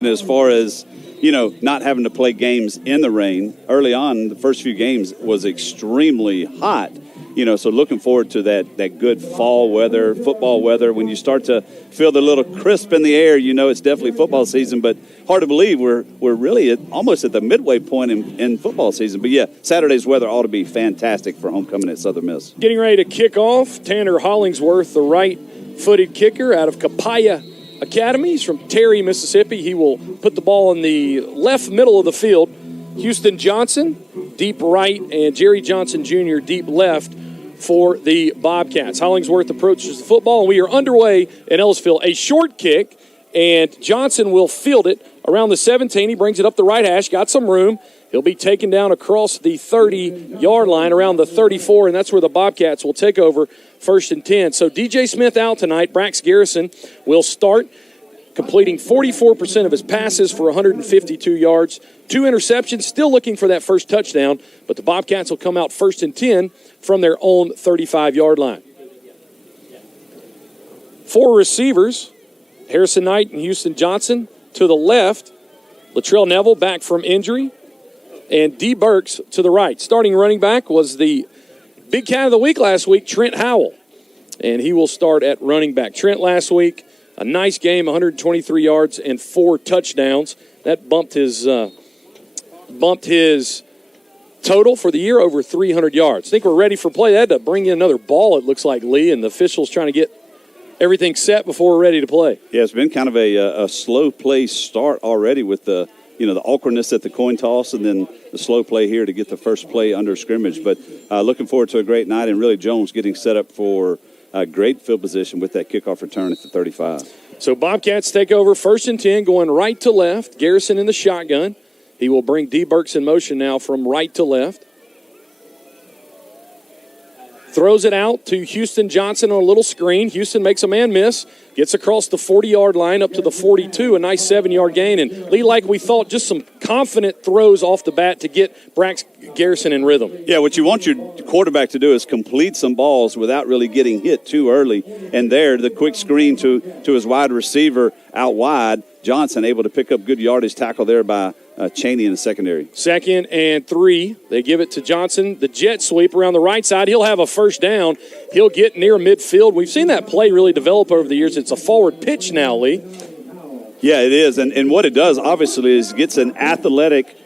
as far as, not having to play games in the rain. Early on, the first few games was extremely hot. So looking forward to that good fall weather, football weather. When you start to feel the little crisp in the air, it's definitely football season. But hard to believe we're really almost at the midway point in football season. But, yeah, Saturday's weather ought to be fantastic for homecoming at Southern Miss. Getting ready to kick off, Tanner Hollingsworth, the right-footed kicker out of Capaya Academy. He's from Terry, Mississippi. He will put the ball in the left middle of the field. Houston Johnson, deep right, and Jerry Johnson Jr., deep left for the Bobcats. Hollingsworth approaches the football, and we are underway in Ellisville. A short kick, and Johnson will field it around the 17. He brings it up the right hash, got some room. He'll be taken down across the 30-yard line around the 34, and that's where the Bobcats will take over 1st and 10. So DJ Smith out tonight. Brax Garrison will start, completing 44% of his passes for 152 yards. 2 interceptions, still looking for that first touchdown, but the Bobcats will come out 1st and 10 from their own 35-yard line. 4 receivers, Harrison Knight and Houston Johnson to the left, Latrell Neville back from injury, and D. Burks to the right. Starting running back was the big cat of the week last week, Trent Howell, and he will start at running back. Trent last week, a nice game, 123 yards and 4 touchdowns. That bumped his total for the year over 300 yards. I think we're ready for play. They had to bring in another ball, it looks like, Lee, and the officials trying to get everything set before we're ready to play. Yeah, it's been kind of a slow play start already with the awkwardness at the coin toss and then the slow play here to get the first play under scrimmage. But looking forward to a great night, and really Jones getting set up for a great field position with that kickoff return at the 35. So Bobcats take over 1st and 10, going right to left. Garrison in the shotgun. He will bring D. Burks in motion now from right to left. Throws it out to Houston Johnson on a little screen. Houston makes a man miss. Gets across the 40-yard line up to the 42, a nice 7-yard gain. And Lee, like we thought, just some confident throws off the bat to get Brax Garrison in rhythm. Yeah, what you want your quarterback to do is complete some balls without really getting hit too early. And there, the quick screen to his wide receiver out wide. Johnson able to pick up good yardage, tackle there by Chaney in the secondary. 2nd and 3. They give it to Johnson. The jet sweep around the right side. He'll have a first down. He'll get near midfield. We've seen that play really develop over the years. It's a forward pitch now, Lee. Yeah, it is. And what it does, obviously, is gets an athletic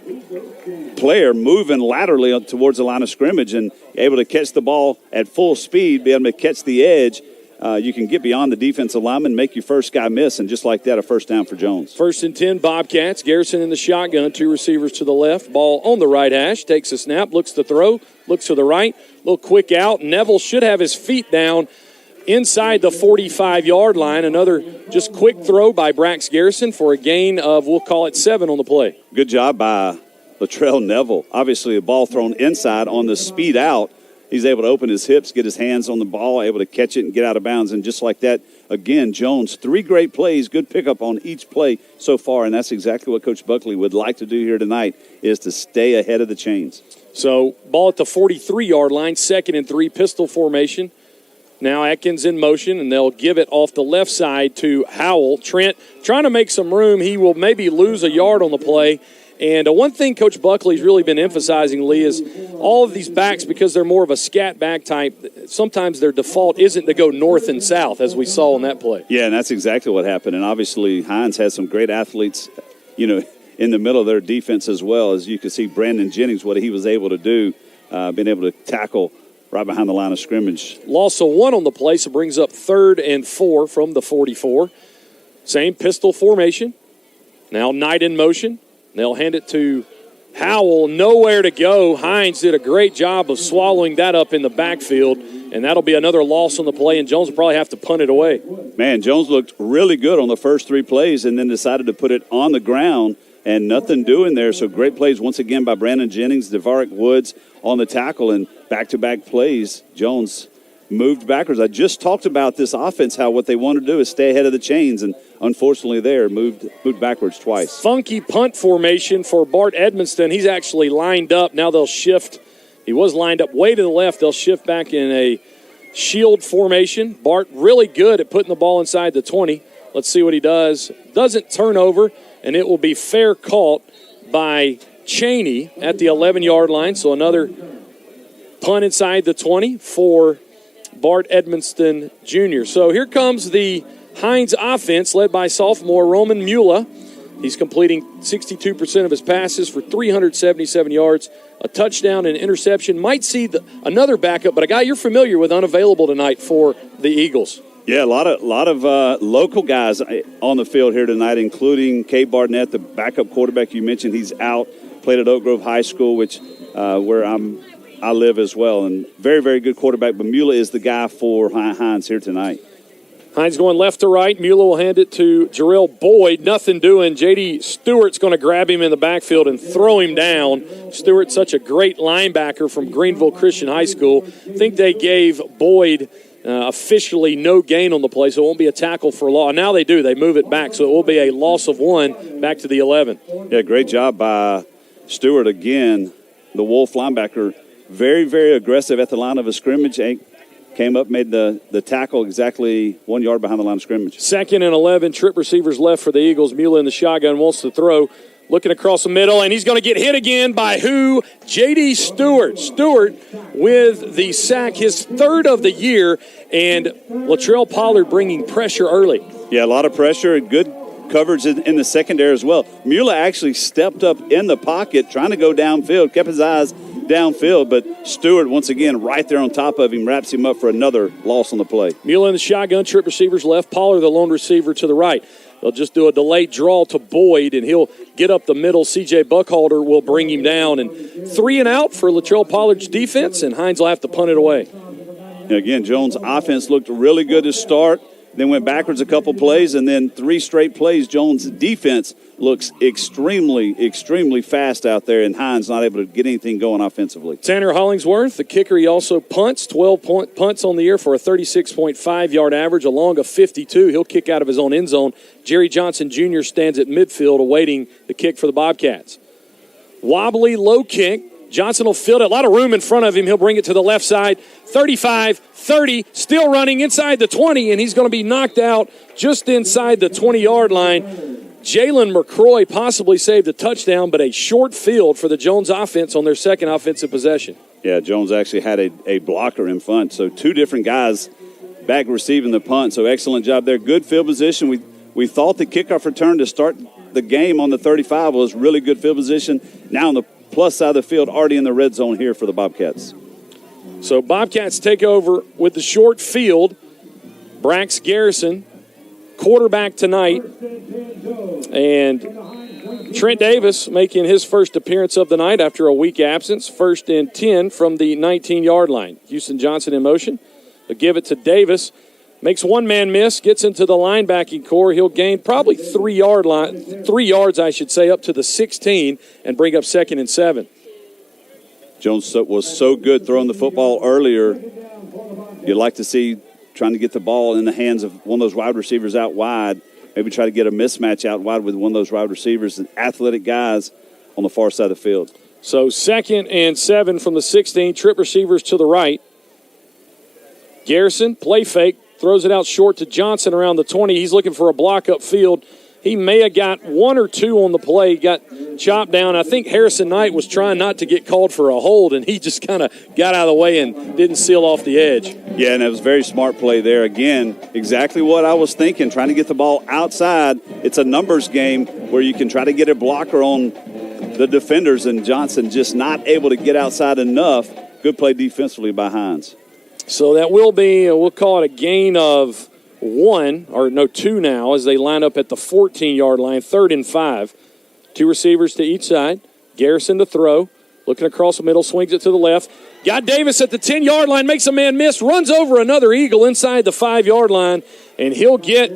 player moving laterally towards the line of scrimmage and able to catch the ball at full speed, be able to catch the edge. You can get beyond the defensive lineman, make your first guy miss, and just like that, a first down for Jones. 1st and 10, Bobcats. Garrison in the shotgun, 2 receivers to the left. Ball on the right hash, takes a snap, looks to throw, looks to the right. Little quick out. Neville should have his feet down inside the 45-yard line. Another just quick throw by Brax Garrison for a gain of, we'll call it 7 on the play. Good job by Latrell Neville. Obviously, the ball thrown inside on the speed out. He's able to open his hips, get his hands on the ball, able to catch it and get out of bounds. And just like that, again, Jones, 3 great plays, good pickup on each play so far. And that's exactly what Coach Buckley would like to do here tonight, is to stay ahead of the chains. So ball at the 43-yard line, 2nd and 3, pistol formation. Now Atkins in motion, and they'll give it off the left side to Howell. Trent trying to make some room. He will maybe lose a yard on the play. And one thing Coach Buckley's really been emphasizing, Lee, is all of these backs, because they're more of a scat back type, sometimes their default isn't to go north and south, as we saw on that play. Yeah, and that's exactly what happened. And obviously HINDS has some great athletes, in the middle of their defense as well. As you can see, Brandon Jennings, what he was able to do, being able to tackle right behind the line of scrimmage. Loss of 1 on the play, so brings up 3rd and 4 from the 44. Same pistol formation. Now Knight in motion. They'll hand it to Howell. Nowhere to go. HINDS did a great job of swallowing that up in the backfield, and that'll be another loss on the play, and Jones will probably have to punt it away. Man, Jones looked really good on the first 3 plays and then decided to put it on the ground and nothing doing there. So great plays once again by Brandon Jennings, DeVaric Woods on the tackle, and back-to-back plays. Jones moved backwards. I just talked about this offense, how what they want to do is stay ahead of the chains, and unfortunately there, moved backwards twice. Funky punt formation for Bart Edmonston. He's actually lined up. Now they'll shift. He was lined up way to the left. They'll shift back in a shield formation. Bart really good at putting the ball inside the 20. Let's see what he does. Doesn't turn over. and it will be fair caught by Cheney at the 11-yard line. So another punt inside the 20 for Bart Edmonston Jr. So here comes the HINDS offense led by sophomore Roman Mula. He's completing 62% of his passes for 377 yards, a touchdown and interception. Might see another backup, but a guy you're familiar with unavailable tonight for the Eagles. Yeah, a lot of local guys on the field here tonight, including Cade Barnett, the backup quarterback you mentioned. He's out, played at Oak Grove High School, which where I live as well, and very, very good quarterback. But Mula is the guy for HINDS here tonight. HINDS going left to right. Mula will hand it to Jarrell Boyd. Nothing doing. J.D. Stewart's going to grab him in the backfield and throw him down. Stewart's such a great linebacker from Greenville Christian High School. I think they gave Boyd officially no gain on the play, so it won't be a tackle for loss. Now they do. They move it back, so it will be a loss of 1 back to the 11. Yeah, great job by Stewart again. The Wolf linebacker, very, very aggressive at the line of a scrimmage. Came up, made the tackle exactly 1 yard behind the line of scrimmage. 2nd and 11, trip receivers left for the Eagles. Mula in the shotgun wants to throw. Looking across the middle, and he's going to get hit again by who? J.D. Stewart. Stewart with the sack, his 3rd of the year, and Latrell Pollard bringing pressure early. Yeah, a lot of pressure and good coverage in the secondary as well. Mula actually stepped up in the pocket, trying to go downfield, kept his eyes downfield, but Stewart, once again, right there on top of him, wraps him up for another loss on the play. Mula in the shotgun, trip receivers left, Pollard the lone receiver to the right. They'll just do a delayed draw to Boyd, and he'll get up the middle. C.J. Buckhalter will bring him down. And 3 and out for Latrell Pollard's defense, and HINDS will have to punt it away. And again, Jones' offense looked really good to start, then went backwards a couple plays, and then 3 straight plays. Jones' defense looks extremely, extremely fast out there, and HINDS not able to get anything going offensively. Tanner Hollingsworth, the kicker, he also punts, 12 punts on the year for a 36.5-yard average, along a 52. He'll kick out of his own end zone. Jerry Johnson Jr. stands at midfield awaiting the kick for the Bobcats. Wobbly, low kick. Johnson will field it. A lot of room in front of him. He'll bring it to the left side. 35, 30, still running inside the 20, and he's going to be knocked out just inside the 20-yard line. Jalen McCroy possibly saved a touchdown, but a short field for the Jones offense on their second offensive possession. Yeah, Jones actually had a blocker in front, so 2 different guys back receiving the punt, so excellent job there. Good field position. We thought the kickoff return to start the game on the 35 was really good field position. Now on the plus side of the field, already in the red zone here for the Bobcats. So Bobcats take over with the short field. Brax Garrison, quarterback tonight. And Trent Davis making his first appearance of the night after a week absence. 1st and 10 from the 19-yard line. Houston Johnson in motion. They'll give it to Davis. Makes one man miss, gets into the linebacking core. He'll gain probably 3 yards, I should say, up to the 16 and bring up 2nd and 7. Jones was so good throwing the football earlier. You'd like to see trying to get the ball in the hands of one of those wide receivers out wide. Maybe try to get a mismatch out wide with one of those wide receivers and athletic guys on the far side of the field. So 2nd and 7 from the 16, trip receivers to the right. Garrison, play fake, throws it out short to Johnson around the 20. He's looking for a block upfield. He may have got 1 or 2 on the play, got chopped down. I think Harrison Knight was trying not to get called for a hold, and he just kind of got out of the way and didn't seal off the edge. Yeah, and it was a very smart play there. Again, exactly what I was thinking, trying to get the ball outside. It's a numbers game where you can try to get a blocker on the defenders, and Johnson just not able to get outside enough. Good play defensively by HINDS. So that will be, we'll call it a gain of 2 now as they line up at the 14-yard line, 3rd and 5. 2 receivers to each side. Garrison to throw. Looking across the middle, swings it to the left. Got Davis at the 10-yard line, makes a man miss, runs over another Eagle inside the 5-yard line, and he'll get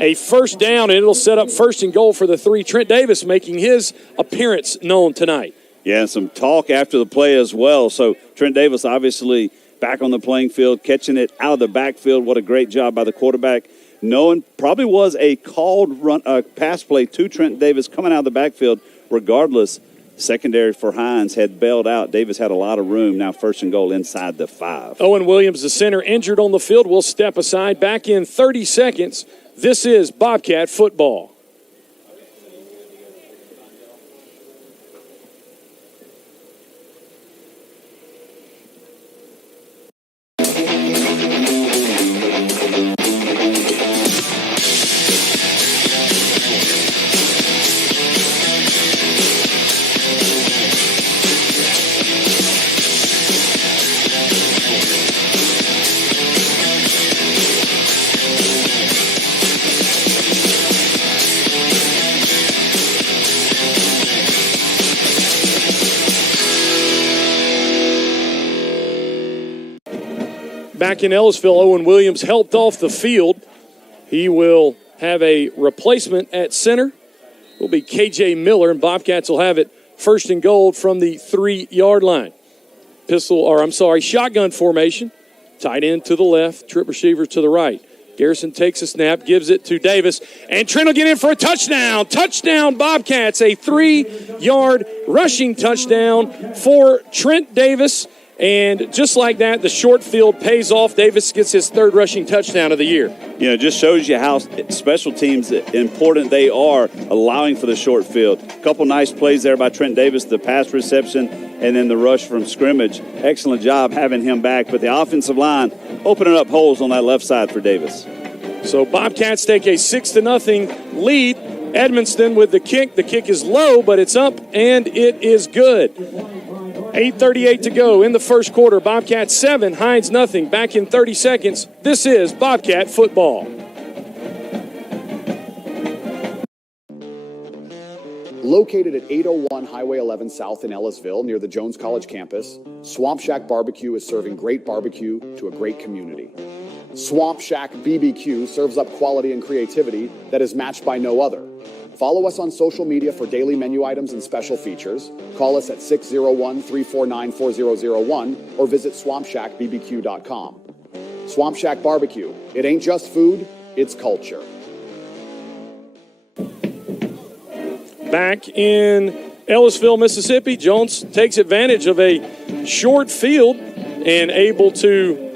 a first down, and it'll set up 1st and goal for the 3. Trent Davis making his appearance known tonight. Yeah, and some talk after the play as well. So Trent Davis obviously back on the playing field, catching it out of the backfield. What a great job by the quarterback. Knowing probably was a called pass play to Trent Davis coming out of the backfield. Regardless, secondary for HINDS had bailed out. Davis had a lot of room. Now 1st and goal inside the 5. Owen Williams, the center, injured on the field. We'll step aside. Back in 30 seconds. This is Bobcat football. back in Ellisville, Owen Williams helped off the field. He will have a replacement at center. Will be K.J. Miller, and Bobcats will have it first and goal from the 3-yard line. Shotgun formation. Tight end to the left, trip receiver to the right. Garrison takes a snap, gives it to Davis, and Trent will get in for a touchdown. Touchdown, Bobcats, a 3-yard rushing touchdown for Trent Davis. And just like that, the short field pays off. Davis gets his 3rd rushing touchdown of the year. It just shows you how special teams important they are, allowing for the short field. A couple nice plays there by Trent Davis, the pass reception, and then the rush from scrimmage. Excellent job having him back. But the offensive line opening up holes on that left side for Davis. So Bobcats take a 6-0 lead. Edmonston with the kick. The kick is low, but it's up, and it is good. 8:38 to go in the first quarter. Bobcats 7, Hinds nothing. Back in 30 seconds. This is Bobcat football. Located at 801 Highway 11 South in Ellisville, near the Jones College campus, Swamp Shack Barbecue is serving great barbecue to a great community. Swamp Shack BBQ serves up quality and creativity that is matched by no other. Follow us on social media for daily menu items and special features. Call us at 601-349-4001 or visit swampshackbbq.com. Swamp Shack Barbecue. It ain't just food, it's culture. Back in Ellisville, Mississippi, Jones takes advantage of a short field and able to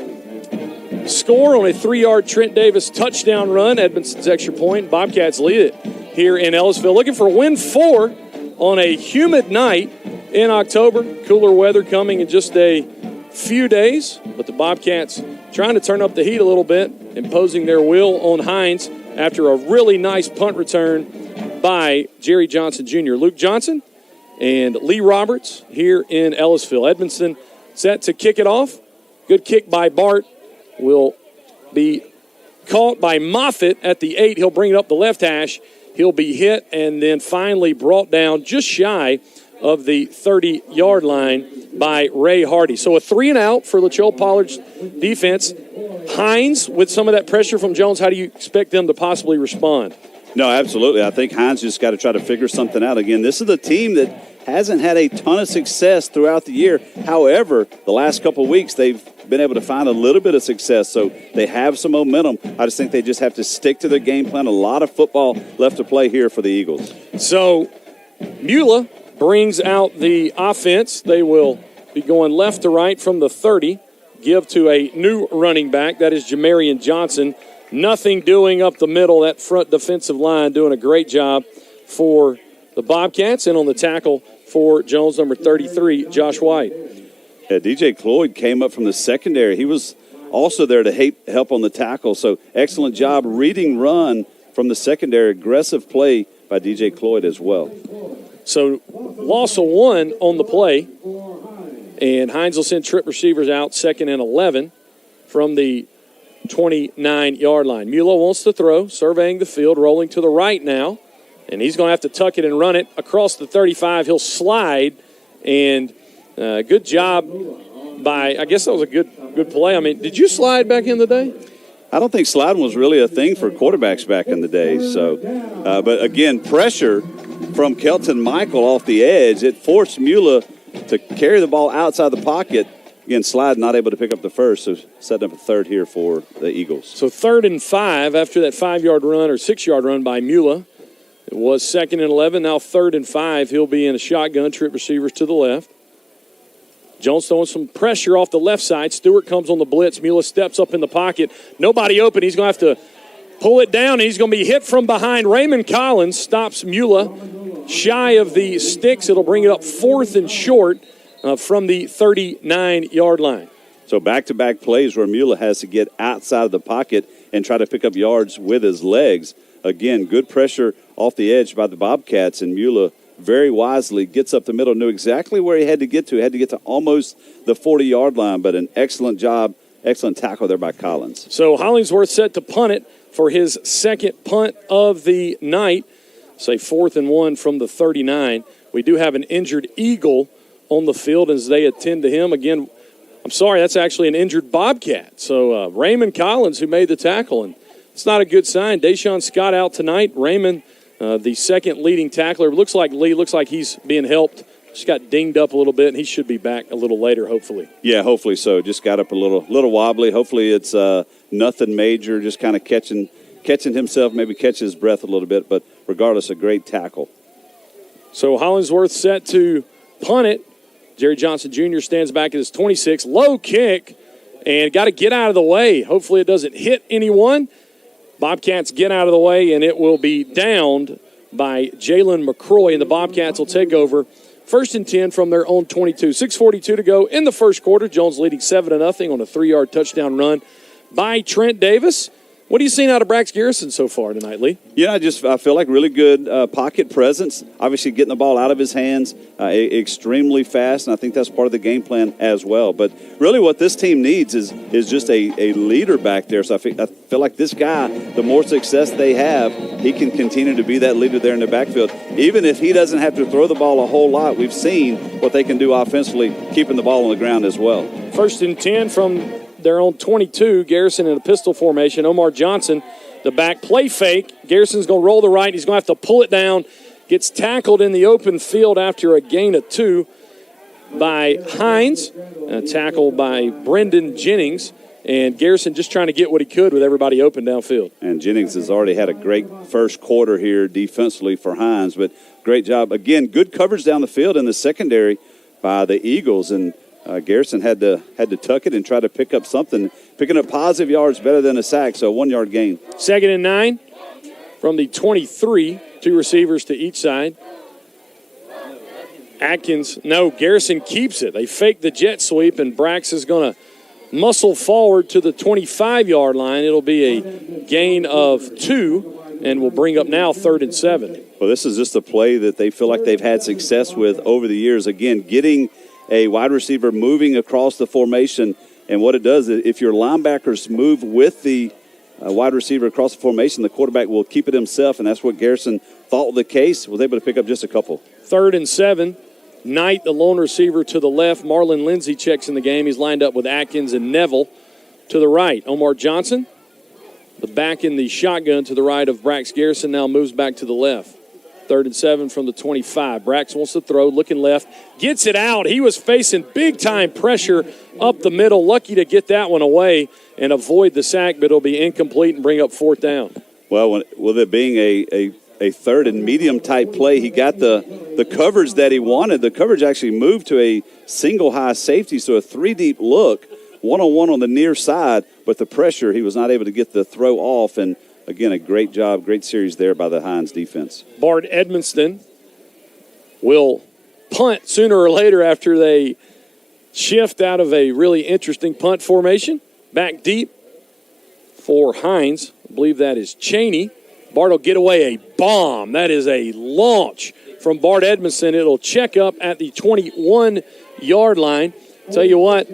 score on a 3-yard Trent Davis touchdown run. Edmondson's extra point. Bobcats lead it here in Ellisville. Looking for win 4 on a humid night in October. Cooler weather coming in just a few days, but the Bobcats trying to turn up the heat a little bit, imposing their will on Hinds after a really nice punt return by Jerry Johnson Jr. Luke Johnson and Lee Roberts here in Ellisville. Edmondson set to kick it off. Good kick by Bart. Will be caught by Moffitt at the 8. He'll bring it up the left hash. He'll be hit and then finally brought down just shy of the 30-yard line by Ray Hardy. So a 3-and-out for Latrell Pollard's defense. Hinds, with some of that pressure from Jones, how do you expect them to possibly respond? No, absolutely. I think Hinds just got to try to figure something out. Again, this is a team that hasn't had a ton of success throughout the year. However, the last couple of weeks, they've been able to find a little bit of success, so they have some momentum. I just think they just have to stick to their game plan. A lot of football left to play here for the Eagles. So Mula brings out the offense. They will be going left to right from the 30, give to a new running back. That is Jamarian Johnson. Nothing doing up the middle. That front defensive line doing a great job for the Bobcats, and on the tackle for Jones, number 33, Josh White. Yeah, DJ Cloyd came up from the secondary. He was also there to help on the tackle, so excellent job reading run from the secondary. Aggressive play by DJ Cloyd as well. So loss of 1 on the play, and Hinds will send trip receivers out 2nd and 11 from the 29-yard line. Mulo wants to throw, surveying the field, rolling to the right now, and he's going to have to tuck it and run it across the 35. He'll slide, and good job by, I guess that was a good play. I mean, did you slide back in the day? I don't think sliding was really a thing for quarterbacks back in the day. So, but again, pressure from Kelton Michael off the edge. It forced Mula to carry the ball outside the pocket. Again, Slide not able to pick up the first, so setting up a third here for the Eagles. So 3rd and 5 after that 5-yard run or 6-yard run by Mula. It was 2nd and 11, now 3rd and 5. He'll be in a shotgun, trip receivers to the left. Jones throwing some pressure off the left side. Stewart comes on the blitz. Mula steps up in the pocket. Nobody open. He's going to have to pull it down, and he's going to be hit from behind. Raymond Collins stops Mula shy of the sticks. It'll bring it up 4th and short from the 39-yard line. So back-to-back plays where Mula has to get outside of the pocket and try to pick up yards with his legs. Again, good pressure off the edge by the Bobcats, and Mula very wisely gets up the middle, knew exactly where he had to get to. He had to get to almost the 40-yard line, but an excellent job, excellent tackle there by Collins. So Hollingsworth set to punt it for his 2nd punt of the night. Say 4th and 1 from the 39. We do have an injured Eagle on the field as they attend to him. Again, I'm sorry, that's actually an injured Bobcat. So Raymond Collins, who made the tackle, and it's not a good sign. Deshaun Scott out tonight. Raymond, the second leading tackler. Looks like he's being helped. Just got dinged up a little bit, and he should be back a little later, hopefully. Yeah, hopefully so. Just got up a little wobbly. Hopefully it's nothing major, just kind of catching himself, maybe catch his breath a little bit. But regardless, a great tackle. So Hollingsworth set to punt it. Jerry Johnson Jr. stands back at his 26. Low kick, and got to get out of the way. Hopefully it doesn't hit anyone. Bobcats get out of the way, and it will be downed by Jalen McCroy, and the Bobcats will take over. 1st and 10 from their own 22. 6:42 to go in the first quarter. Jones leading 7-0 on a 3-yard touchdown run by Trent Davis. What are you seeing out of Brax Garrison so far tonight, Lee? Yeah, I feel like really good pocket presence. Obviously getting the ball out of his hands, extremely fast, and I think that's part of the game plan as well. But really what this team needs is just a leader back there. So I feel like this guy, the more success they have, he can continue to be that leader there in the backfield. Even if he doesn't have to throw the ball a whole lot, we've seen what they can do offensively, keeping the ball on the ground as well. 1st and 10 from their own 22. Garrison in a pistol formation. Omar Johnson, the back, play fake. Garrison's going to roll the right. He's going to have to pull it down. Gets tackled in the open field after a gain of 2 by HINDS. A tackle by Brendan Jennings. And Garrison just trying to get what he could with everybody open downfield. And Jennings has already had a great first quarter here defensively for HINDS. But great job. Again, good coverage down the field in the secondary by the Eagles. And Garrison had to tuck it and try to pick up something. Picking up positive yards better than a sack, so a 1-yard gain. 2nd and 9 from the 23. 2 receivers to each side. Garrison keeps it. They fake the jet sweep, and Brax is going to muscle forward to the 25-yard line. It'll be a gain of 2, and will bring up now 3rd and 7. Well, this is just a play that they feel like they've had success with over the years. Again, getting a wide receiver moving across the formation. And what it does, if your linebackers move with the wide receiver across the formation, the quarterback will keep it himself, and that's what Garrison thought was the case, was able to pick up just a couple. 3rd and 7. Knight, the lone receiver to the left. Marlon Lindsay checks in the game. He's lined up with Atkins and Neville to the right. Omar Johnson, the back in the shotgun to the right of Brax Garrison, now moves back to the left. 3rd and 7 from the 25. Brax wants to throw, looking left, gets it out. He was facing big-time pressure up the middle. Lucky to get that one away and avoid the sack, but it'll be incomplete and bring up 4th down. Well, with it being a 3rd and medium type play, he got the coverage that he wanted. The coverage actually moved to a single high safety, so a 3-deep look, one-on-one on the near side, but the pressure, he was not able to get the throw off, and again, a great job, great series there by the HINDS defense. Bart Edmonston will punt sooner or later after they shift out of a really interesting punt formation. Back deep for HINDS. I believe that is Cheney. Bart will get away a bomb. That is a launch from Bart Edmondson. It'll check up at the 21-yard line. Tell you what,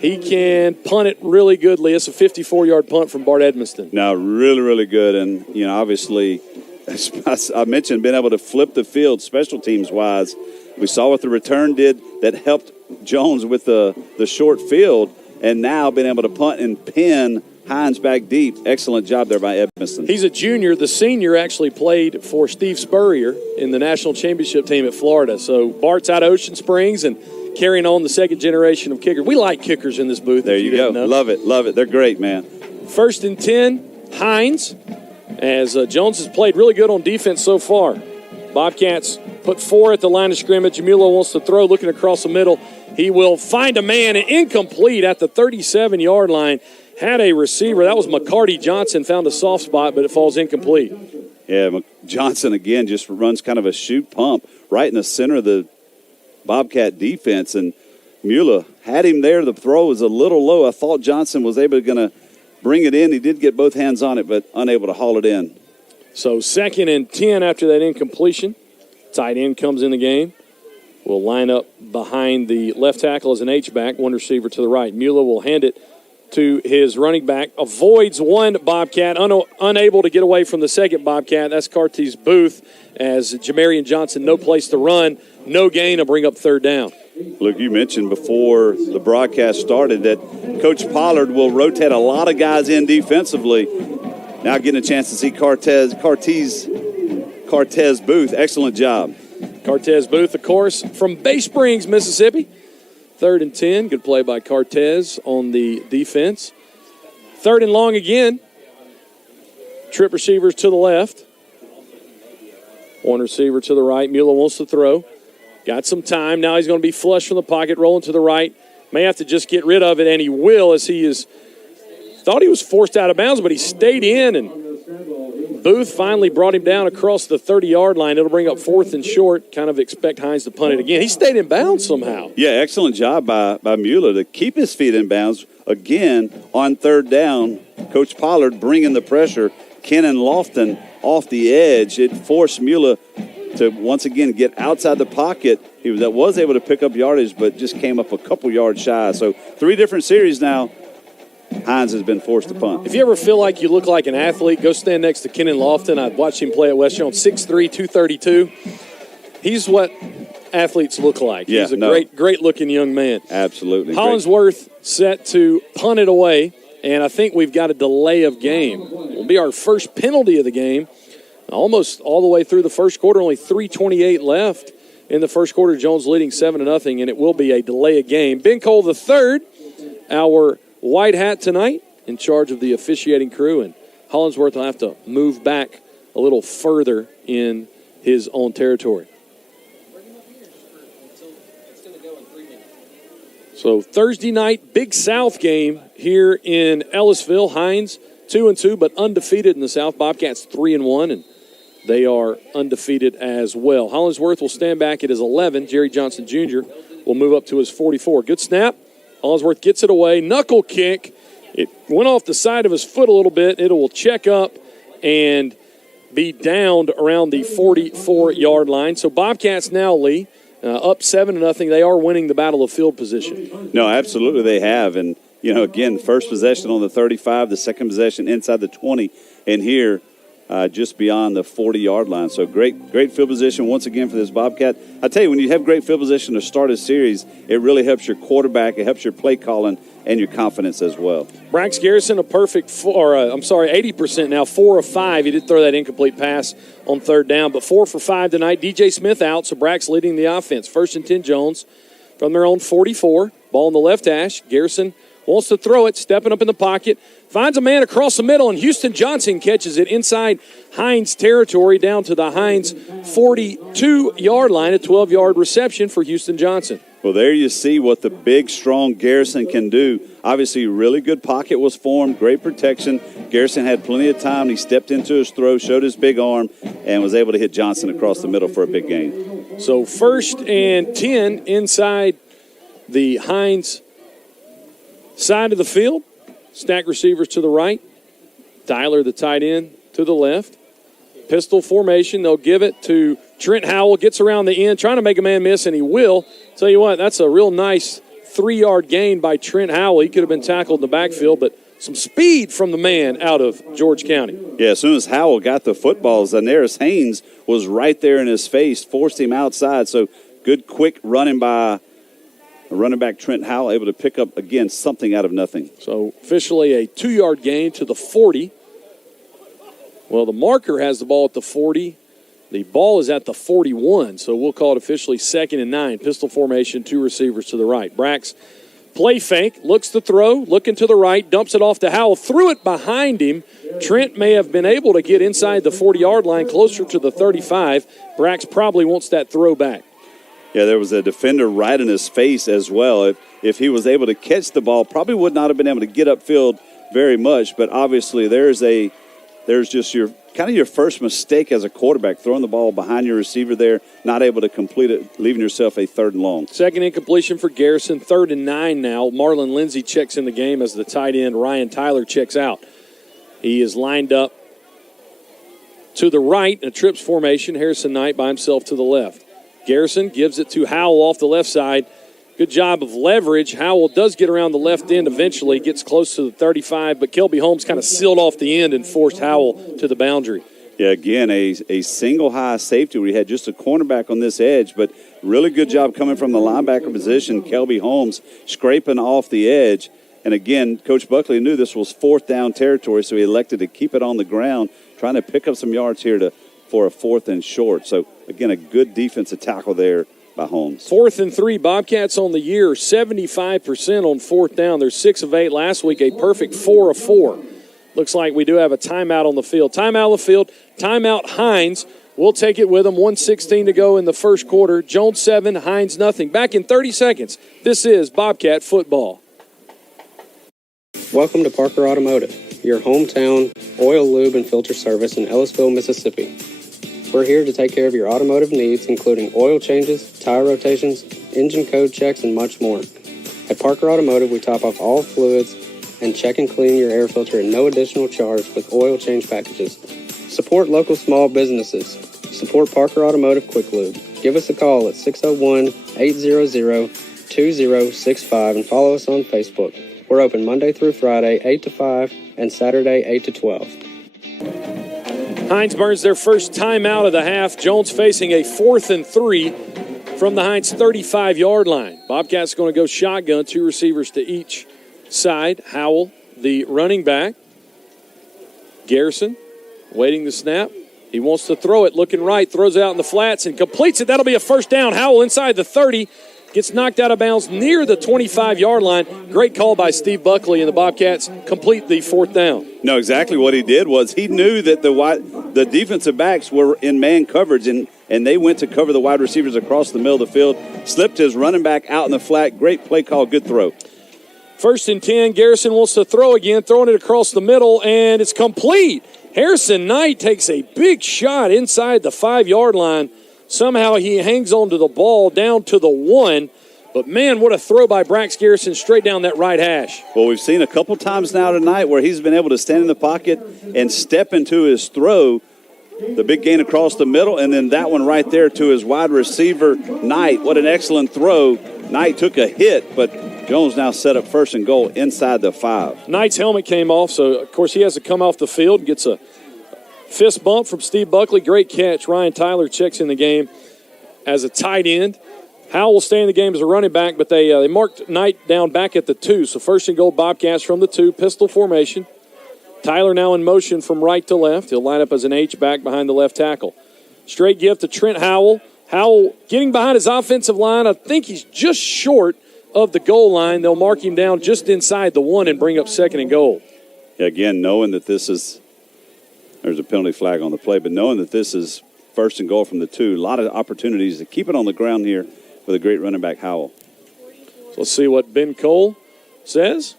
he can punt it really good, Lee. It's a 54-yard punt from Bart Edmonston. No, really, really good. And, obviously, as I mentioned, being able to flip the field special teams-wise. We saw what the return did that helped Jones with the short field. And now being able to punt and pin HINDS back deep. Excellent job there by Edmondson. He's a junior. The senior actually played for Steve Spurrier in the national championship team at Florida. So Bart's out of Ocean Springs and carrying on the second generation of kickers. We like kickers in this booth. There you go. Love it. They're great, man. 1st and 10, HINDS, as Jones has played really good on defense so far. Bobcats put 4 at the line of scrimmage. Jamilo wants to throw, looking across the middle. He will find a man, incomplete at the 37-yard line. Had a receiver. That was McCarty Johnson. Found a soft spot, but it falls incomplete. Yeah, Johnson, again, just runs kind of a shoot pump right in the center of the Bobcat defense, and Mueller had him there. The throw was a little low. I thought Johnson was able to bring it in. He did get both hands on it, but unable to haul it in. So 2nd and 10 after that incompletion. Tight end comes in the game. Will line up behind the left tackle as an H-back, one receiver to the right. Mueller will hand it to his running back. Avoids one Bobcat, unable to get away from the second Bobcat. That's Cartes Booth, as Jamarian Johnson, no place to run, no gain, to bring up 3rd down. Luke, you mentioned before the broadcast started that Coach Pollard will rotate a lot of guys in defensively. Now getting a chance to see Cortez Booth. Excellent job. Cortez Booth, of course, from Bay Springs, Mississippi. 3rd and 10. Good play by Cortez on the defense. 3rd and long again. Trip receivers to the left. One receiver to the right. Mueller wants to throw. Got some time. Now he's going to be flush from the pocket, rolling to the right. May have to just get rid of it, and he will, as he thought he was forced out of bounds, but he stayed in, and Booth finally brought him down across the 30-yard line. It'll bring up 4th and short. Kind of expect Hines to punt it again. He stayed in bounds somehow. Yeah, excellent job by Mueller to keep his feet in bounds. Again, on 3rd down, Coach Pollard bringing the pressure. Kenan Lofton off the edge. It forced Mueller to once again get outside the pocket. He was able to pick up yardage, but just came up a couple yards shy. So 3 different series now. Hines has been forced to punt. If you ever feel like you look like an athlete, go stand next to Kenan Lofton. I've watched him play at West Jones, 6'3", 232. He's what athletes look like. Yeah, He's a great-looking young man. Absolutely. Hollingsworth set to punt it away, and I think we've got a delay of game. Will be our first penalty of the game. Almost all the way through the first quarter, only 3:28 left in the first quarter. Jones leading 7-0, and it will be a delay of game. Ben Cole III, our white hat tonight, in charge of the officiating crew, and Hollingsworth will have to move back a little further in his own territory. So Thursday night, Big South game here in Ellisville. Hines 2-2, but undefeated in the South. Bobcats 3-1, and they are undefeated as well. Hollingsworth will stand back at his 11. Jerry Johnson Jr. will move up to his 44. Good snap. Hollingsworth gets it away. Knuckle kick. It went off the side of his foot a little bit. It will check up and be downed around the 44-yard line. So Bobcats now, Lee, up 7-0. They are winning the battle of field position. No, absolutely they have. And, again, first possession on the 35, the second possession inside the 20, and here just beyond the 40-yard line. So great field position once again for this Bobcat. I tell you, when you have great field position to start a series, it really helps your quarterback, it helps your play calling, and your confidence as well. Brax Garrison, a perfect 80% now, 4 of 5. He did throw that incomplete pass on 3rd down, but 4 for 5 tonight. DJ Smith out, so Brax leading the offense. 1st and 10 Jones from their own 44. Ball in the left hash. Garrison wants to throw it, stepping up in the pocket. Finds a man across the middle, and Houston Johnson catches it inside Hines territory down to the Hines 42-yard line, a 12-yard reception for Houston Johnson. Well, there you see what the big, strong Garrison can do. Obviously, really good pocket was formed, great protection. Garrison had plenty of time. He stepped into his throw, showed his big arm, and was able to hit Johnson across the middle for a big gain. So 1st and 10 inside the Hines side of the field. Stack receivers to the right. Tyler, the tight end, to the left. Pistol formation. They'll give it to Trent Howell. Gets around the end, trying to make a man miss, and he will. Tell you what, that's a real nice 3-yard gain by Trent Howell. He could have been tackled in the backfield, but some speed from the man out of George County. Yeah, as soon as Howell got the football, Zaneris Haynes was right there in his face, forced him outside. So good, quick running by running back Trent Howell, able to pick up, again, something out of nothing. So officially a 2-yard gain to the 40. Well, the marker has the ball at the 40. The ball is at the 41, so we'll call it officially 2nd and 9. Pistol formation, 2 receivers to the right. Brax play fake, looks to throw, looking to the right, dumps it off to Howell, threw it behind him. Trent may have been able to get inside the 40-yard line, closer to the 35. Brax probably wants that throw back. Yeah, there was a defender right in his face as well. If he was able to catch the ball, probably would not have been able to get upfield very much. But obviously, there's just your first mistake as a quarterback, throwing the ball behind your receiver there, not able to complete it, leaving yourself a 3rd and long. Second incompletion for Garrison, 3rd and 9 now. Marlon Lindsay checks in the game as the tight end Ryan Tyler checks out. He is lined up to the right in a trips formation. Harrison Knight by himself to the left. Garrison gives it to Howell off the left side. Good job of leverage. Howell does get around the left end eventually, gets close to the 35, but Kelby Holmes kind of sealed off the end and forced Howell to the boundary. Yeah, again, a single high safety. We had just a cornerback on this edge, but really good job coming from the linebacker position. Kelby Holmes scraping off the edge. And again, Coach Buckley knew this was fourth down territory, so he elected to keep it on the ground, trying to pick up some yards here for a 4th and short. So, again, a good defensive tackle there by Holmes. 4th and 3, Bobcats on the year, 75% on 4th down. They're 6 of 8 last week, a perfect 4 of 4. Looks like we do have a timeout on the field. Timeout on the field, timeout HINDS. We'll take it with them. 1:16 to go in the first quarter. Jones 7, HINDS nothing. Back in 30 seconds. This is Bobcat football. Welcome to Parker Automotive, your hometown oil, lube, and filter service in Ellisville, Mississippi. We're here to take care of your automotive needs, including oil changes, tire rotations, engine code checks, and much more. At Parker Automotive, we top off all fluids and check and clean your air filter at no additional charge with oil change packages. Support local small businesses. Support Parker Automotive Quick Lube. Give us a call at 601-800-2065 and follow us on Facebook. We're open Monday through Friday, 8 to 5, and Saturday, 8 to 12. HINDS burns their first timeout of the half. Jones facing a 4th and 3 from the HINDS 35-yard line. Bobcats going to go shotgun, 2 receivers to each side. Howell, the running back. Garrison waiting the snap. He wants to throw it, looking right, throws it out in the flats and completes it. That'll be a first down. Howell inside the 30. Gets knocked out of bounds near the 25-yard line. Great call by Steve Buckley, and the Bobcats complete the 4th down. No, exactly what he did was he knew that the defensive backs were in man coverage, and they went to cover the wide receivers across the middle of the field, slipped his running back out in the flat. Great play call, good throw. 1st and 10, Garrison wants to throw again, throwing it across the middle, and it's complete. Harrison Knight takes a big shot inside the 5-yard line. Somehow he hangs on to the ball down to the 1. But, man, what a throw by Brax Garrison straight down that right hash. Well, we've seen a couple times now tonight where he's been able to stand in the pocket and step into his throw. The big gain across the middle, and then that one right there to his wide receiver, Knight. What an excellent throw. Knight took a hit, but Jones now set up 1st and goal inside the 5. Knight's helmet came off, so, of course, he has to come off the field and gets a fist bump from Steve Buckley. Great catch. Ryan Tyler checks in the game as a tight end. Howell will stay in the game as a running back, but they marked Knight down back at the 2. So 1st and goal, Bobcats from the 2, pistol formation. Tyler now in motion from right to left. He'll line up as an H-back behind the left tackle. Straight give to Trent Howell. Howell getting behind his offensive line. I think he's just short of the goal line. They'll mark him down just inside the 1 and bring up 2nd and goal. Again, knowing that this is – there's a penalty flag on the play, but knowing that this is 1st and goal from the 2, a lot of opportunities to keep it on the ground here with a great running back, Howell. So let's see what Ben Cole says.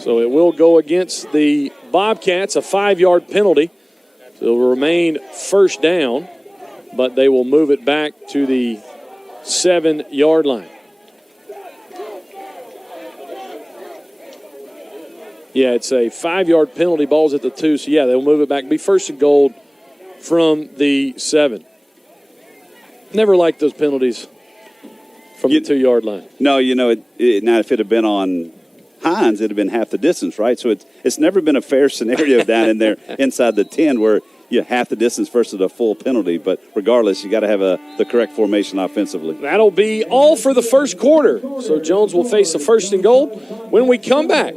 So it will go against the Bobcats, a 5-yard penalty. So it will remain 1st down, but they will move it back to the 7-yard line. Yeah, it's a 5-yard penalty. Ball's at the 2, so yeah, they'll move it back. Be 1st and goal from the 7. Never liked those penalties from the 2-yard line. No, now if it had been on HINDS, it would have been half the distance, right? So it's never been a fair scenario down in there inside the 10 where you half the distance versus a full penalty. But regardless, you got to have the correct formation offensively. That'll be all for the first quarter. So Jones will face the 1st and goal. When we come back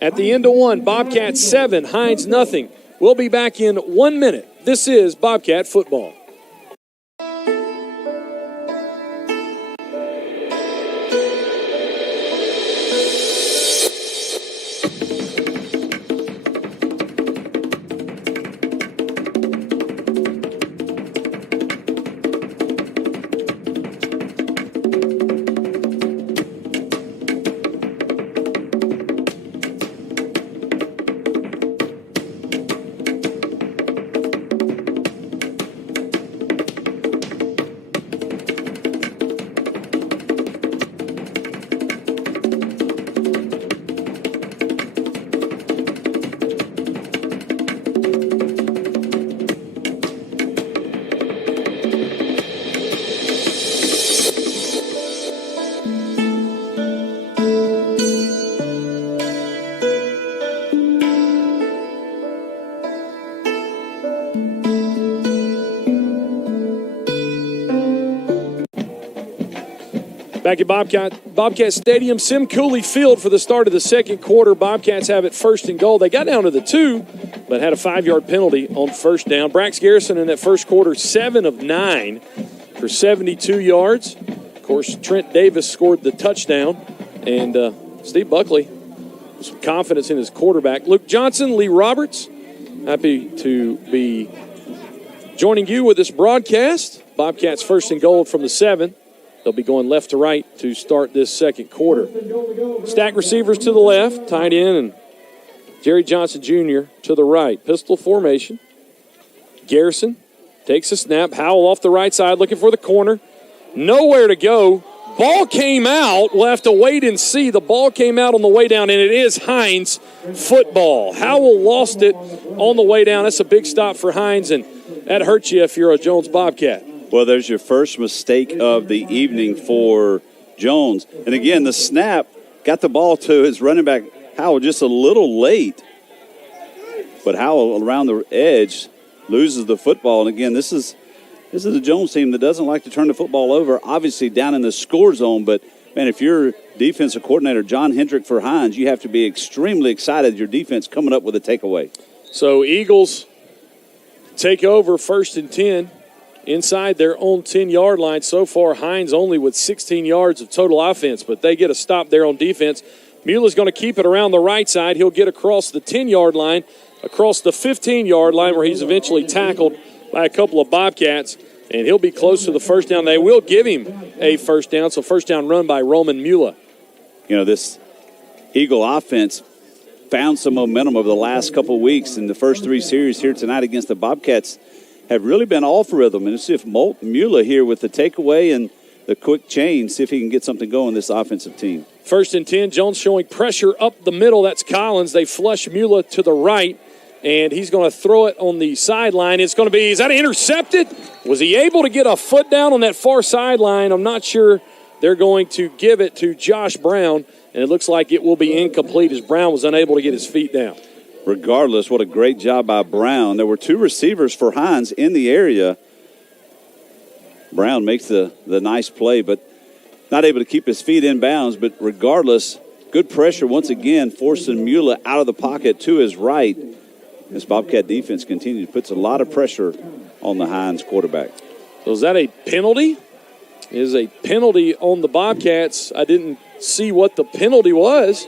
at the end of 1, Bobcats 7, HINDS nothing. We'll be back in 1 minute. This is Bobcat football. Back at Bobcat Stadium, Sim Cooley Field for the start of the second quarter. Bobcats have it 1st and goal. They got down to the 2, but had a 5-yard penalty on first down. Brax Garrison in that first quarter, 7 of 9 for 72 yards. Of course, Trent Davis scored the touchdown, and Steve Buckley with some confidence in his quarterback. Luke Johnson, Lee Roberts, happy to be joining you with this broadcast. Bobcats 1st and goal from the 7. They'll be going left to right to start this second quarter. Stack receivers to the left, tight end, and Jerry Johnson Jr. to the right. Pistol formation. Garrison takes a snap. Howell off the right side looking for the corner. Nowhere to go. Ball came out. We'll have to wait and see. The ball came out on the way down, and it is HINDS football. Howell lost it on the way down. That's a big stop for HINDS, and that hurts you if you're a Jones Bobcat. Well, there's your first mistake of the evening for Jones. And again, the snap got the ball to his running back, Howell, just a little late. But Howell around the edge loses the football. And again, this is a Jones team that doesn't like to turn the football over, obviously down in the score zone. But, man, if you're defensive coordinator John Hendrick for HINDS, you have to be extremely excited your defense coming up with a takeaway. So Eagles take over 1st and 10. Inside their own 10-yard line. So far, HINDS only with 16 yards of total offense, but they get a stop there on defense. Mueller's going to keep it around the right side. He'll get across the 10-yard line, across the 15-yard line where he's eventually tackled by a couple of Bobcats, and he'll be close to the first down. They will give him a first down, so first down run by Roman Mueller. You know, this Eagle offense found some momentum over the last couple of weeks in the first 3 series here tonight against the Bobcats. Have really been off rhythm. And let's see if Mueller here with the takeaway and the quick change, see if he can get something going, this offensive team. 1st and 10, Jones showing pressure up the middle. That's Collins. They flush Mueller to the right, and he's going to throw it on the sideline. It's going to be, is that intercepted? Was he able to get a foot down on that far sideline? I'm not sure. They're going to give it to Josh Brown, and it looks like it will be incomplete as Brown was unable to get his feet down. Regardless, what a great job by Brown. There were 2 receivers for HINDS in the area. Brown makes the nice play, but not able to keep his feet in bounds. But regardless, good pressure once again, forcing Mueller out of the pocket to his right. This Bobcat defense continues, puts a lot of pressure on the HINDS quarterback. So is that a penalty? It is a penalty on the Bobcats. I didn't see what the penalty was.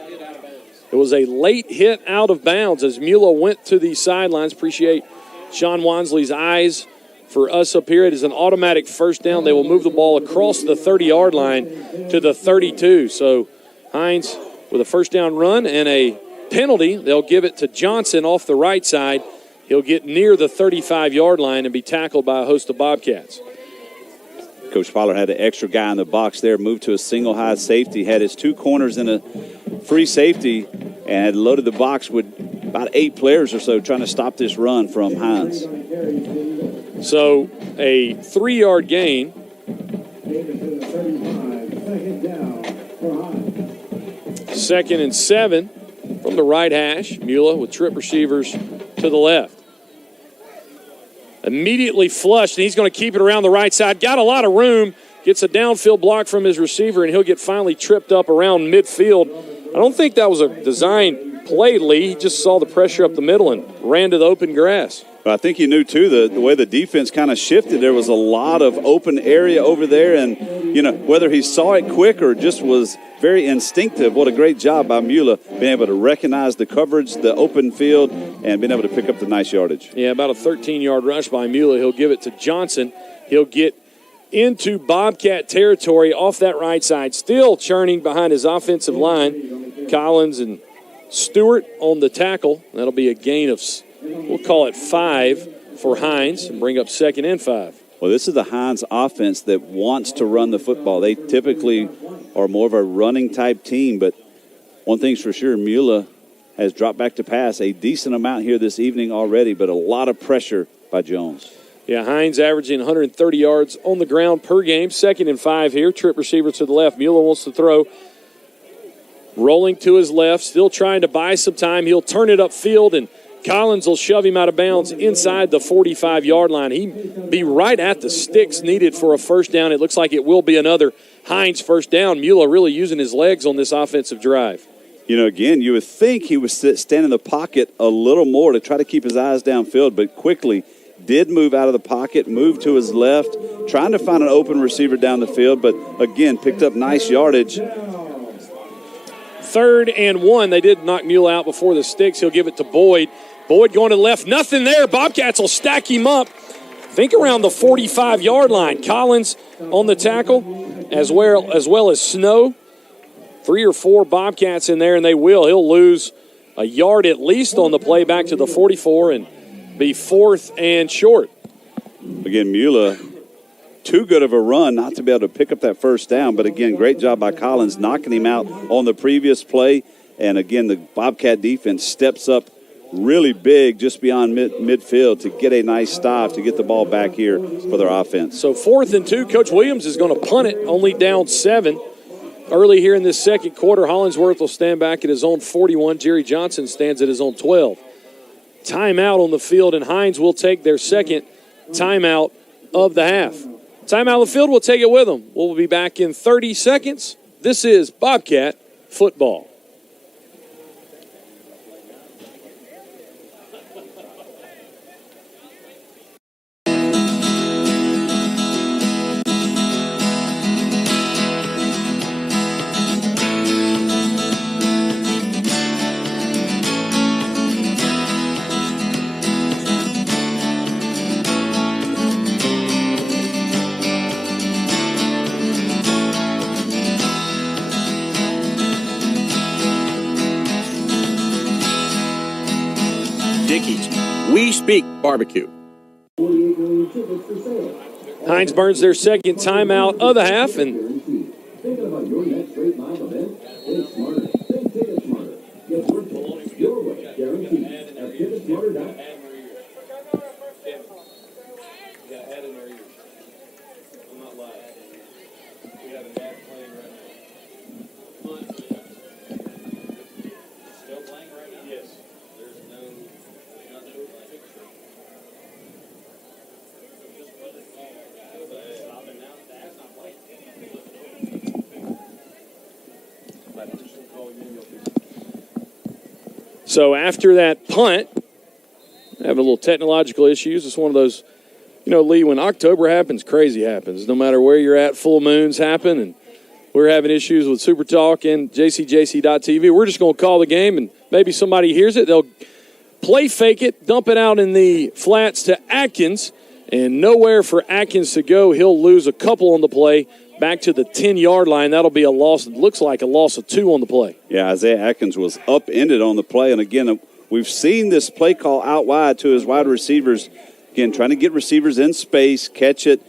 It was a late hit out of bounds as Mueller went to the sidelines. Appreciate Sean Wansley's eyes for us up here. It is an automatic first down. They will move the ball across the 30-yard line to the 32. So HINDS with a first down run and a penalty. They'll give it to Johnson off the right side. He'll get near the 35-yard line and be tackled by a host of Bobcats. Coach Pollard had an extra guy in the box there, moved to a single high safety, had his 2 corners in a free safety, and had loaded the box with about 8 players or so trying to stop this run from HINDS. So a 3-yard gain. 2nd and 7 from the right hash. Mueller with trip receivers to the left. Immediately flushed, and he's going to keep it around the right side. Got a lot of room. Gets a downfield block from his receiver, and he'll get finally tripped up around midfield. I don't think that was a design play, Lee. He just saw the pressure up the middle and ran to the open grass. But I think you knew, too, the way the defense kind of shifted. There was a lot of open area over there, and, you know, whether he saw it quick or just was very instinctive, what a great job by Mueller, being able to recognize the coverage, the open field, and being able to pick up the nice yardage. Yeah, about a 13-yard rush by Mueller. He'll give it to Johnson. He'll get into Bobcat territory off that right side, still churning behind his offensive line. Collins and Stewart on the tackle. That'll be a gain of, we'll call it 5 for HINDS and bring up 2nd and 5. Well, this is the HINDS offense that wants to run the football. They typically are more of a running-type team, but one thing's for sure, Mueller has dropped back to pass a decent amount here this evening already, but a lot of pressure by Jones. Yeah, HINDS averaging 130 yards on the ground per game. 2nd and 5 here. Trip receiver to the left. Mueller wants to throw. Rolling to his left, still trying to buy some time. He'll turn it upfield, and Collins will shove him out of bounds inside the 45-yard line. He'd be right at the sticks needed for a first down. It looks like it will be another Hinds first down. Mueller really using his legs on this offensive drive. Again, you would think he would stand in the pocket a little more to try to keep his eyes downfield, but quickly did move out of the pocket, moved to his left, trying to find an open receiver down the field, but again, picked up nice yardage. 3rd and 1. They did knock Mueller out before the sticks. He'll give it to Boyd. Boyd going to the left. Nothing there. Bobcats will stack him up. I think around the 45-yard line. Collins on the tackle, as well as Snow. 3 or 4 Bobcats in there, and they will. He'll lose a yard at least on the play back to the 44 and be 4th and short. Again, Mueller, too good of a run not to be able to pick up that first down. But, again, great job by Collins knocking him out on the previous play. And, again, the Bobcat defense steps up really big just beyond midfield to get a nice stop to get the ball back here for their offense. So 4th and 2, Coach Williams is going to punt it, only down 7. Early here in this second quarter, Hollingsworth will stand back at his own 41. Jerry Johnson stands at his own 12. Timeout on the field, and Hinds will take their second timeout of the half. Timeout on the field, we'll take it with them. We'll be back in 30 seconds. This is Bobcat football. We speak barbecue. Hinds burns their second timeout of the half, and Thinking about your next great live event? Think smarter. Think Ticket Smarter. Get more tickets your way, guaranteed. At TicketSmarter.com. So after that punt, having a little technological issues. It's one of those, Lee, when October happens, crazy happens. No matter where you're at, full moons happen, and we're having issues with Super Talk and JCJC.TV. We're just going to call the game, and maybe somebody hears it. They'll play fake it, dump it out in the flats to Atkins, and nowhere for Atkins to go. He'll lose a couple on the play. Back to the 10-yard line. That'll be a loss. It looks like a loss of 2 on the play. Yeah, Isaiah Atkins was upended on the play. And, again, we've seen this play call out wide to his wide receivers. Again, trying to get receivers in space, catch it,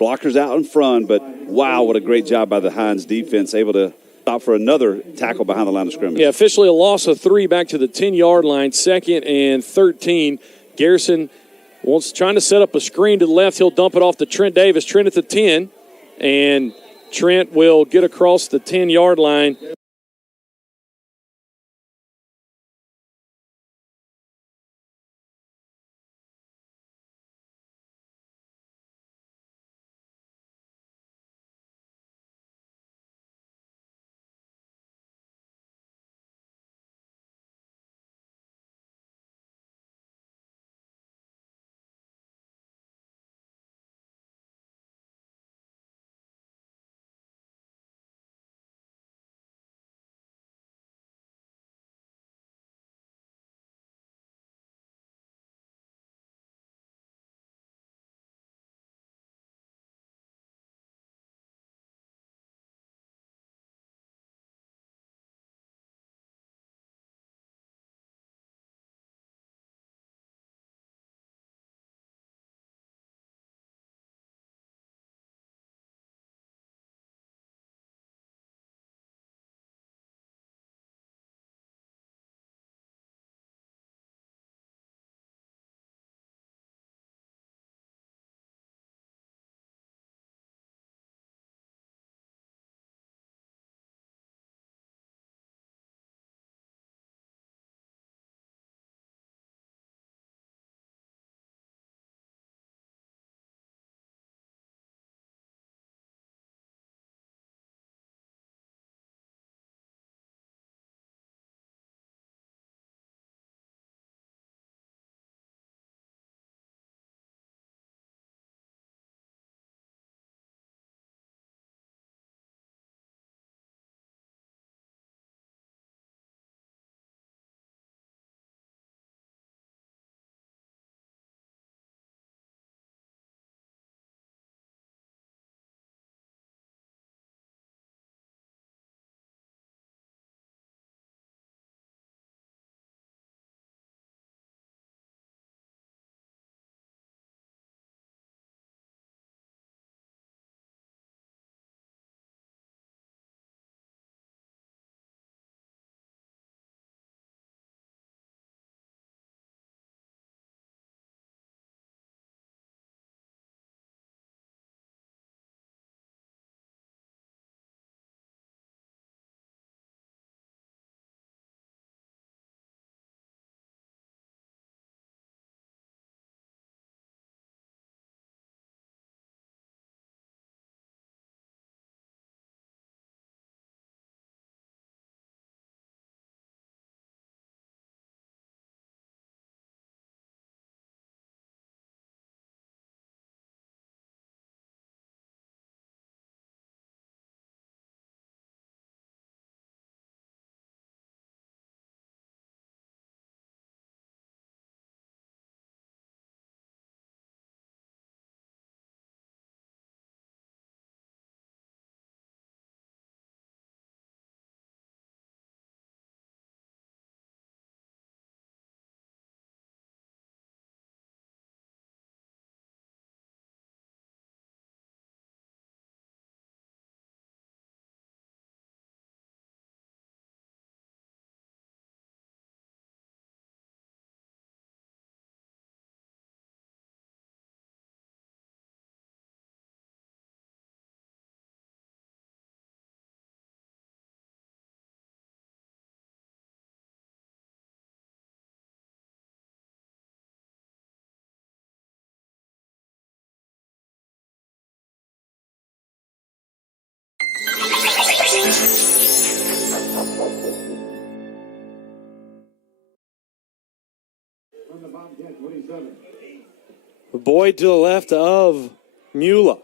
blockers out in front. But, wow, what a great job by the Hinds defense, able to stop for another tackle behind the line of scrimmage. Yeah, officially a loss of 3 back to the 10-yard line, 2nd and 13. Garrison trying to set up a screen to the left. He'll dump it off to Trent Davis. Trent at the 10. And Trent will get across the 10-yard line. Boyd to the left of Mula.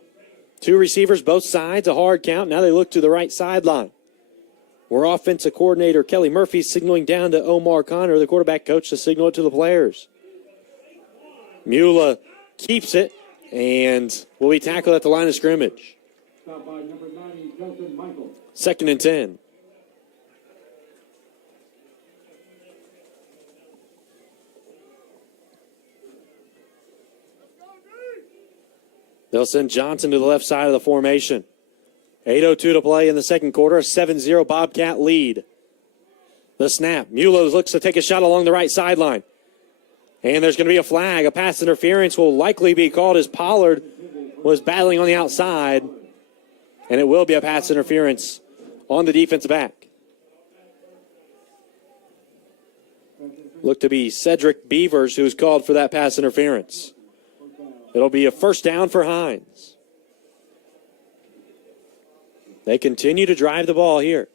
Two receivers, both sides, a hard count. Now they look to the right sideline, where offensive coordinator Kelly Murphy signaling down to Omar Connor, the quarterback coach, to signal it to the players. Mula keeps it and will be tackled at the line of scrimmage. Stop by number 90, Kelton Michael. 2nd and 10. They'll send Johnson to the left side of the formation. 8:02 to play in the second quarter, a 7-0 Bobcat lead. The snap. Mula looks to take a shot along the right sideline. And there's going to be a flag. A pass interference will likely be called as Pollard was battling on the outside. And it will be a pass interference on the defensive back. Look to be Cedric Beavers who's called for that pass interference. It'll be a first down for Hinds. They continue to drive the ball here.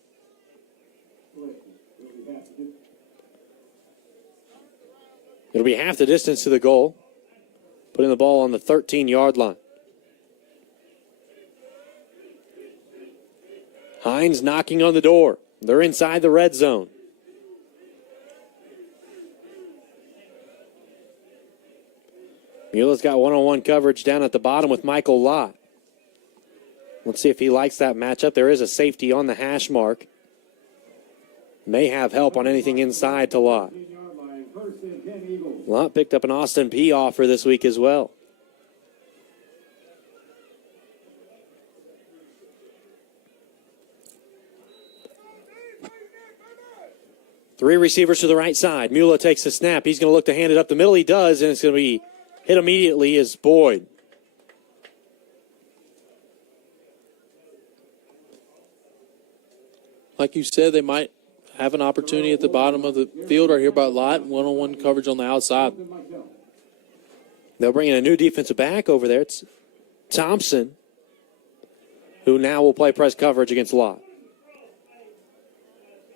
It'll be half the distance to the goal, putting the ball on the 13-yard line. Hinds knocking on the door. They're inside the red zone. Mula's got one-on-one coverage down at the bottom with Michael Lott. Let's see if he likes that matchup. There is a safety on the hash mark. May have help on anything inside to Lott. Lott picked up an Austin P offer this week as well. Three receivers to the right side. Mula takes the snap. He's going to look to hand it up the middle. He does, and it's going to be hit immediately as Boyd. Like you said, they might have an opportunity at the bottom of the field right here by Lott. One-on-one coverage on the outside. They'll bring in a new defensive back over there. It's Thompson, who now will play press coverage against Lott.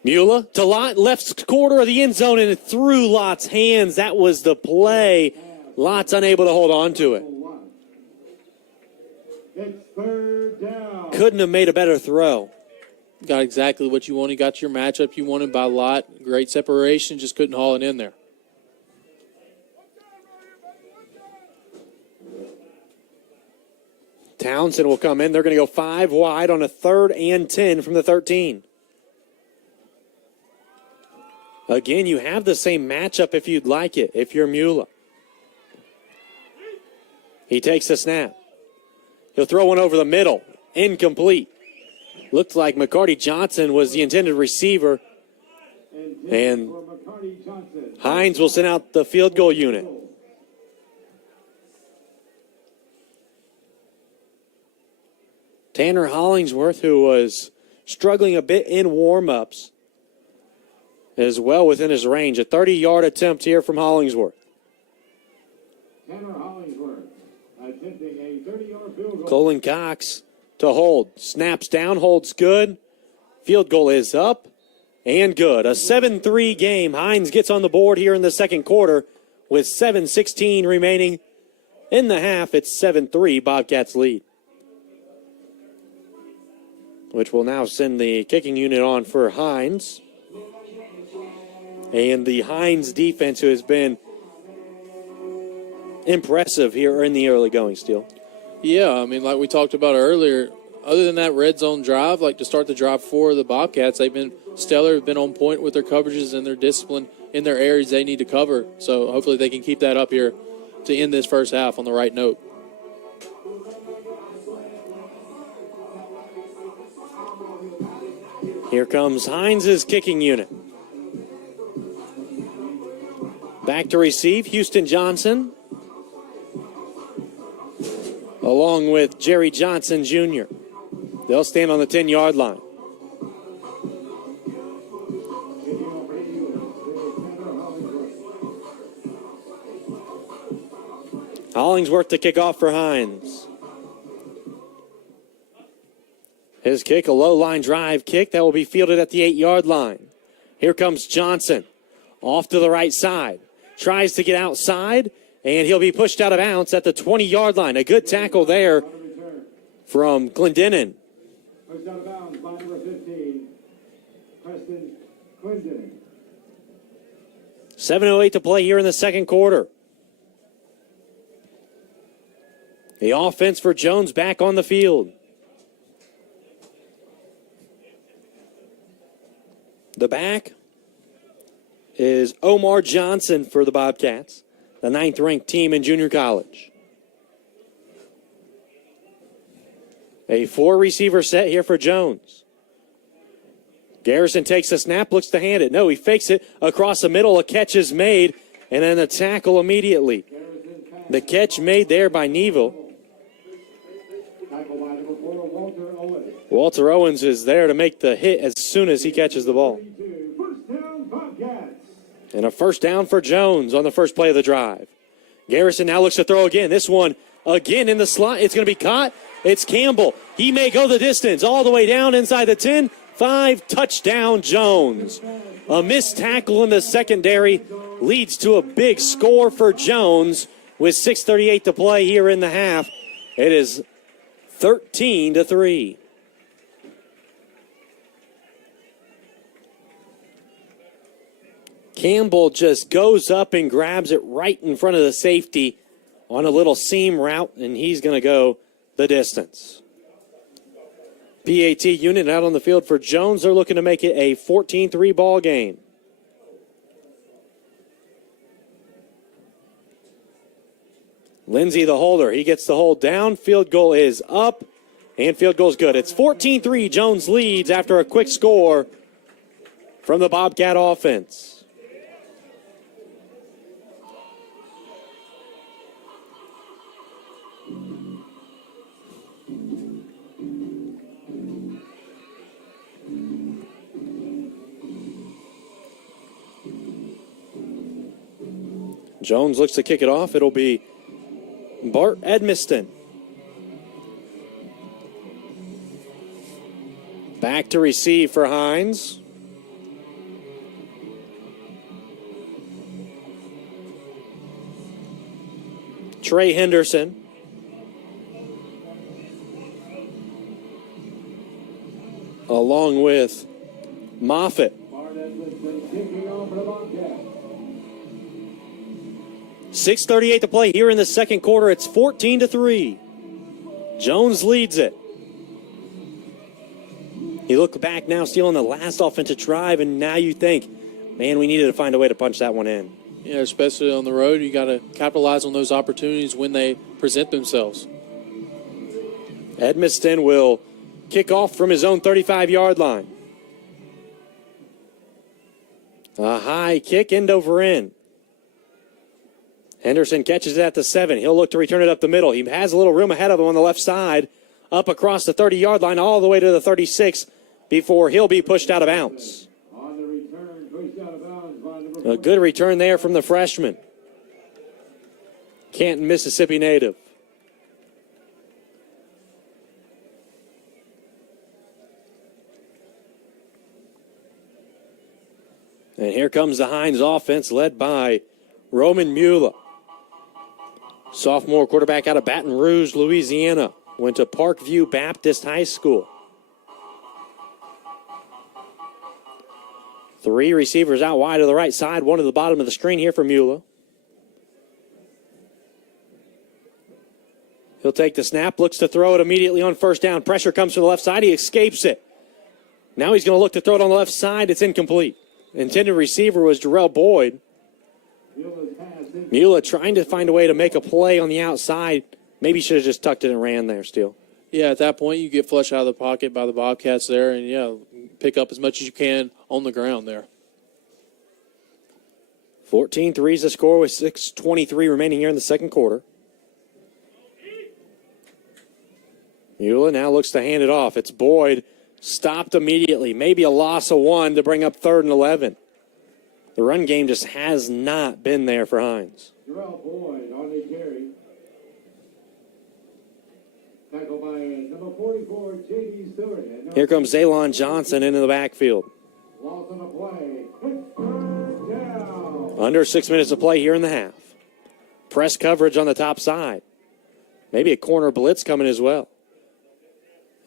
Mula to Lott, left quarter of the end zone, and it through Lott's hands. That was the play. Lott's unable to hold on to it. It's third down. Couldn't have made a better throw. Got exactly what you wanted. Got your matchup you wanted by Lott. Great separation, just couldn't haul it in there. Townsend will come in. They're going to go 5 wide on a 3rd and 10 from the 13. Again, you have the same matchup if you'd like it, if you're Mula. He takes the snap. He'll throw one over the middle. Incomplete. Looked like McCarty Johnson was the intended receiver. And Hinds will send out the field goal unit. Tanner Hollingsworth, who was struggling a bit in warm-ups, is well within his range. A 30-yard attempt here from Hollingsworth. Tanner Hollingsworth attempting a 30-yard field goal. Colin Cox to hold. Snaps down, holds good. Field goal is up and good. A 7-3 game. Hinds gets on the board here in the second quarter with 7:16 remaining in the half. It's 7-3, Bobcats lead. Which will now send the kicking unit on for Hinds. And the Hinds defense, who has been impressive here in the early going, Steele. Yeah, I mean, like we talked about earlier, other than that red zone drive, like to start the drive for the Bobcats, they've been stellar, have been on point with their coverages and their discipline in their areas they need to cover. So hopefully they can keep that up here to end this first half on the right note. Here comes Hinds' kicking unit. Back to receive, Houston Johnson, along with Jerry Johnson Jr. They'll stand on the 10-yard line. Hollingsworth to kick off for Hinds. His kick, a low-line drive kick that will be fielded at the 8-yard line. Here comes Johnson. Off to the right side. tries to get outside, and he'll be pushed out of bounds at the 20-yard line. A good tackle there from Glendening. Pushed out of bounds by number 15, Preston Clinton. 7:08 to play here in the second quarter. The offense for Jones back on the field. The back is Omar Johnson for the Bobcats, the 9th-ranked team in junior college. A 4-receiver set here for Jones. Garrison takes the snap, looks to hand it. No, he fakes it across the middle. A catch is made, and then a tackle immediately. The catch made there by Neville. Walter Owens is there to make the hit as soon as he catches the ball. And a first down for Jones on the first play of the drive. Garrison now looks to throw again. This one again in the slot. It's going to be caught. It's Campbell. He may go the distance all the way down inside the 10. 5, touchdown Jones. A missed tackle in the secondary leads to a big score for Jones with 6:38 to play here in the half. It is 13-3. Campbell just goes up and grabs it right in front of the safety on a little seam route, and he's going to go the distance. PAT unit out on the field for Jones. They're looking to make it a 14-3 ball game. Lindsey, the holder, he gets the hold down. Field goal is up, and field goal's good. It's 14-3. Jones leads after a quick score from the Bobcat offense. Jones looks to kick it off. It'll be Bart Edmiston. Back to receive for HINDS. Trey Henderson. Along with Moffitt. 6:38 to play here in the second quarter. It's 14-3. Jones leads it. You look back now, stealing the last offensive drive, and now you think, man, we needed to find a way to punch that one in. Yeah, especially on the road, you got to capitalize on those opportunities when they present themselves. Edmiston will kick off from his own 35-yard line. A high kick, end over end. Henderson catches it at the 7. He'll look to return it up the middle. He has a little room ahead of him on the left side, up across the 30-yard line, all the way to the 36 before he'll be pushed out of bounds. A good return there from the freshman. Canton, Mississippi native. And here comes the HINDS offense led by Roman Mueller. Sophomore quarterback out of Baton Rouge, Louisiana. Went to Parkview Baptist High School. 3 receivers out wide to the right side. One to the bottom of the screen here for Mueller. He'll take the snap, looks to throw it immediately on first down. Pressure comes from the left side. He escapes it. Now he's going to look to throw it on the left side. It's incomplete. Intended receiver was Jarrell Boyd. Mueller trying to find a way to make a play on the outside. Maybe should have just tucked it and ran there still. Yeah, at that point, you get flushed out of the pocket by the Bobcats there, and, yeah, pick up as much as you can on the ground there. 14-3 is the score with 6:23 remaining here in the second quarter. Mueller now looks to hand it off. It's Boyd. Stopped immediately. Maybe a loss of 1 to bring up 3rd and 11. The run game just has not been there for HINDS. Jarrell Boyd on the carry. Tackled by number 44, J.D. Stewart. Here comes Zaylon Johnson into the backfield. Loss on the play. It's third down. Under 6 minutes of play here in the half. Press coverage on the top side. Maybe a corner blitz coming as well.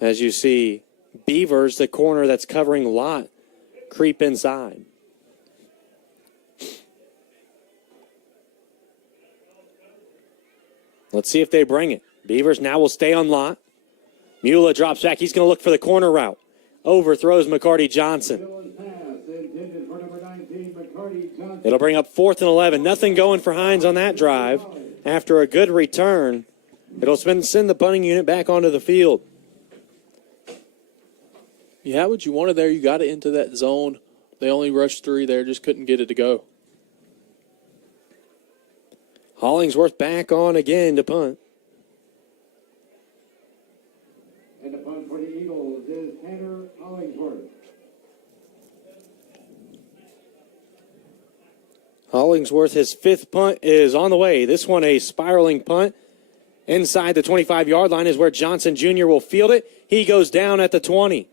As you see Beavers, the corner that's covering Lott, creep inside. Let's see if they bring it. Beavers now will stay on Lott. Mula drops back. He's going to look for the corner route. Overthrows McCarty Johnson. It'll bring up 4th and 11. Nothing going for Hinds on that drive. After a good return, it'll send the punting unit back onto the field. You had what you wanted there. You got it into that zone. They only rushed 3 there, just couldn't get it to go. Hollingsworth back on again to punt. And the punt for the Eagles is Tanner Hollingsworth. Hollingsworth, his 5th punt is on the way. This one a spiraling punt. Inside the 25-yard line is where Johnson Jr. will field it. He goes down at the 20.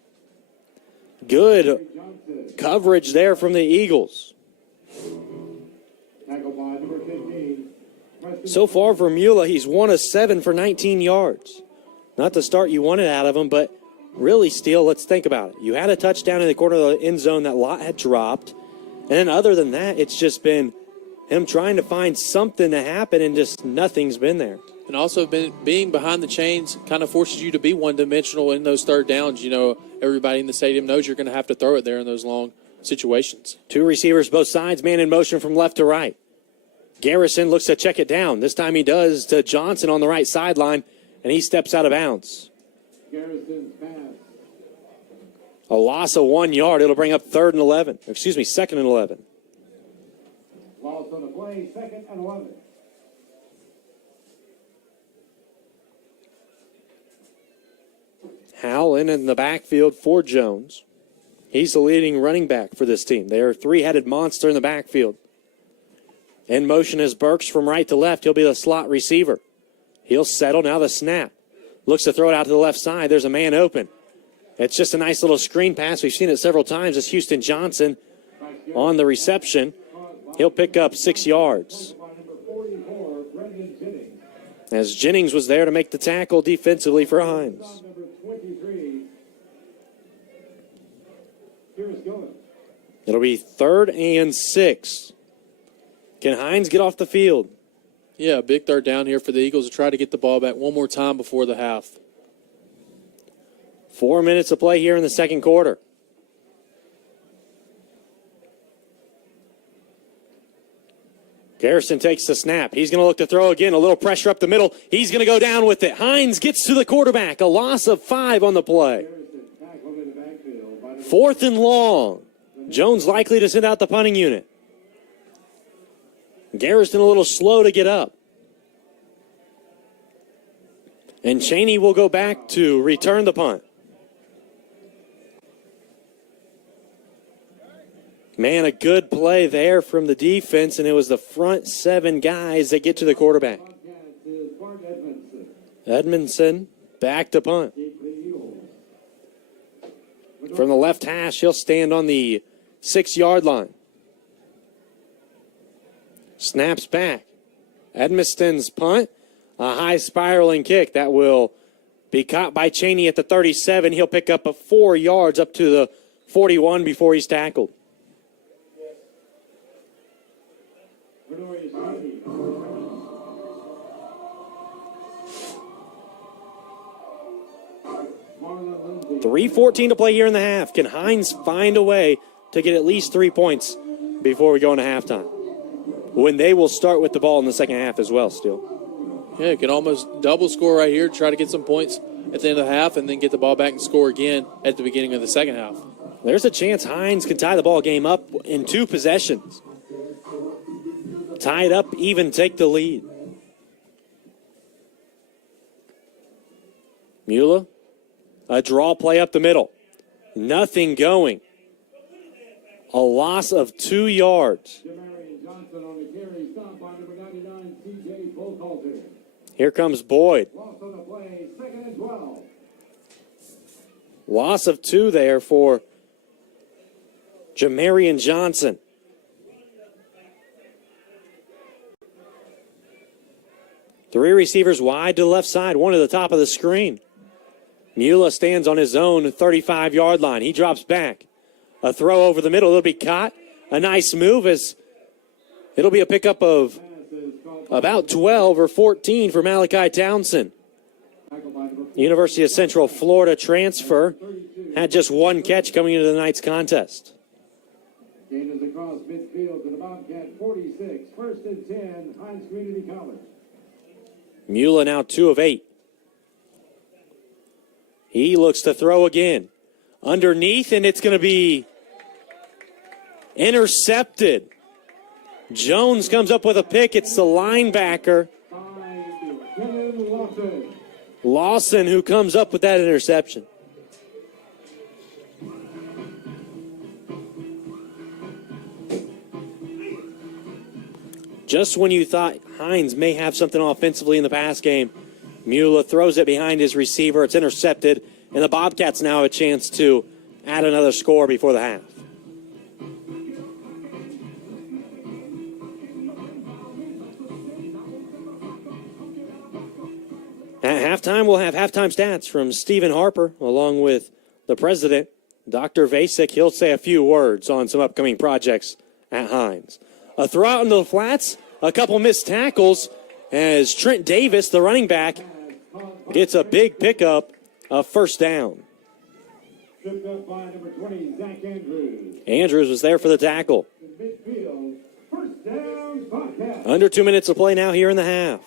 Good coverage there from the Eagles. Tackled by number 15. So far for Mula, he's 1 of 7 for 19 yards. Not the start you wanted out of him, but really, Steele, let's think about it. You had a touchdown in the corner of the end zone that Lott had dropped. And then other than that, it's just been him trying to find something to happen, and just nothing's been there. And also being behind the chains kind of forces you to be one-dimensional in those third downs. You know, everybody in the stadium knows you're going to have to throw it there in those long situations. 2 receivers both sides, man in motion from left to right. Garrison looks to check it down. This time he does to Johnson on the right sideline, and he steps out of bounds. Garrison's pass. A loss of 1 yard. It'll bring up 2nd and 11. Loss on the play, 2nd and 11. Howell in the backfield for Jones. He's the leading running back for this team. They are a 3-headed monster in the backfield. In motion is Burks from right to left. He'll be the slot receiver. He'll settle. Now the snap. Looks to throw it out to the left side. There's a man open. It's just a nice little screen pass. We've seen it several times. It's Houston Johnson on the reception. He'll pick up 6 yards. As Jennings was there to make the tackle defensively for Hinds. It'll be 3rd and 6. Can Hinds get off the field? Yeah, big third down here for the Eagles to try to get the ball back one more time before the half. 4 minutes of play here in the second quarter. Garrison takes the snap. He's going to look to throw again. A little pressure up the middle. He's going to go down with it. Hinds gets to the quarterback. A loss of 5 on the play. 4th and long. Jones likely to send out the punting unit. Garrison a little slow to get up. And Cheney will go back to return the punt. Man, a good play there from the defense, and it was the front 7 guys that get to the quarterback. Edmondson back to punt. From the left hash, he'll stand on the 6-yard line. Snaps back. Edmonston's punt. A high spiraling kick that will be caught by Cheney at the 37. He'll pick up 4 yards up to the 41 before he's tackled. .3:14 to play here in the half. Can Hinds find a way to get at least 3 points before we go into halftime? When they will start with the ball in the second half as well, still. Yeah, you can almost double score right here, try to get some points at the end of the half, and then get the ball back and score again at the beginning of the second half. There's a chance Hinds can tie the ball game up in 2 possessions. Tie it up, even take the lead. Mula, a draw play up the middle. Nothing going. A loss of 2 yards. Here comes Boyd. Loss of 2 there for Jamarian Johnson. Three receivers wide to the left side, one to the top of the screen. Mula stands on his own 35-yard line. He drops back. A throw over the middle. It'll be caught. A nice move as it'll be a pickup of about 12 or 14 for Malachi Townsend. University of Central Florida transfer had just one catch coming into the night's contest. Gain is across midfield to the Bobcat 46. First and 10, Hinds Community College. Mula now 2 of 8. He looks to throw again. Underneath, and it's going to be intercepted. Jones comes up with a pick. It's the linebacker, Lawson, who comes up with that interception. Just when you thought Hinds may have something offensively in the pass game, Mula throws it behind his receiver. It's intercepted, and the Bobcats now have a chance to add another score before the half. At halftime, we'll have halftime stats from Stephen Harper, along with the president, Dr. Vasic. He'll say a few words on some upcoming projects at Hinds. A throw out into the flats, a couple missed tackles, as Trent Davis, the running back, gets a big pickup of first down. Tripped up by number 20, Zach Andrews. Andrews was there for the tackle. Midfield, first down, Bobcat. Under 2 minutes to play now here in the half.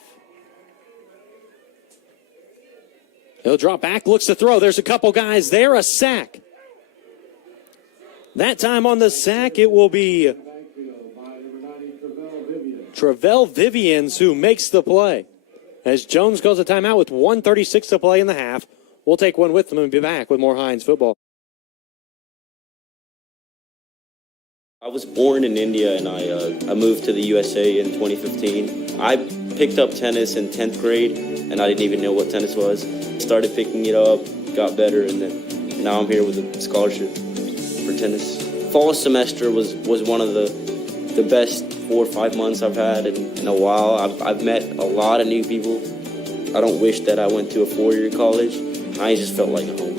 He'll drop back, looks to throw. There's a couple guys there, a sack. That time on the sack, it will be Travell Vivians who makes the play. As Jones goes a timeout with 1:36 to play in the half. We'll take one with them and be back with more Hinds football. I was born in India, and I moved to the USA in 2015. I picked up tennis in 10th grade, and I didn't even know what tennis was. Started picking it up, got better, and then now I'm here with a scholarship for tennis. Fall semester was one of the best 4 or 5 months I've had in a while. I've met a lot of new people. I don't wish that I went to a 4-year college. I just felt like home.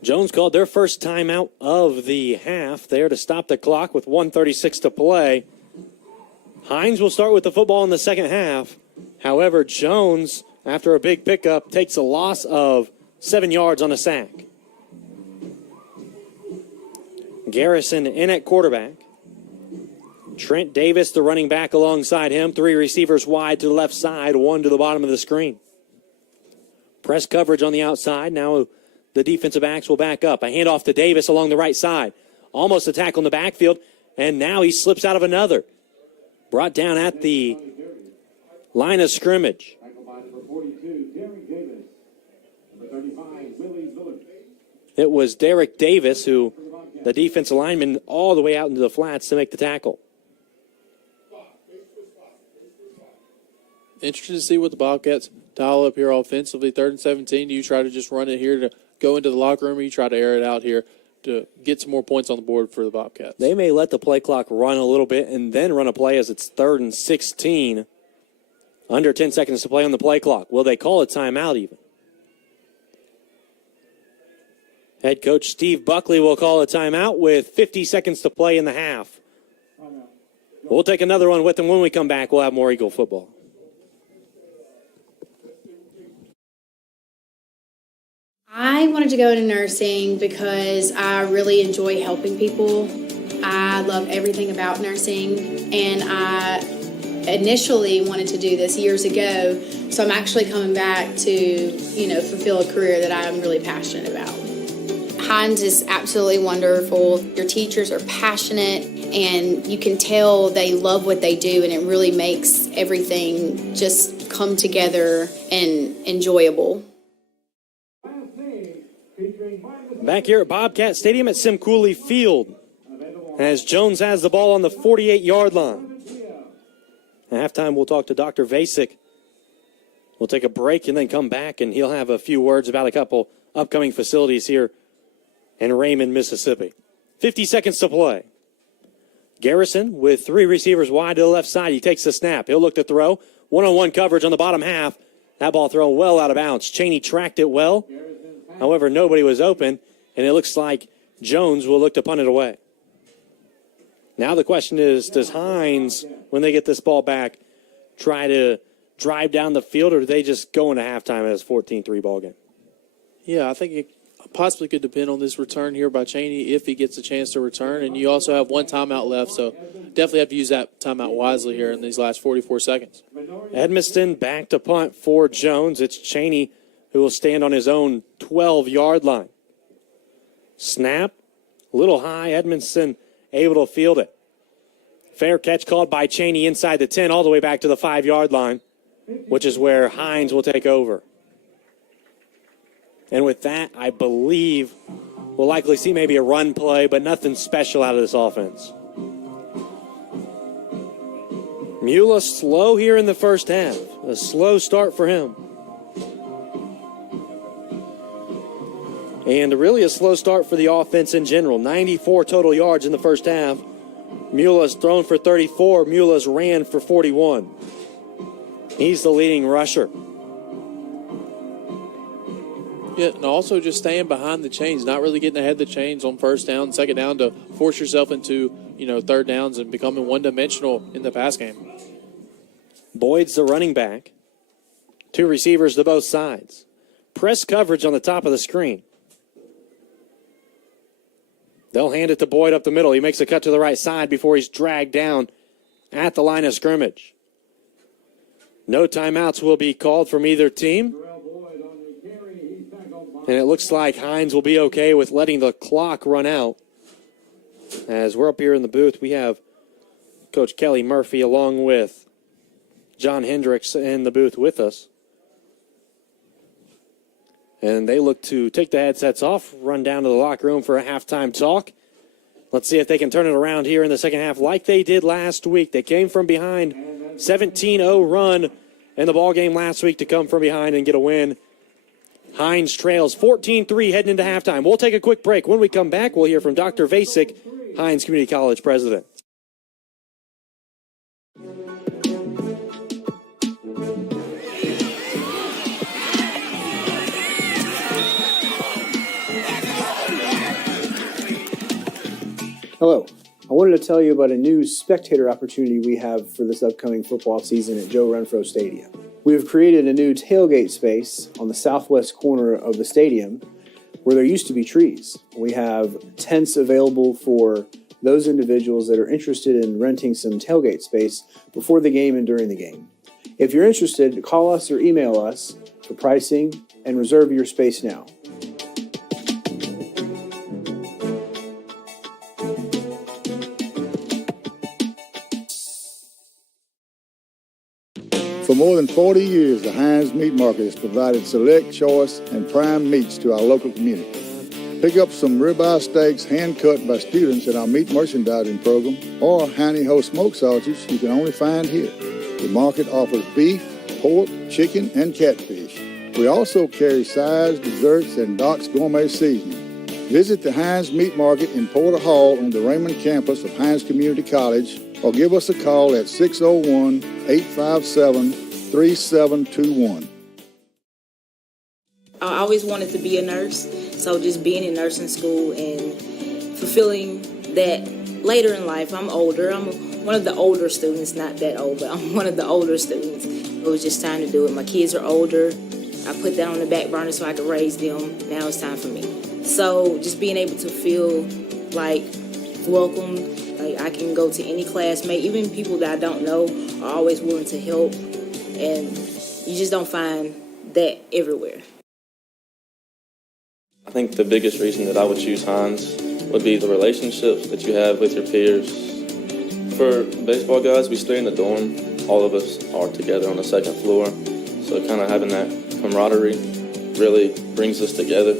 Jones called their first timeout of the half there to stop the clock with 1:36 to play. Hinds will start with the football in the second half. However, Jones, after a big pickup, takes a loss of 7 yards on a sack. Garrison in at quarterback. Trent Davis, the running back, alongside him. 3 receivers wide to the left side, 1 to the bottom of the screen. Press coverage on the outside. Now the defensive backs will back up. A handoff to Davis along the right side. Almost a tackle in the backfield, and now he slips out of another. Brought down at the line of scrimmage. It was Derek Davis who, the defensive lineman, all the way out into the flats to make the tackle. Interested to see what the Bobcats dial up here offensively. 3rd and 17. Do you try to just run it here to go into the locker room, or you try to air it out here to get some more points on the board for the Bobcats? They may let the play clock run a little bit and then run a play as it's 3rd and 16. Under 10 seconds to play on the play clock. Will they call a timeout even? Head coach Steve Buckley will call a timeout with 50 seconds to play in the half. We'll take another one with them when we come back. We'll have more Eagle football. I wanted to go into nursing because I really enjoy helping people. I love everything about nursing, and I initially wanted to do this years ago, so I'm actually coming back to, fulfill a career that I'm really passionate about. HINDS is absolutely wonderful. Your teachers are passionate, and you can tell they love what they do, and it really makes everything just come together and enjoyable. Back here at Bobcat Stadium at Simcooley Field, as Jones has the ball on the 48-yard line. At halftime, we'll talk to Dr. Vasic. We'll take a break and then come back, and he'll have a few words about a couple upcoming facilities here in Raymond, Mississippi. 50 seconds to play. Garrison with 3 receivers wide to the left side. He takes the snap. He'll look to throw. One-on-one coverage on the bottom half. That ball thrown well out of bounds. Cheney tracked it well. However, nobody was open, and it looks like Jones will look to punt it away. Now the question is, does HINDS, when they get this ball back, try to drive down the field, or do they just go into halftime as a 14-3 ball game? Yeah, I think it possibly could depend on this return here by Cheney if he gets a chance to return. And you also have 1 timeout left, so definitely have to use that timeout wisely here in these last 44 seconds. Edmiston back to punt for Jones. It's Cheney who will stand on his own 12-yard line. Snap, a little high. Edmiston able to field it. Fair catch called by Cheney inside the 10 all the way back to the 5-yard line, which is where HINDS will take over. And with that, I believe we'll likely see maybe a run play, but nothing special out of this offense. Mula slow here in the first half. A slow start for him. And really a slow start for the offense in general. 94 total yards in the first half. Mula's thrown for 34. Mula's ran for 41. He's the leading rusher. Yeah, and also just staying behind the chains, not really getting ahead of the chains on first down, second down to force yourself into, third downs and becoming one-dimensional in the pass game. Boyd's the running back. 2 receivers to both sides. Press coverage on the top of the screen. They'll hand it to Boyd up the middle. He makes a cut to the right side before he's dragged down at the line of scrimmage. No timeouts will be called from either team. And it looks like HINDS will be okay with letting the clock run out. As we're up here in the booth, we have Coach Kelly Murphy along with John Hendricks in the booth with us. And they look to take the headsets off, run down to the locker room for a halftime talk. Let's see if they can turn it around here in the second half like they did last week. They came from behind, 17-0 run in the ball game last week to come from behind and get a win. HINDS trails 14-3 heading into halftime. We'll take a quick break. When we come back, we'll hear from Dr. Vasic, HINDS Community College president. Hello. I wanted to tell you about a new spectator opportunity we have for this upcoming football season at Joe Renfro Stadium. We have created a new tailgate space on the southwest corner of the stadium where there used to be trees. We have tents available for those individuals that are interested in renting some tailgate space before the game and during the game. If you're interested, call us or email us for pricing and reserve your space now. For more than 40 years, the HINDS Meat Market has provided select, choice, and prime meats to our local community. Pick up some ribeye steaks hand-cut by students in our meat merchandising program, or Hiney Ho smoked sausage you can only find here. The market offers beef, pork, chicken, and catfish. We also carry sides, desserts, and Doc's Gourmet Seasoning. Visit the HINDS Meat Market in Porter Hall on the Raymond campus of HINDS Community College, or give us a call at 601-857-3721. I always wanted to be a nurse, so just being in nursing school and fulfilling that later in life. I'm older. I'm one of the older students, not that old, but I'm one of the older students. It was just time to do it. My kids are older. I put that on the back burner so I could raise them. Now it's time for me. So just being able to feel like welcomed, like I can go to any classmate, even people that I don't know are always willing to help, and you just don't find that everywhere. I think the biggest reason that I would choose HINDS would be the relationships that you have with your peers. For baseball guys, we stay in the dorm. All of us are together on the second floor, so kind of having that camaraderie really brings us together.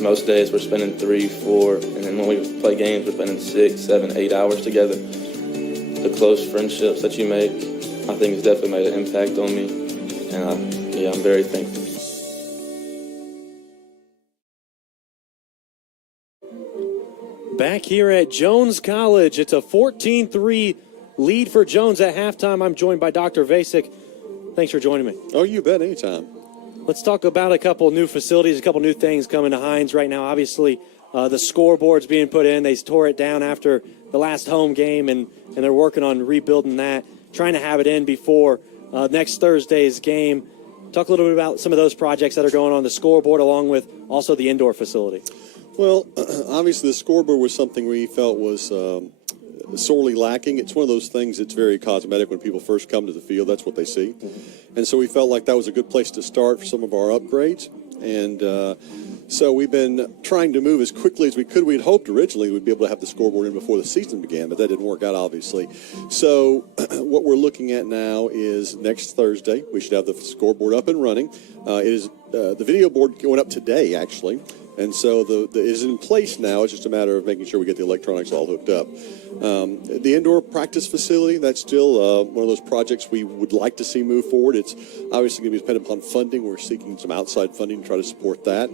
Most days we're spending 3, 4, and then when we play games, we're spending 6, 7, 8 hours together. The close friendships that you make, I think has definitely made an impact on me, and I'm very thankful. back here at Jones College. It's a 14-3 lead for Jones at halftime. I'm joined by Dr. Vasic. Thanks for joining me. Oh, you bet, anytime. Let's talk about a couple new facilities, a couple new things coming to Hinds right now. Obviously, the scoreboard's being put in. They tore it down after the last home game, and they're working on rebuilding that, trying to have it in before next Thursday's game. Talk a little bit about some of those projects that are going on the scoreboard, along with also the indoor facility. Well, obviously the scoreboard was something we felt was sorely lacking. It's one of those things that's very cosmetic when people first come to the field. That's what they see. And so we felt like that was a good place to start for some of our upgrades. And so we've been trying to move as quickly as we could. We had hoped originally we'd be able to have the scoreboard in before the season began, but that didn't work out, obviously. So what we're looking at now is next Thursday, we should have the scoreboard up and running. It is the video board going up today, actually. And so it is in place now. It's just a matter of making sure we get the electronics all hooked up. The indoor practice facility, that's still one of those projects we would like to see move forward. It's obviously going to be dependent upon funding. We're seeking some outside funding to try to support that.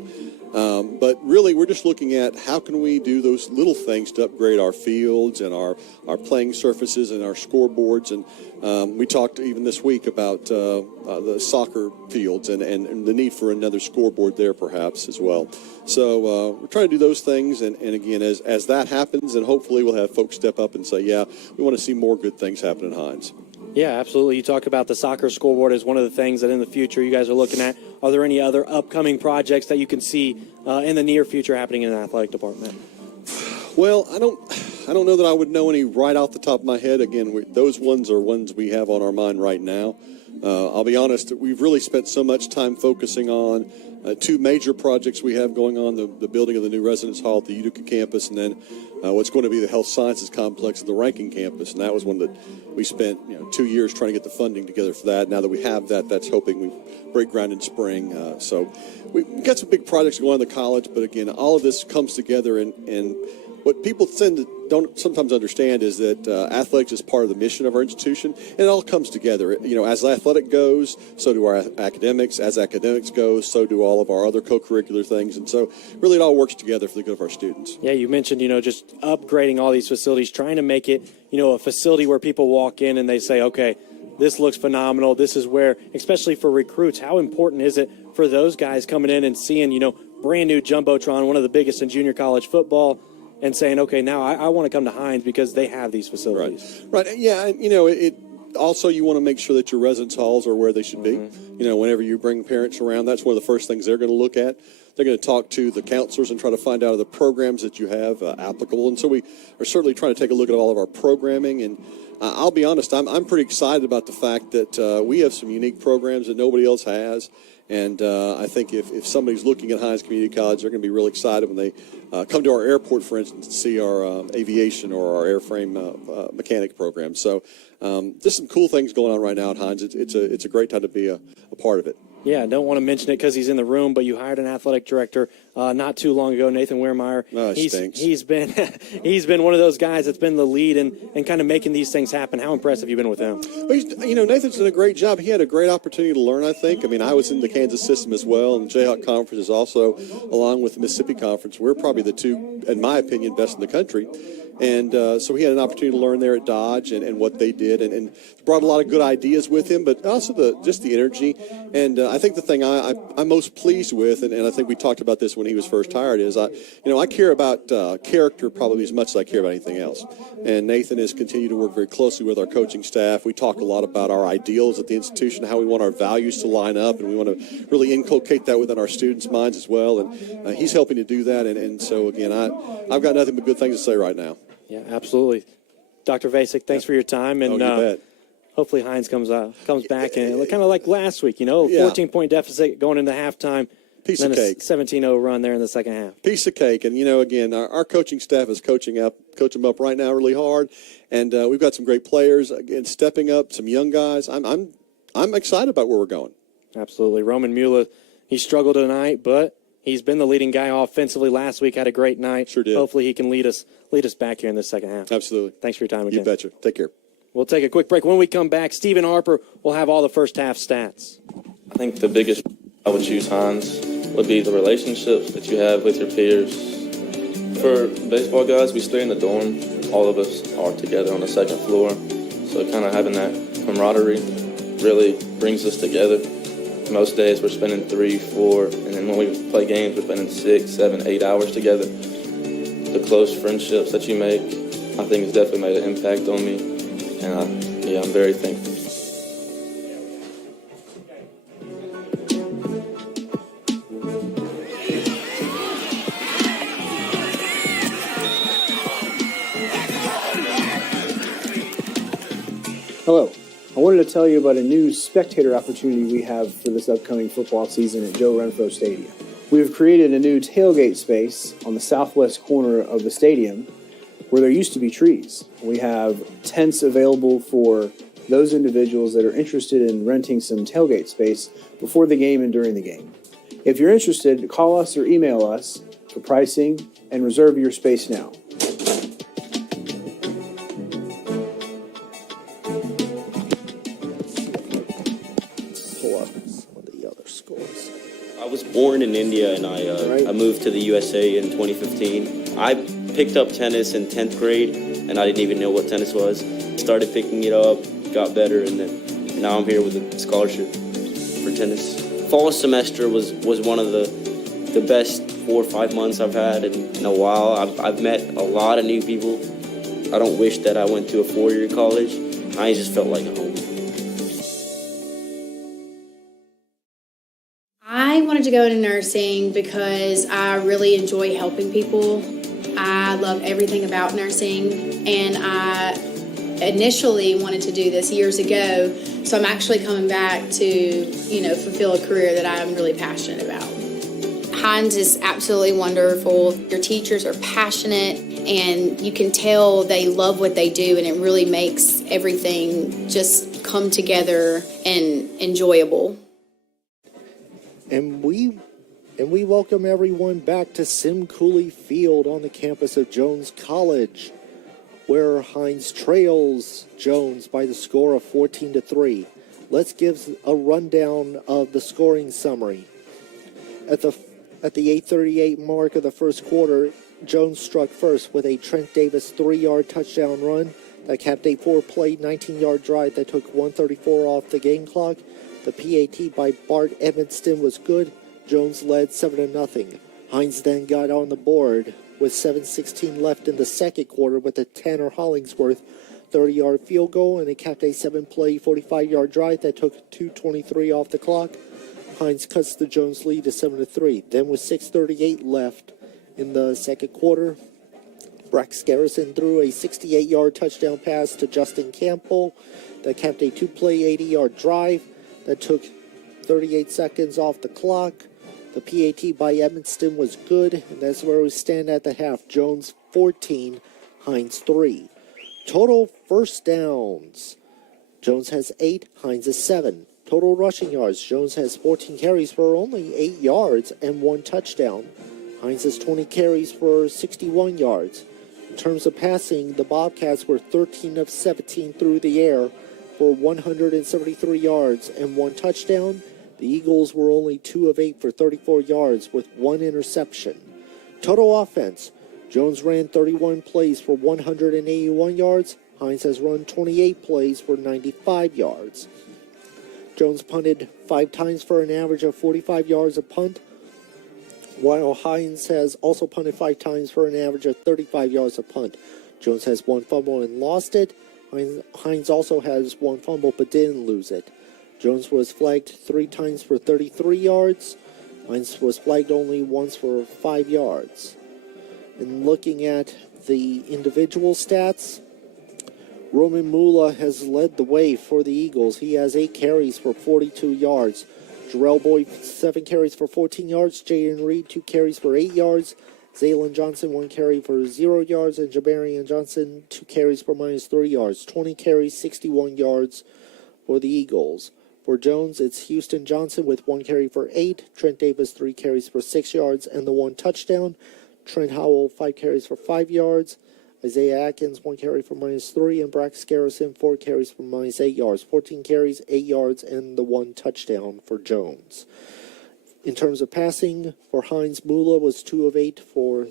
But really, we're just looking at how can we do those little things to upgrade our fields and our playing surfaces and our scoreboards. And we talked even this week about the soccer fields and the need for another scoreboard there perhaps as well. So we're trying to do those things. And again, as that happens, and hopefully we'll have folks step up and say, yeah, we want to see more good things happen in Hinds. Yeah, absolutely. You talk about the soccer scoreboard as one of the things that in the future you guys are looking at. Are there any other upcoming projects that you can see in the near future happening in the athletic department? Well, I don't know that I would know any right off the top of my head. Again, those ones are ones we have on our mind right now. I'll be honest, we've really spent so much time focusing on two major projects we have going on, the building of the new residence hall at the Utica campus, and then what's going to be the health sciences complex at the Rankin campus. And that was one that we spent 2 years trying to get the funding together for that. Now that we have that, that's hoping we break ground in spring. So we've got some big projects going on in the college, but again, all of this comes together, and what people don't sometimes understand is that athletics is part of the mission of our institution, and it all comes together. As athletic goes, so do our academics. As academics goes, so do all of our other co-curricular things. And so really it all works together for the good of our students. Yeah, you mentioned, just upgrading all these facilities, trying to make it, a facility where people walk in and they say, okay, this looks phenomenal. This is where, especially for recruits, how important is it for those guys coming in and seeing, brand new Jumbotron, one of the biggest in junior college football, and saying, okay, now I want to come to Hinds because they have these facilities. Right. Yeah, it also you want to make sure that your residence halls are where they should be. Whenever you bring parents around, that's one of the first things they're going to look at. They're going to talk to the counselors and try to find out of the programs that you have applicable. And so we are certainly trying to take a look at all of our programming. And I'll be honest, I'm pretty excited about the fact that we have some unique programs that nobody else has. And I think if somebody's looking at Hinds Community College, they're going to be real excited when they come to our airport, for instance, to see our aviation or our airframe mechanic program. So just some cool things going on right now at Hinds. It's a great time to be a part of it. Yeah, I don't want to mention it because he's in the room, but you hired an athletic director not too long ago, Nathan Wehrmeyer. Oh, stinks. He's been he's been one of those guys that's been the lead and kind of making these things happen. How impressed have you been with him? Well, Nathan's done a great job. He had a great opportunity to learn, I think. I was in the Kansas system as well, and the Jayhawk Conference is also, along with the Mississippi Conference. We're probably the two, in my opinion, best in the country. And so he had an opportunity to learn there at Dodge and what they did, and brought a lot of good ideas with him, but also just the energy. And I think the thing I'm most pleased with, and I think we talked about this when he was first hired, is I care about character probably as much as I care about anything else. And Nathan has continued to work very closely with our coaching staff. We talk a lot about our ideals at the institution, how we want our values to line up, and we want to really inculcate that within our students' minds as well. And he's helping to do that. And so, again, I've got nothing but good things to say right now. Yeah, absolutely. Dr. Vasic, thanks for your time. And you bet. Hopefully Hinds comes back and kind of like last week, a 14-point deficit going into halftime. Piece of cake. 17-0 run there in the second half. Piece of cake. And, again, our coaching staff is coaching them up right now really hard. And we've got some great players, again, stepping up, some young guys. I'm excited about where we're going. Absolutely. Roman Mula, he struggled tonight, but he's been the leading guy offensively last week, had a great night. Sure did. Hopefully he can lead us back here in the second half. Absolutely. Thanks for your time again. You betcha. Take care. We'll take a quick break. When we come back, Stephen Harper will have all the first half stats. I think the biggest I would choose Hinds would be the relationships that you have with your peers. For baseball guys, we stay in the dorm. All of us are together on the second floor. So kind of having that camaraderie really brings us together. Most days we're spending 3, 4, and then when we play games, we're spending 6, 7, 8 hours together. The close friendships that you make, I think has definitely made an impact on me. And I'm very thankful. Hello. I wanted to tell you about a new spectator opportunity we have for this upcoming football season at Joe Renfro Stadium. We have created a new tailgate space on the southwest corner of the stadium where there used to be trees. We have tents available for those individuals that are interested in renting some tailgate space before the game and during the game. If you're interested, call us or email us for pricing and reserve your space now. I was born in India, and I moved to the USA in 2015. I picked up tennis in 10th grade, and I didn't even know what tennis was. Started picking it up, got better, and then now I'm here with a scholarship for tennis. Fall semester was one of the best 4 or 5 months I've had in a while. I've met a lot of new people. I don't wish that I went to a 4-year college. I just felt like home. I wanted to go into nursing because I really enjoy helping people. I love everything about nursing, and I initially wanted to do this years ago, so I'm actually coming back to, fulfill a career that I'm really passionate about. HINDS is absolutely wonderful. Your teachers are passionate, and you can tell they love what they do, and it really makes everything just come together and enjoyable. And we welcome everyone back to Sim Cooley Field on the campus of Jones College, where HINDS trails Jones by the score of 14-3. Let's give a rundown of the scoring summary. At the 8:38 mark of the first quarter, Jones struck first with a Trent Davis 3-yard touchdown run that capped a 4-play 19-yard drive that took 1:34 off the game clock. The PAT by Bart Evanston was good. Jones led 7-0. HINDS then got on the board with 7:16 left in the second quarter with a Tanner Hollingsworth 30-yard field goal, and it capped a 7-play 45-yard drive that took 2:23 off the clock. HINDS cuts the Jones lead to 7-3. Then with 6:38 left in the second quarter, Brax Garrison threw a 68-yard touchdown pass to Justin Campbell that capped a 2-play 80-yard drive that took 38 seconds off the clock. The PAT by Evanston was good, and that's where we stand at the half. Jones 14, HINDS 3. Total first downs. Jones has 8, HINDS has 7. Total rushing yards. Jones has 14 carries for only 8 yards and 1 touchdown. HINDS has 20 carries for 61 yards. In terms of passing, the Bobcats were 13 of 17 through the air for 173 yards and 1 touchdown. The Eagles were only 2 of 8 for 34 yards with 1 interception. Total offense. Jones ran 31 plays for 181 yards. HINDS has run 28 plays for 95 yards. Jones punted 5 times for an average of 45 yards a punt, while HINDS has also punted 5 times for an average of 35 yards a punt. Jones has 1 fumble and lost it. HINDS also has 1 fumble but didn't lose it. Jones was flagged 3 times for 33 yards. HINDS was flagged only once for 5 yards. And looking at the individual stats, Roman Mula has led the way for the Eagles. He has 8 carries for 42 yards. Jarrell Boyd, 7 carries for 14 yards. Jaden Reed, 2 carries for 8 yards. Zaylon Johnson, 1 carry for 0 yards. And Jabarian Johnson, 2 carries for -3 yards. 20 carries, 61 yards for the Eagles. For Jones, it's Houston Johnson with 1 carry for 8. Trent Davis, 3 carries for 6 yards and the 1 touchdown. Trent Howell, 5 carries for 5 yards. Isaiah Atkins, 1 carry for -3. And Brax Garrison, 4 carries for -8 yards. 14 carries, 8 yards, and the 1 touchdown for Jones. In terms of passing, for HINDS, Mula was 2 of 8 for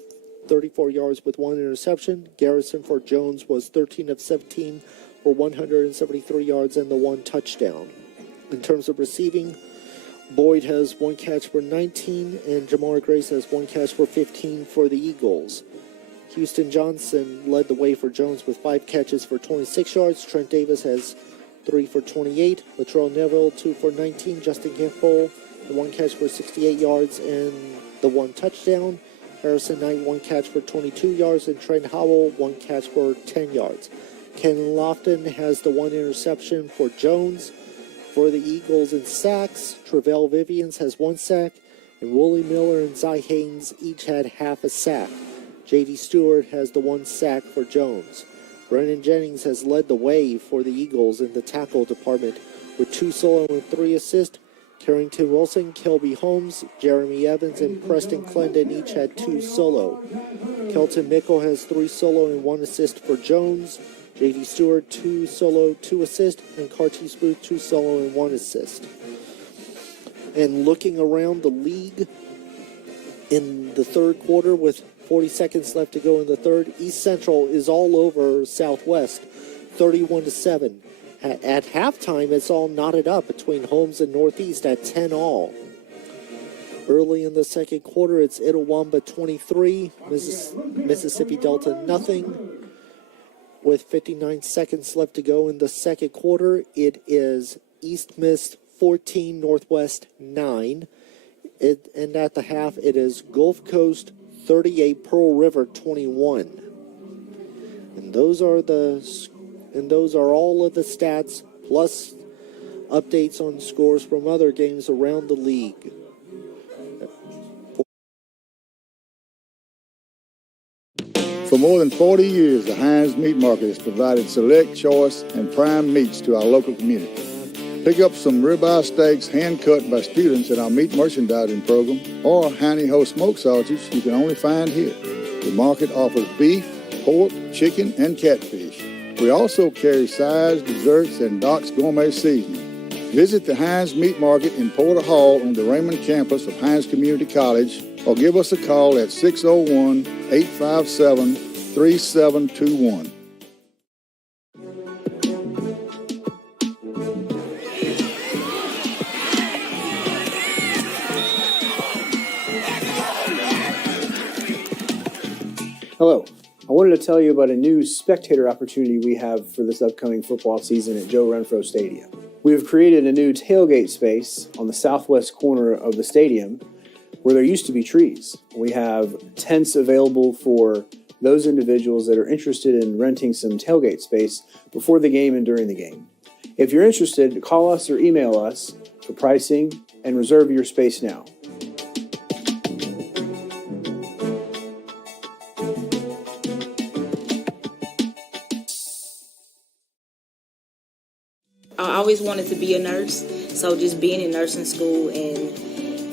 34 yards with 1 interception. Garrison for Jones was 13 of 17 for 173 yards and the 1 touchdown. In terms of receiving, Boyd has 1 catch for 19, and Jamar Grace has 1 catch for 15 for the Eagles. Houston Johnson led the way for Jones with 5 catches for 26 yards. Trent Davis has 3 for 28. Latrell Neville, 2 for 19. Justin Campbell, the 1 catch for 68 yards and the 1 touchdown. Harrison Knight, 1 catch for 22 yards, and Trent Howell, 1 catch for 10 yards. Ken Lofton has the 1 interception for Jones. For the Eagles in sacks, Travell Vivians has 1 sack, and Wooly Miller and Zy Haynes each had half a sack. J.D. Stewart has the 1 sack for Jones. Brennan Jennings has led the way for the Eagles in the tackle department with 2 solo and 3 assists. Carrington Wilson, Kelby Holmes, Jeremy Evans, and Preston Clendon each had 2 solo. Kelton Mickle has 3 solo and 1 assist for Jones. J.D. Stewart, 2 solo, 2 assist, and Cartier Booth, 2 solo and 1 assist. And looking around the league in the third quarter with 40 seconds left to go in the third, East Central is all over Southwest, 31-7. At halftime, it's all knotted up between Holmes and Northeast at 10 all. Early in the second quarter, it's Itawamba 23, Mississippi Delta nothing. With 59 seconds left to go in the second quarter, it is East Miss 14, Northwest 9. And at the half, it is Gulf Coast 38, Pearl River 21. And those are all of the stats, plus updates on scores from other games around the league. For more than 40 years, the HINDS Meat Market has provided select, choice, and prime meats to our local community. Pick up some ribeye steaks hand-cut by students in our meat merchandising program, or Hiney Ho smoke sausages you can only find here. The market offers beef, pork, chicken, and catfish. We also carry sides, desserts, and Doc's Gourmet seasoning. Visit the HINDS Meat Market in Porter Hall on the Raymond campus of Hinds Community College, or give us a call at 601-857-3721. Hello. I wanted to tell you about a new spectator opportunity we have for this upcoming football season at Joe Renfro Stadium. We have created a new tailgate space on the southwest corner of the stadium where there used to be trees. We have tents available for those individuals that are interested in renting some tailgate space before the game and during the game. If you're interested, call us or email us for pricing and reserve your space now. I always wanted to be a nurse, so just being in nursing school and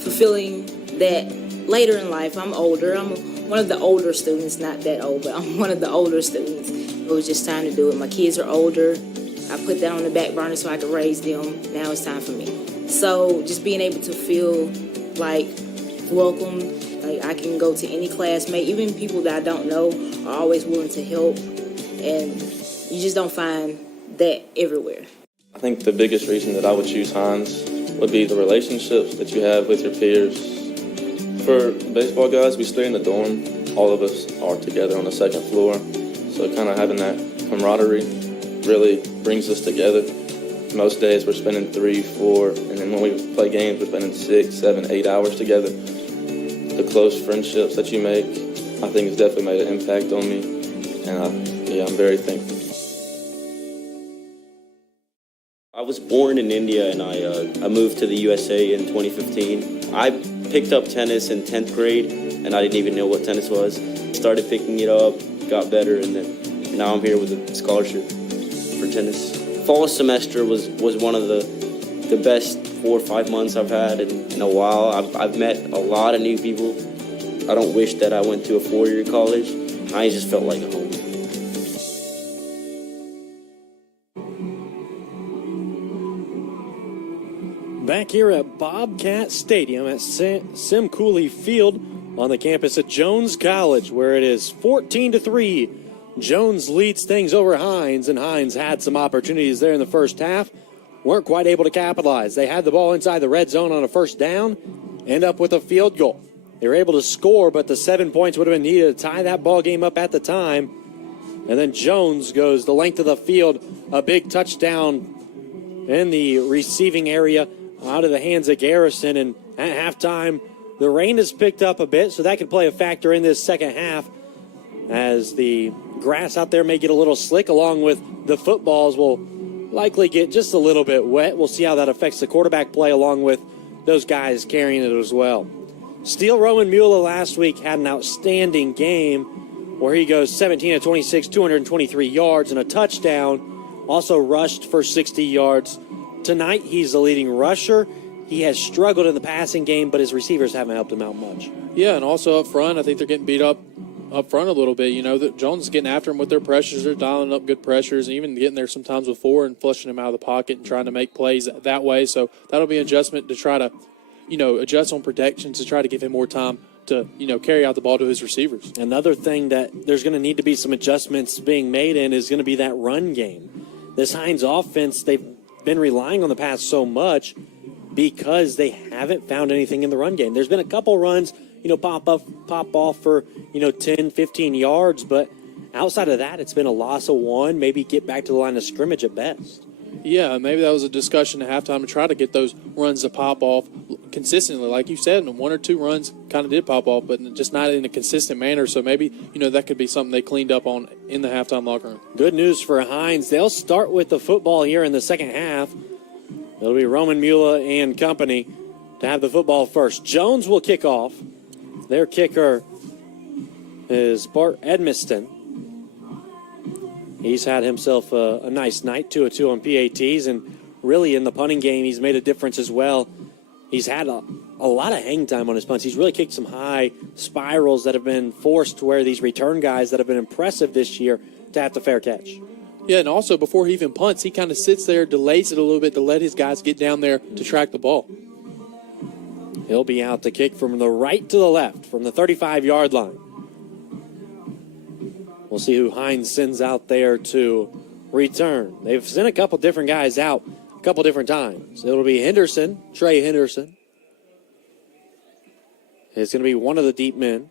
fulfilling that later in life. I'm older. I'm one of the older students, not that old, but I'm one of the older students. It was just time to do it. My kids are older. I put that on the back burner so I could raise them. Now it's time for me. So just being able to feel like welcome, like I can go to any classmate, even people that I don't know are always willing to help, and you just don't find that everywhere. I think the biggest reason that I would choose HINDS would be the relationships that you have with your peers. For baseball guys, we stay in the dorm. All of us are together on the second floor. So kind of having that camaraderie really brings us together. Most days we're spending 3, 4, and then when we play games, we're spending 6, 7, 8 hours together. The close friendships that you make, I think has definitely made an impact on me. And I'm very thankful. I was born in India, and I moved to the USA in 2015. I picked up tennis in 10th grade, and I didn't even know what tennis was. Started picking it up, got better, and then now I'm here with a scholarship for tennis. Fall semester was one of the best 4 or 5 months I've had in a while. I've met a lot of new people. I don't wish that I went to a 4-year college. I just felt like home. Back here at Bobcat Stadium at Sim Cooley Field, on the campus at Jones College, where it is 14-3. Jones leads things over Hinds, and Hinds had some opportunities there in the first half. Weren't quite able to capitalize. They had the ball inside the red zone on a first down, end up with a field goal. They were able to score, but the 7 points would have been needed to tie that ball game up at the time. And then Jones goes the length of the field, a big touchdown in the receiving area out of the hands of Garrison. And at halftime, the rain has picked up a bit, so that could play a factor in this second half, as the grass out there may get a little slick, along with the footballs will likely get just a little bit wet. We'll see how that affects the quarterback play, along with those guys carrying it as well. Steele Roman Mueller last week had an outstanding game where he goes 17 of 26, 223 yards and a touchdown. Also rushed for 60 yards. Tonight, he's the leading rusher. He has struggled in the passing game, but his receivers haven't helped him out much. Yeah, and also up front, I think they're getting beat up front a little bit. You know, that Jones is getting after him with their pressures. They're dialing up good pressures, and even getting there sometimes with 4 and flushing him out of the pocket and trying to make plays that way. So that'll be an adjustment to try to, adjust on protection to try to give him more time to, carry out the ball to his receivers. Another thing that there's going to need to be some adjustments being made in is going to be that run game. This Hinds offense, they've been relying on the pass so much because they haven't found anything in the run game. There's been a couple runs, pop off for, 10, 15 yards, but outside of that, it's been a loss of 1, maybe get back to the line of scrimmage at best. Yeah, maybe that was a discussion at halftime to try to get those runs to pop off consistently. Like you said, 1 or 2 runs kind of did pop off, but just not in a consistent manner. So maybe, that could be something they cleaned up on in the halftime locker room. Good news for Hinds. They'll start with the football here in the second half. It'll be Roman Mueller and company to have the football first. Jones will kick off. Their kicker is Bart Edmiston. He's had himself a nice night, 2 of 2 on PATs, and really in the punting game, he's made a difference as well. He's had a lot of hang time on his punts. He's really kicked some high spirals that have been forced to where these return guys that have been impressive this year to have the fair catch. Yeah, and also before he even punts, he kind of sits there, delays it a little bit to let his guys get down there to track the ball. He'll be out to kick from the right to the left from the 35-yard line. We'll see who Hinds sends out there to return. They've sent a couple different guys out a couple different times. It'll be Henderson, Trey Henderson. It's going to be one of the deep men.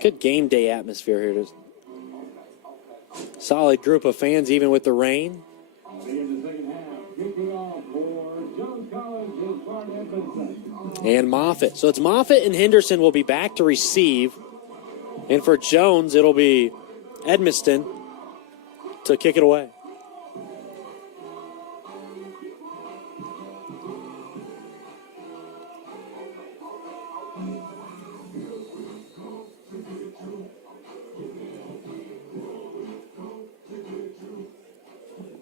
Good game day atmosphere here. Solid group of fans, even with the rain. And Moffitt. So it's Moffitt and Henderson will be back to receive. And for Jones, it'll be Edmiston to kick it away.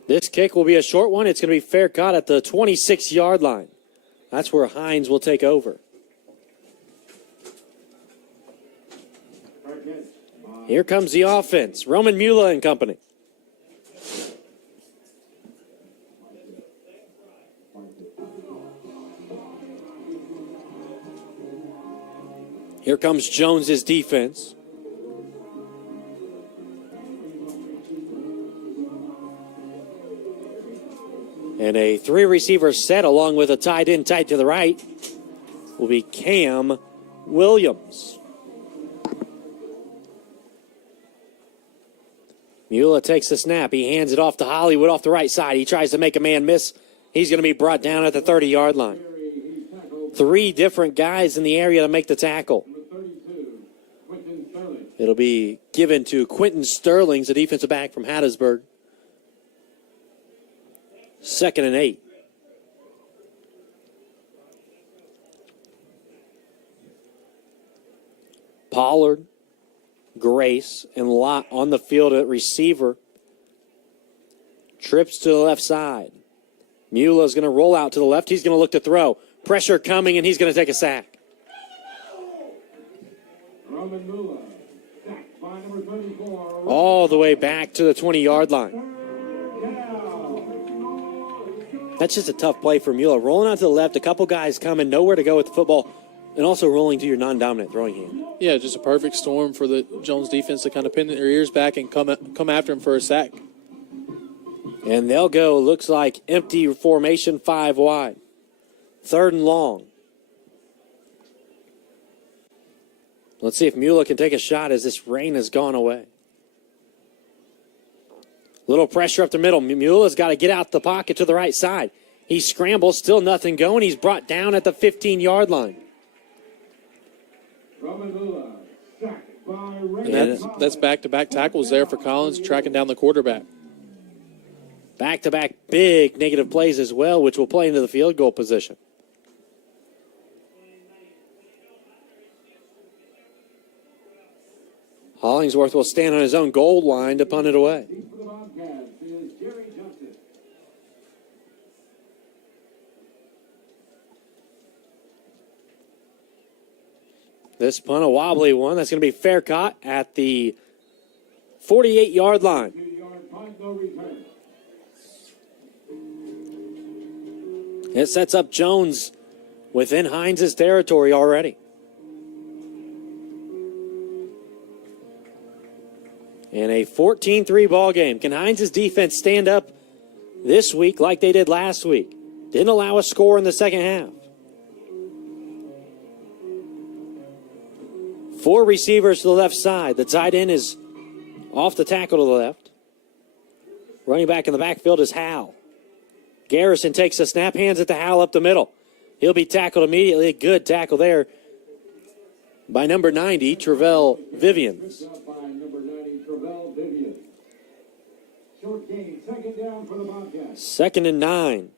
This kick will be a short one. It's going to be fair caught at the 26-yard line. That's where Hinds will take over. Here comes the offense. Roman Mueller and company. Here comes Jones's defense. And a 3-receiver set along with a tight end tight to the right will be Cam Williams. Mueller takes the snap. He hands it off to Hollywood off the right side. He tries to make a man miss. He's going to be brought down at the 30-yard line. 3 different guys in the area to make the tackle. It'll be given to Quentin Sterling, the defensive back from Hattiesburg. 2nd and 8. Pollard, Grace, and Lott on the field at receiver. Trips to the left side. Mueller's going to roll out to the left. He's going to look to throw. Pressure coming, and he's going to take a sack. All the way back to the 20-yard line. That's just a tough play for Mueller. Rolling out to the left, a couple guys coming, nowhere to go with the football. and also rolling to your non-dominant throwing hand. Yeah, just a perfect storm for the Jones defense to kind of pin their ears back and come after him for a sack. And they'll go, looks like empty formation, 5 wide. 3rd and long. Let's see if Mueller can take a shot as this rain has gone away. Little pressure up the middle. Mueller's got to get out the pocket to the right side. He scrambles, still nothing going. He's brought down at the 15-yard line. And that's back-to-back tackles there for Collins, tracking down the quarterback. Back-to-back big negative plays as well, which will play into the field goal position. Hollingsworth will stand on his own goal line to punt it away. This punt, a wobbly one. That's going to be fair caught at the 48-yard line. It sets up Jones within Hines' territory already. And a 14-3 ball game. Can Hines' defense stand up this week like they did last week? Didn't allow a score in the second half. 4 receivers to the left side. The tight end is off the tackle to the left. Running back in the backfield is Howell. Garrison takes a snap, hands it to Howell up the middle. He'll be tackled immediately. A good tackle there by number 90, Travell Vivians. Short gain, 2nd down for the Bobcats. 2nd and 9.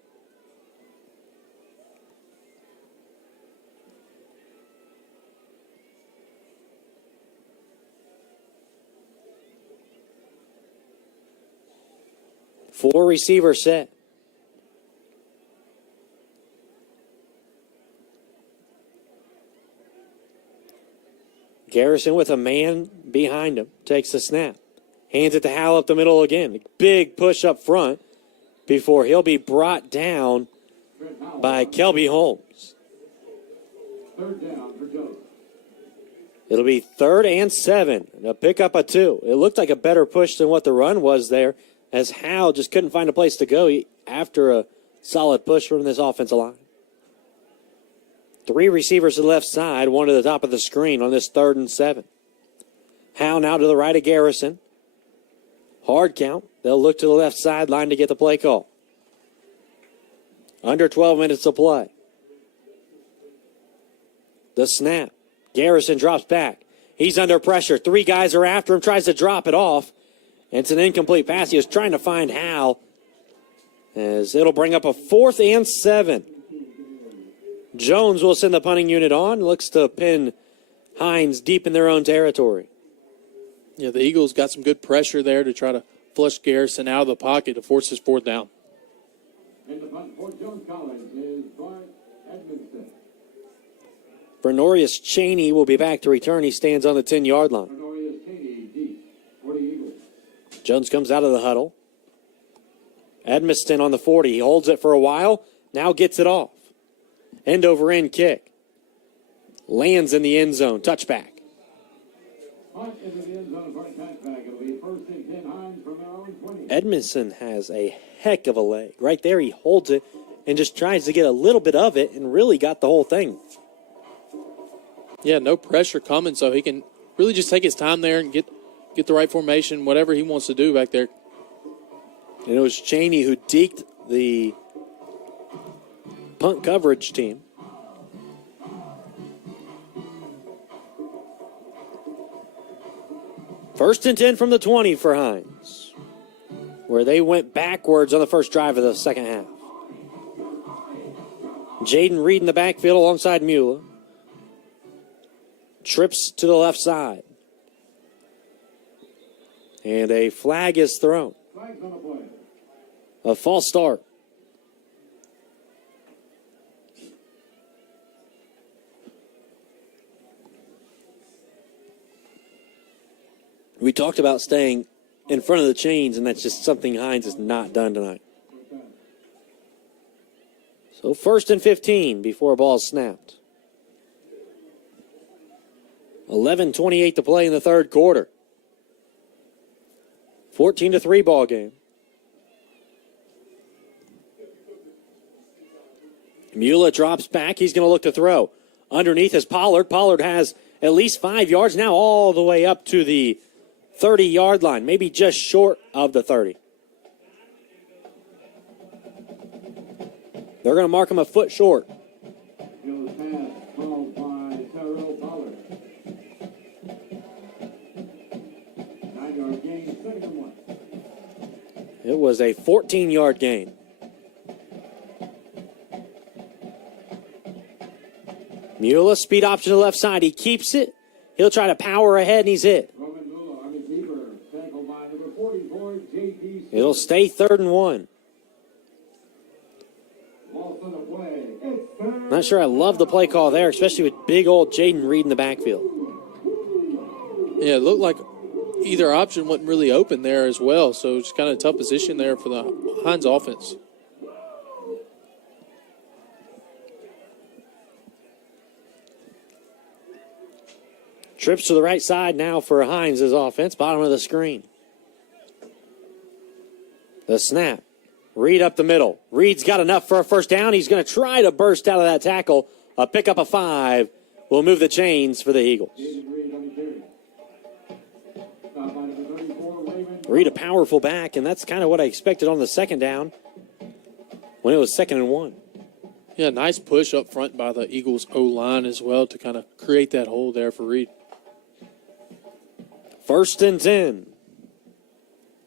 Four receiver set. Garrison with a man behind him takes the snap. Hands it to Howell up the middle again. Big push up front before he'll be brought down by Kelby Holmes. 3rd down for Jones. It'll be 3rd and 7. A pickup of 2. It looked like a better push than what the run was there, as Howell just couldn't find a place to go after a solid push from this offensive line. 3 receivers to the left side, 1 to the top of the screen on this 3rd and 7. Howell now to the right of Garrison. Hard count. They'll look to the left sideline to get the play call. Under 12 minutes to play. The snap. Garrison drops back. He's under pressure. 3 guys are after him. Tries to drop it off. It's an incomplete pass. He was trying to find Howell. As it'll bring up a 4th and 7. Jones will send the punting unit on. Looks to pin Hines deep in their own territory. Yeah, the Eagles got some good pressure there to try to flush Garrison out of the pocket to force his 4th down. And the punt for Jones College is Bart Edmondson. Bernorius Cheney will be back to return. He stands on the 10-yard line. Bernorius Cheney deep for the Eagles. Jones comes out of the huddle. Edmiston on the 40. He holds it for a while. Now gets it off. End over end kick. Lands in the end zone. Touchback. Punt into the end zone for a touchback. It'll be 1st and 10 Hines from their own 20. Edmondson has a heck of a leg. Right there, he holds it and just tries to get a little bit of it and really got the whole thing. Yeah, no pressure coming, so he can really just take his time there and get the right formation, whatever he wants to do back there. And it was Cheney who deked the punt coverage team. First and 10 from the 20 for Hines, where they went backwards on the first drive of the second half. Jaden Reed in the backfield alongside Mueller. Trips to the left side. And a flag is thrown. Flags on the play. A false start. We talked about staying in front of the chains, and that's just something Hines has not done tonight. So 1st and 15 before a ball is snapped. 11:28 to play in the third quarter. 14-3 ball game. Mula drops back. He's going to look to throw. Underneath is Pollard. Pollard has at least 5 yards, now all the way up to the 30-yard line, maybe just short of the 30. They're going to mark him a foot short. It was a 14-yard gain. Mula, speed option to the left side. He keeps it. He'll try to power ahead, and he's hit. It'll stay 3rd and 1. Not sure I love the play call there, especially with big old Jaden Reed in the backfield. Yeah, it looked like either option wasn't really open there as well, so it's kind of a tough position there for the Hinds offense. Trips to the right side now for Hinds' offense, bottom of the screen. The snap. Reed up the middle. Reed's got enough for a first down. He's going to try to burst out of that tackle. A pickup of 5 will move the chains for the Eagles. Reed a powerful back, and that's kind of what I expected on the second down when it was 2nd and 1. Yeah, nice push up front by the Eagles O-line as well to kind of create that hole there for Reed. 1st and 10.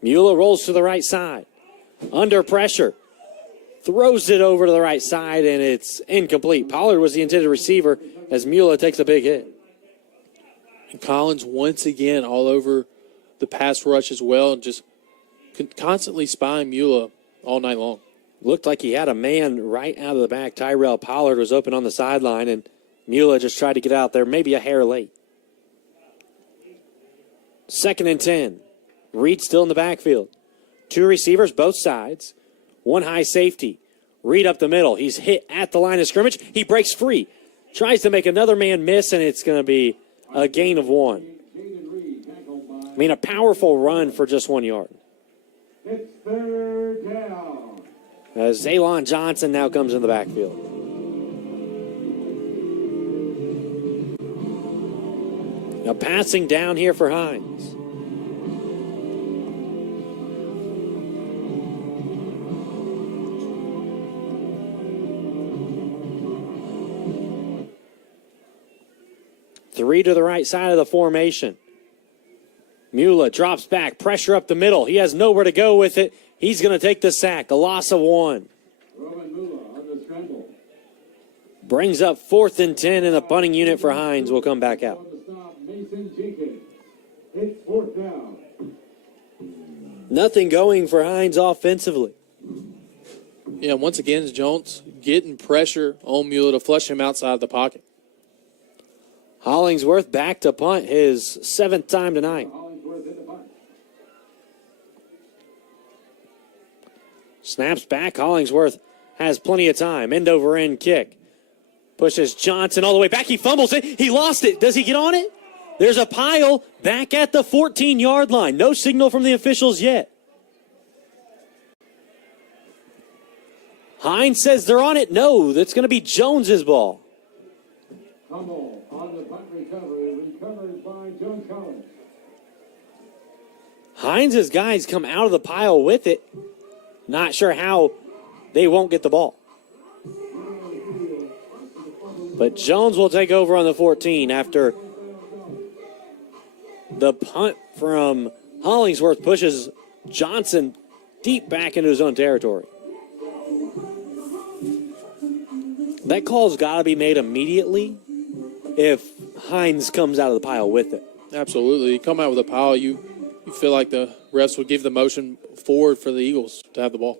Mula rolls to the right side. Under pressure. Throws it over to the right side, and it's incomplete. Pollard was the intended receiver as Mula takes a big hit. And Collins once again all over the pass rush as well, and just constantly spying Mula all night long. Looked like he had a man right out of the back. Tyrell Pollard was open on the sideline, and Mula just tried to get out there, maybe a hair late. 2nd and 10. Reed still in the backfield. 2 receivers, both sides. 1 high safety. Reed up the middle. He's hit at the line of scrimmage. He breaks free. Tries to make another man miss, and it's going to be a gain of 1. I mean, a powerful run for just 1 yard. It's 3rd down. As Zaylon Johnson now comes in the backfield. Now passing down here for Hinds. Three to the right side of the formation. Mula drops back, pressure up the middle. He has nowhere to go with it. He's going to take the sack, a loss of 1. Brings up 4th and 10, and the punting unit for Hinds will come back out. It's 4th down. Nothing going for Hinds offensively. Yeah, once again, Jones getting pressure on Mula to flush him outside the pocket. Hollingsworth back to punt, his 7th time tonight. Snaps back. Hollingsworth has plenty of time. End over end kick. Pushes Johnson all the way back. He fumbles it. He lost it. Does he get on it? There's a pile back at the 14-yard line. No signal from the officials yet. Hinds says they're on it. No, that's going to be Jones's ball. Humble on the punt recovery. Recovered by Jones Collins. Hinds' guys come out of the pile with it. Not sure how they won't get the ball. But Jones will take over on the 14 after the punt from Hollingsworth pushes Johnson deep back into his own territory. That call's got to be made immediately if Hinds comes out of the pile with it. Absolutely. You come out with a pile, you feel like the refs would give the motion forward for the Eagles to have the ball.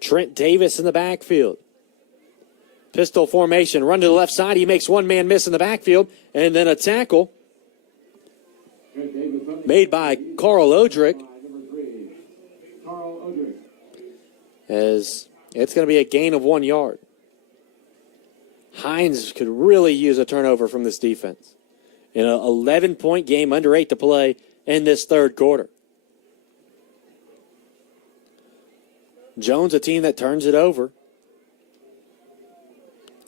Trent Davis in the backfield. Pistol formation, run to the left side. He makes one man miss in the backfield, and then a tackle made by Carl Odrick. As it's going to be a gain of 1 yard. Hinds could really use a turnover from this defense. In an 11-point game, under 8 to play in this third quarter. Jones, a team that turns it over.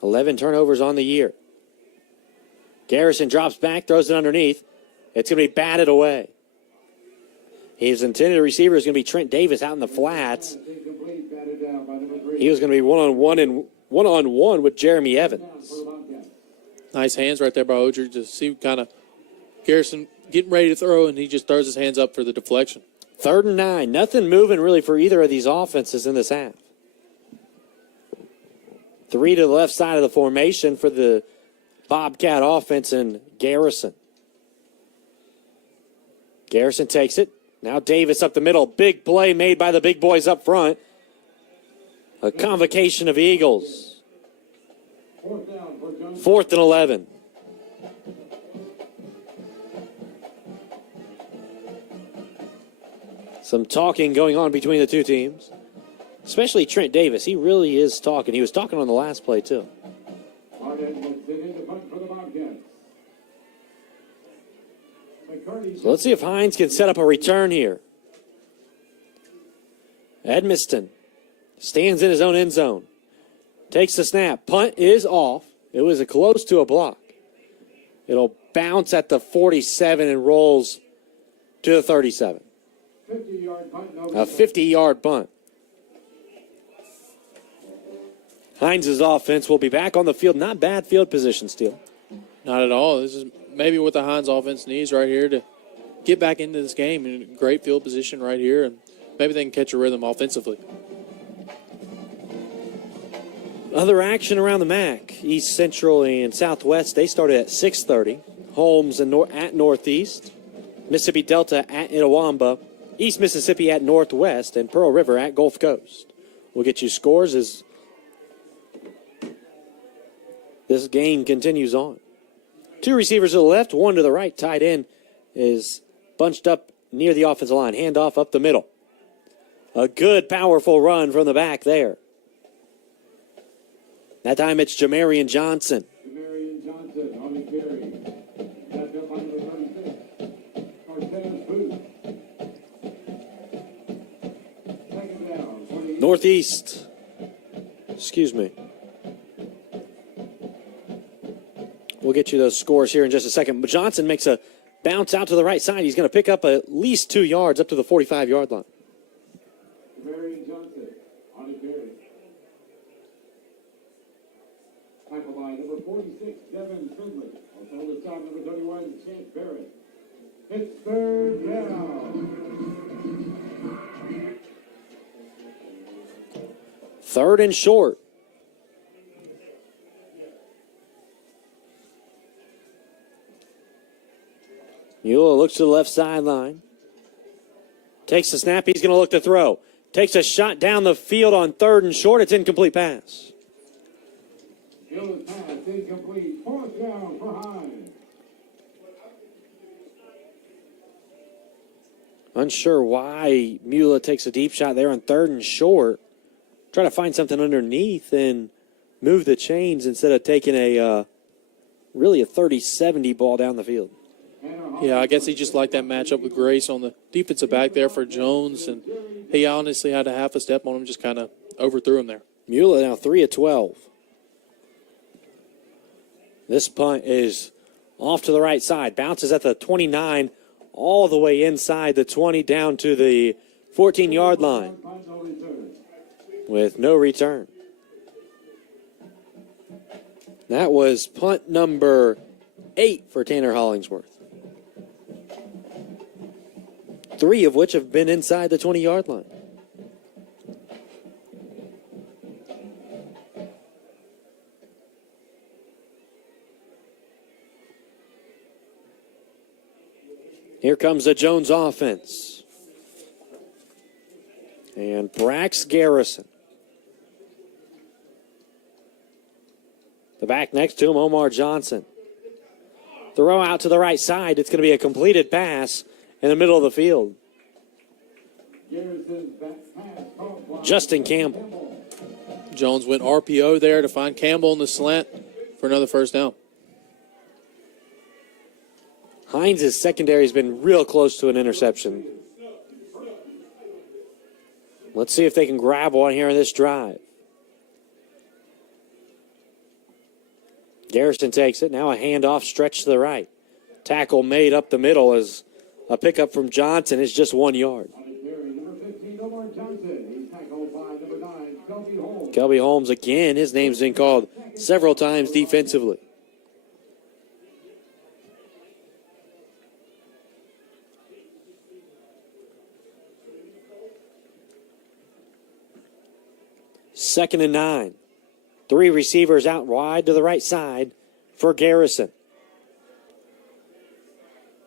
11 turnovers on the year. Garrison drops back, throws it underneath. It's going to be batted away. His intended receiver is going to be Trent Davis out in the flats. He was going to be one-on-one with Jeremy Evans. Nice hands right there by Odrick to see kind of Garrison getting ready to throw, and he just throws his hands up for the deflection. 3rd and 9. Nothing moving really for either of these offenses in this half. 3 to the left side of the formation for the Bobcat offense and Garrison. Garrison takes it. Now Davis up the middle. Big play made by the big boys up front. A convocation of Eagles. 4th and 11. Some talking going on between the two teams. Especially Trent Davis. He really is talking. He was talking on the last play, too. So let's see if Hinds can set up a return here. Edmiston stands in his own end zone. Takes the snap. Punt is off. It was close to a block. It'll bounce at the 47 and rolls to the 37. A 50-yard punt. Hinds' offense will be back on the field. Not bad field position still. Not at all. This is maybe what the Hinds offense needs right here to get back into this game in great field position right here, and maybe they can catch a rhythm offensively. Other action around the MAC, East Central and Southwest, they started at 6:30. Holmes at Northeast, Mississippi Delta at Itawamba, East Mississippi at Northwest, and Pearl River at Gulf Coast. We'll get you scores as this game continues on. 2 receivers to the left, 1 to the right. Tight end is bunched up near the offensive line. Handoff up the middle. A good, powerful run from the back there. That time it's Jamarian Johnson. Jamarian Johnson on the carry. That's up on number 36. Cortez Booth. Second down. 28. Northeast. Excuse me. We'll get you those scores here in just a second. But Johnson makes a bounce out to the right side. He's going to pick up at least 2 yards up to the 45-yard line. Jamarian Johnson on the carry. Tackled by number 46, Devin Finley. Also on the side, number 31, Chance Barrett. It's 3rd down. 3rd and short. Mueller looks to the left sideline. Takes the snap. He's going to look to throw. Takes a shot down the field on 3rd and short. It's incomplete pass. Mueller's pass incomplete. 4th down for Hinds. Unsure why Mueller takes a deep shot there on 3rd and short. Try to find something underneath and move the chains instead of taking a really a 30-70 ball down the field. Yeah, I guess he just liked that matchup with Grace on the defensive back there for Jones, and he honestly had a half a step on him, just kind of overthrew him there. Mueller now 3 of 12. This punt is off to the right side. Bounces at the 29, all the way inside the 20 down to the 14-yard line with no return. That was punt number 8 for Tanner Hollingsworth. 3 of which have been inside the 20-yard line. Here comes the Jones offense. And Brax Garrison. The back next to him, Omar Johnson. Throw out to the right side. It's going to be a completed pass in the middle of the field. Justin Campbell. Jones went RPO there to find Campbell in the slant. for another first down. Hines' secondary has been real close to an interception. Let's see if they can grab one here in this drive. Garrison takes it. Now a handoff stretch to the right. Tackle made up the middle as a pickup from Johnson is just 1 yard. Kelby Holmes again. His name's been called several times defensively. Second and 9. 3 receivers out wide to the right side for Garrison.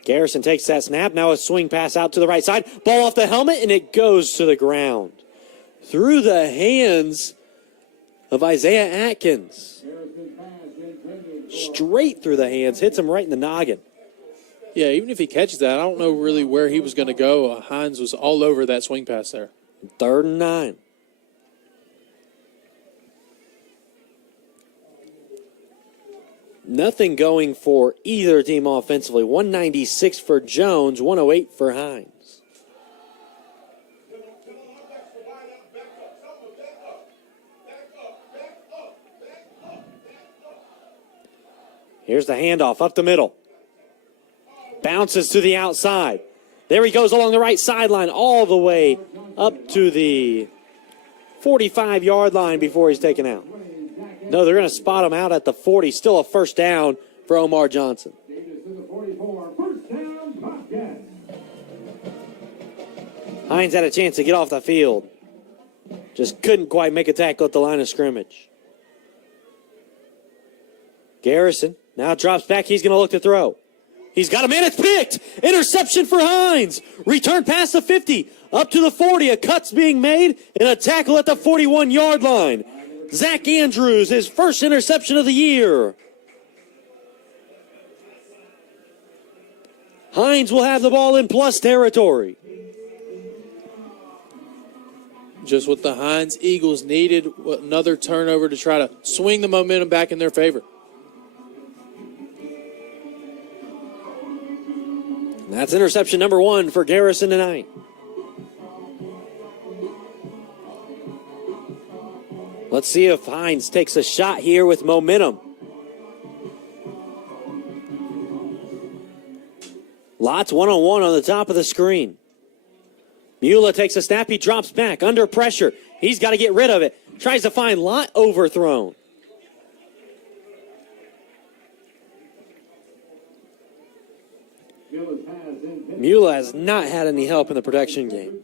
Garrison takes that snap. Now a swing pass out to the right side. Ball off the helmet, and it goes to the ground. Through the hands of Isaiah Atkins. Straight through the hands. Hits him right in the noggin. Yeah, even if he catches that, I don't know really where he was going to go. Hines was all over that swing pass there. 3rd and 9. Nothing going for either team offensively. 196 for Jones, 108 for Hines. Here's the handoff up the middle. Bounces to the outside. There he goes along the right sideline all the way up to the 45-yard line before he's taken out. No, they're going to spot him out at the 40. Still a first down for Omar Johnson. Hines had a chance to get off the field. Just couldn't quite make a tackle at the line of scrimmage. Garrison now drops back. He's going to look to throw. He's got a man. It's picked. Interception for Hines. Return past the 50. Up to the 40. A cut's being made and a tackle at the 41-yard line. Zach Andrews, his first interception of the year. Hines will have the ball in plus territory. Just what the Hines Eagles needed, another turnover to try to swing the momentum back in their favor. That's interception number 1 for Garrison tonight. Let's see if Hines takes a shot here with momentum. Lots one-on-one on the top of the screen. Mula takes a snap. He drops back under pressure. He's got to get rid of it. Tries to find Lott overthrown. Mula has not had any help in the protection game.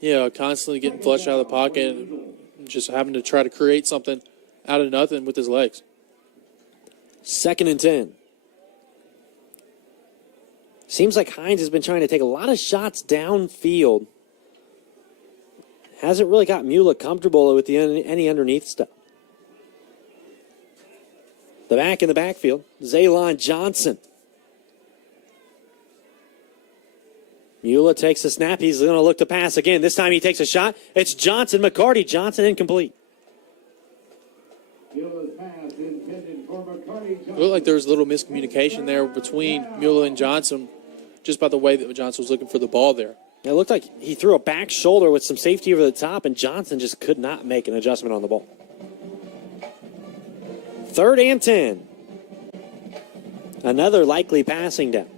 Yeah, constantly getting flushed out of the pocket and just having to try to create something out of nothing with his legs. 2nd and 10. Seems like Hines has been trying to take a lot of shots downfield. Hasn't really got Mula comfortable with any underneath stuff. The back in the backfield, Zaylon Johnson. Mula takes a snap. He's going to look to pass again. This time he takes a shot. It's Johnson. McCarty. Johnson incomplete. It looked like there was a little miscommunication there between Mula and Johnson just by the way that Johnson was looking for the ball there. It looked like he threw a back shoulder with some safety over the top, and Johnson just could not make an adjustment on the ball. 3rd and 10. Another likely passing down.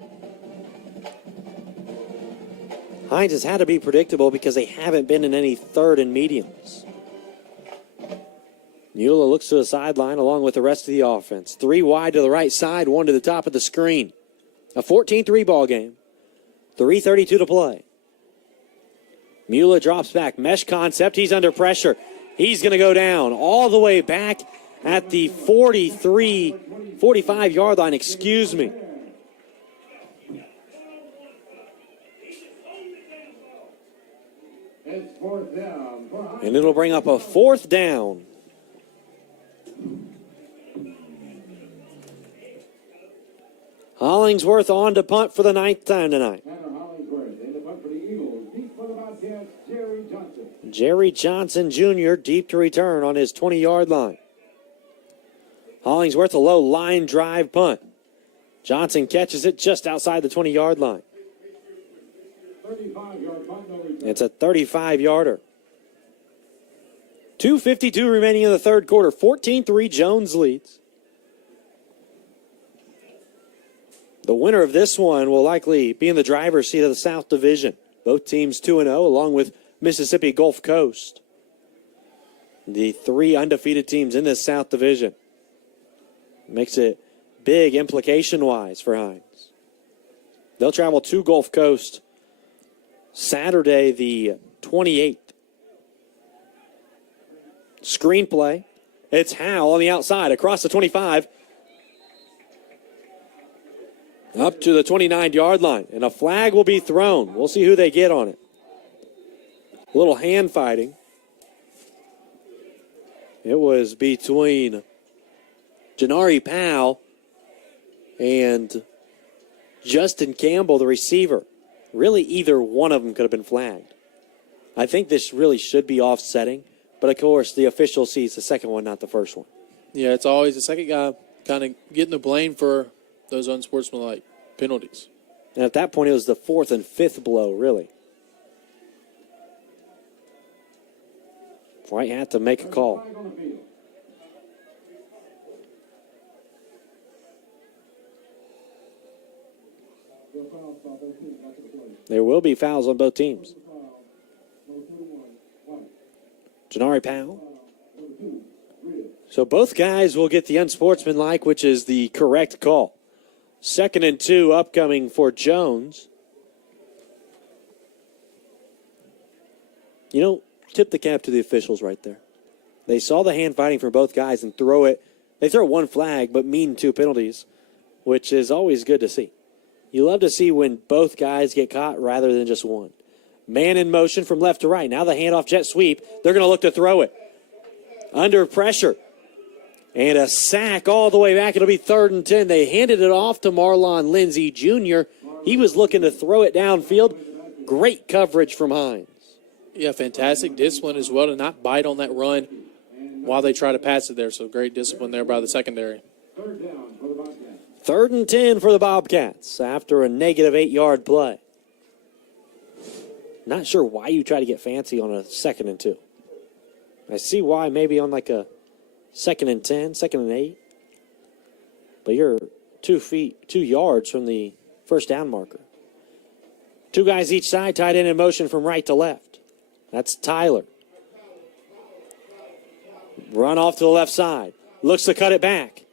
Hines has had to be predictable because they haven't been in any 3rd and mediums. Mula looks to the sideline along with the rest of the offense. 3 wide to the right side, 1 to the top of the screen. A 14-3 ball game. 3:32 to play. Mula drops back. Mesh concept. He's under pressure. He's going to go down all the way back at the 45-yard line. Excuse me. And it'll bring up a 4th down. Hollingsworth on to punt for the 9th time tonight. Jerry Johnson Jr. deep to return on his 20-yard line. Hollingsworth, a low line drive punt. Johnson catches it just outside the 20-yard line. 35-yard punt, no return. It's a 35-yarder. 2:52 remaining in the third quarter. 14-3, Jones leads. The winner of this one will likely be in the driver's seat of the South Division. Both teams 2-0, along with Mississippi Gulf Coast. The 3 undefeated teams in this South Division. Makes it big implication-wise for Hinds. They'll travel to Gulf Coast Saturday the 28th. Screenplay. It's Howe on the outside, across the 25. Up to the 29-yard line, and a flag will be thrown. We'll see who they get on it. A little hand fighting. It was between Janari Powell and Justin Campbell, the receiver. Really, either one of them could have been flagged. I think this really should be offsetting, but of course, the official sees the second one, not the first one. Yeah, it's always the second guy kind of getting the blame for those unsportsmanlike penalties. And at that point, it was the 4th and 5th blow, really. White had to make a call. There will be fouls on both teams. Janari Powell. So both guys will get the unsportsmanlike, which is the correct call. 2nd and 2 upcoming for Jones. You know, tip the cap to the officials right there. They saw the hand fighting for both guys and throw it. They throw one flag but mean 2 penalties, which is always good to see. You love to see when both guys get caught rather than just one. Man in motion from left to right. Now the handoff jet sweep. They're going to look to throw it. Under pressure. And a sack all the way back. It'll be 3rd and 10. They handed it off to Marlon Lindsay Jr. He was looking to throw it downfield. Great coverage from Hinds. Yeah, fantastic discipline as well to not bite on that run while they try to pass it there. So great discipline there by the secondary. 3rd and 10 for the Bobcats after a negative 8-yard play. Not sure why you try to get fancy on a 2nd and 2. I see why maybe on like a 2nd and 10, 2nd and 8. But you're 2 yards from the first down marker. 2 guys each side, tied in motion from right to left. That's Tyler. Run off to the left side. Looks to cut it back.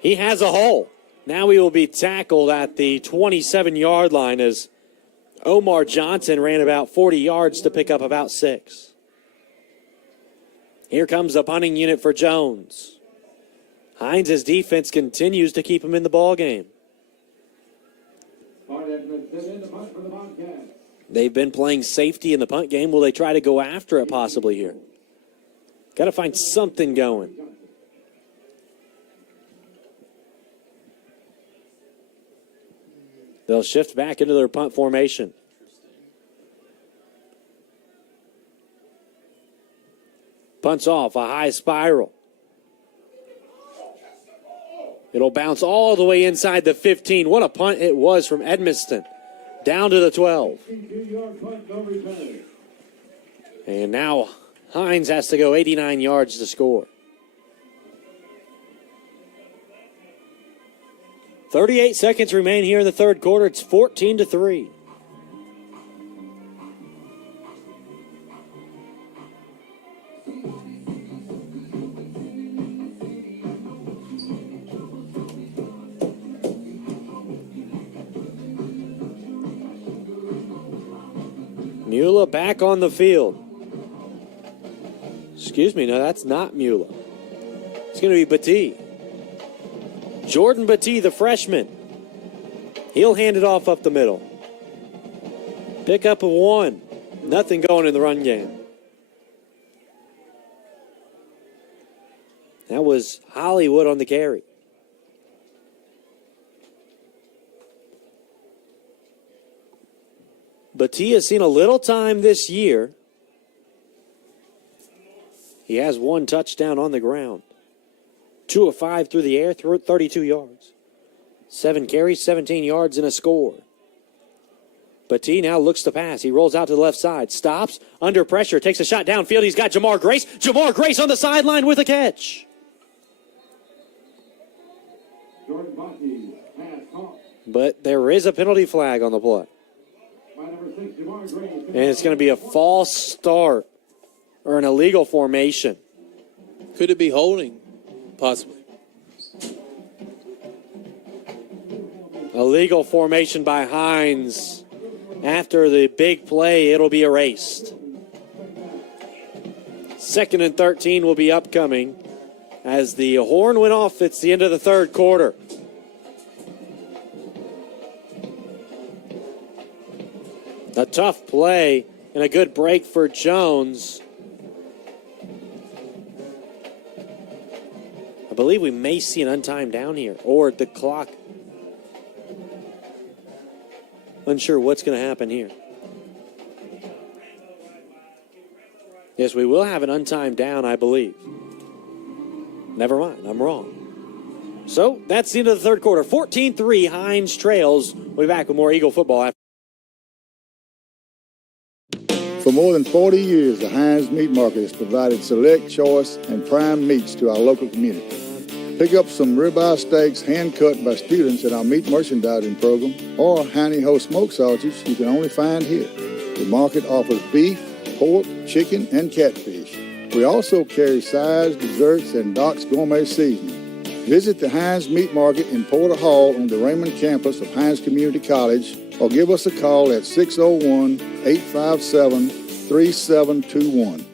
He has a hole. Now he will be tackled at the 27-yard line as Omar Johnson ran about 40 yards to pick up about 6. Here comes the punting unit for Jones. Hinds' defense continues to keep him in the ball game. They've been playing safety in the punt game. Will they try to go after it possibly here? Got to find something going. They'll shift back into their punt formation. Punts off, a high spiral. It'll bounce all the way inside the 15. What a punt it was from Edmiston. Down to the 12. And now Hinds has to go 89 yards to score. 38 seconds remain here in the third quarter. It's 14-3. Mula back on the field. Excuse me, no, that's not Mula. It's going to be Batee. Jordan Batee, the freshman. He'll hand it off up the middle. Pick up a 1. Nothing going in the run game. That was Hollywood on the carry. Batee has seen a little time this year. He has 1 touchdown on the ground. 2 of 5 through the air, 32 yards. 7 carries, 17 yards, and a score. Battie now looks to pass. He rolls out to the left side, stops, under pressure, takes a shot downfield. He's got Jamar Grace. Jamar Grace on the sideline with a catch. Jordan Botke, pass caught. But there is a penalty flag on the play. By number 6, Jamar Grace. And it's going to be a false start or an illegal formation. Could it be holding? Possibly. Illegal formation by Hinds. After the big play, it'll be erased. 2nd and 13 will be upcoming. As the horn went off, it's the end of the third quarter. A tough play and a good break for Jones. I believe we may see an untimed down here, or the clock. Unsure what's going to happen here. Yes, we will have an untimed down, I believe. Never mind, I'm wrong. So that's the end of the third quarter. 14-3, Hinds trails. We'll be back with more Eagle football after. For more than 40 years, the Hinds Meat Market has provided select, choice, and prime meats to our local community. Pick up some ribeye steaks hand-cut by students in our meat merchandising program, or Hiney Ho smoked sausage you can only find here. The market offers beef, pork, chicken, and catfish. We also carry sides, desserts, and Doc's Gourmet seasoning. Visit the Hinds Meat Market in Porter Hall on the Raymond campus of Hinds Community College, or give us a call at 601-857-3721.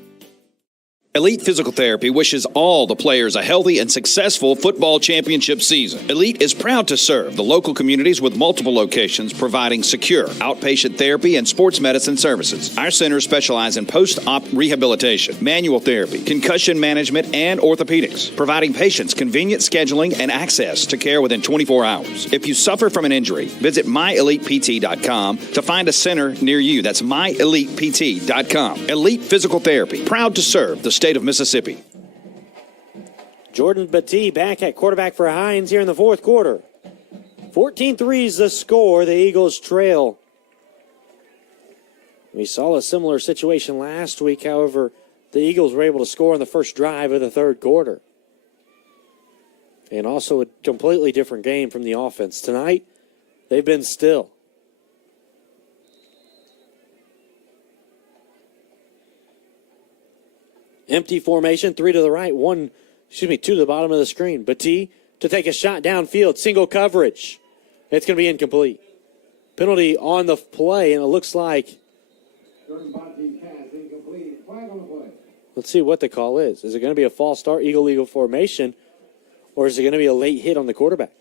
Elite Physical Therapy wishes all the players a healthy and successful football championship season. Elite is proud to serve the local communities with multiple locations providing secure outpatient therapy and sports medicine services. Our centers specialize in post-op rehabilitation, manual therapy, concussion management, and orthopedics, providing patients convenient scheduling and access to care within 24 hours. If you suffer from an injury, visit myelitept.com to find a center near you. That's myelitept.com. Elite Physical Therapy, proud to serve the state of Mississippi. Jordan Battie back at quarterback for Hinds here in the fourth quarter. 14-3 is the score. The Eagles trail. We saw a similar situation last week. However, the Eagles were able to score on the first drive of the third quarter. And also a completely different game from the offense. Tonight, they've been still. Empty formation, 3 to the right, 2 to the bottom of the screen. Battie to take a shot downfield, single coverage. It's going to be incomplete. Penalty on the play, and it looks like. Let's see what the call is. Is it going to be a false start, Eagle formation, or is it going to be a late hit on the quarterback?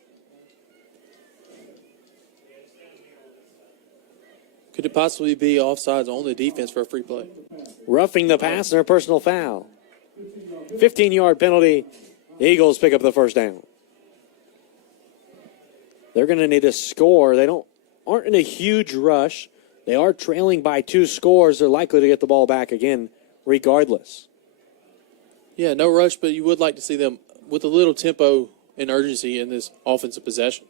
Could it possibly be offsides on the defense for a free play? Roughing the passer, personal foul. 15-yard penalty. The Eagles pick up the first down. They're going to need a score. They aren't in a huge rush. They are trailing by 2 scores. They're likely to get the ball back again regardless. Yeah, no rush, but you would like to see them with a little tempo and urgency in this offensive possession.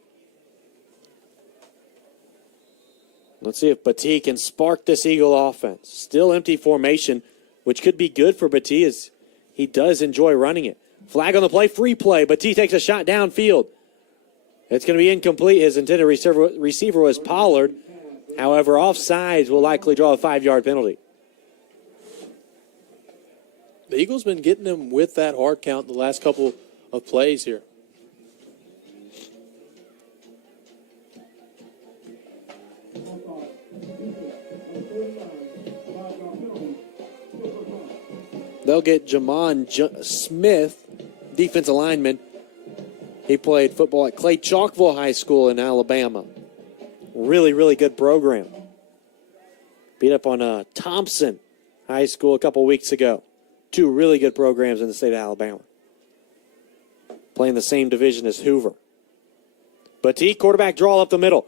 Let's see if Battie can spark this Eagle offense. Still empty formation, which could be good for Battie as he does enjoy running it. Flag on the play, free play. Battie takes a shot downfield. It's going to be incomplete. His intended receiver was Pollard. However, offsides will likely draw a 5-yard penalty. The Eagles been getting them with that hard count the last couple of plays here. They'll get Jamon Smith, defensive lineman. He played football at Clay Chalkville High School in Alabama. Really, really good program. Beat up on Thompson High School a couple weeks ago. 2 really good programs in the state of Alabama. Playing the same division as Hoover. Battie, quarterback draw up the middle.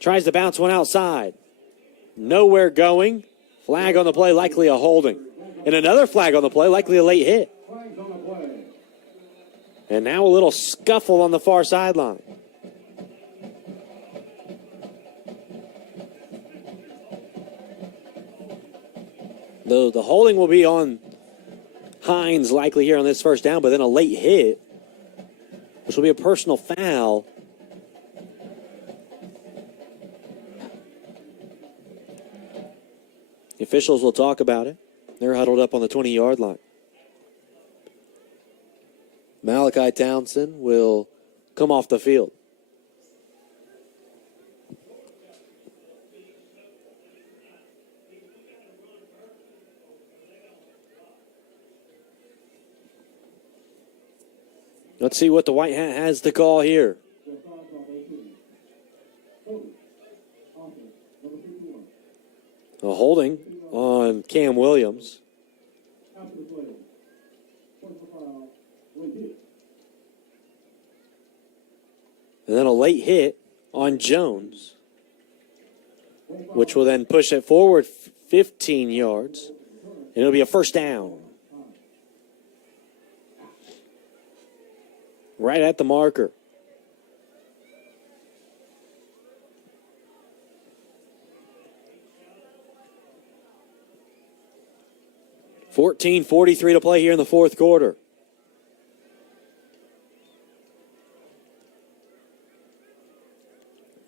Tries to bounce one outside. Nowhere going. Flag on the play, likely a holding. And another flag on the play, likely a late hit. And now a little scuffle on the far sideline. The holding will be on Hines likely here on this first down, but then a late hit, which will be a personal foul. The officials will talk about it. They're huddled up on the 20-yard line. Malachi Townsend will come off the field. Let's see what the White Hat has to call here. A holding on Cam Williams. And then a late hit on Jones, which will then push it forward 15 yards. And it'll be a first down. Right at the marker. .43 to play here in the fourth quarter.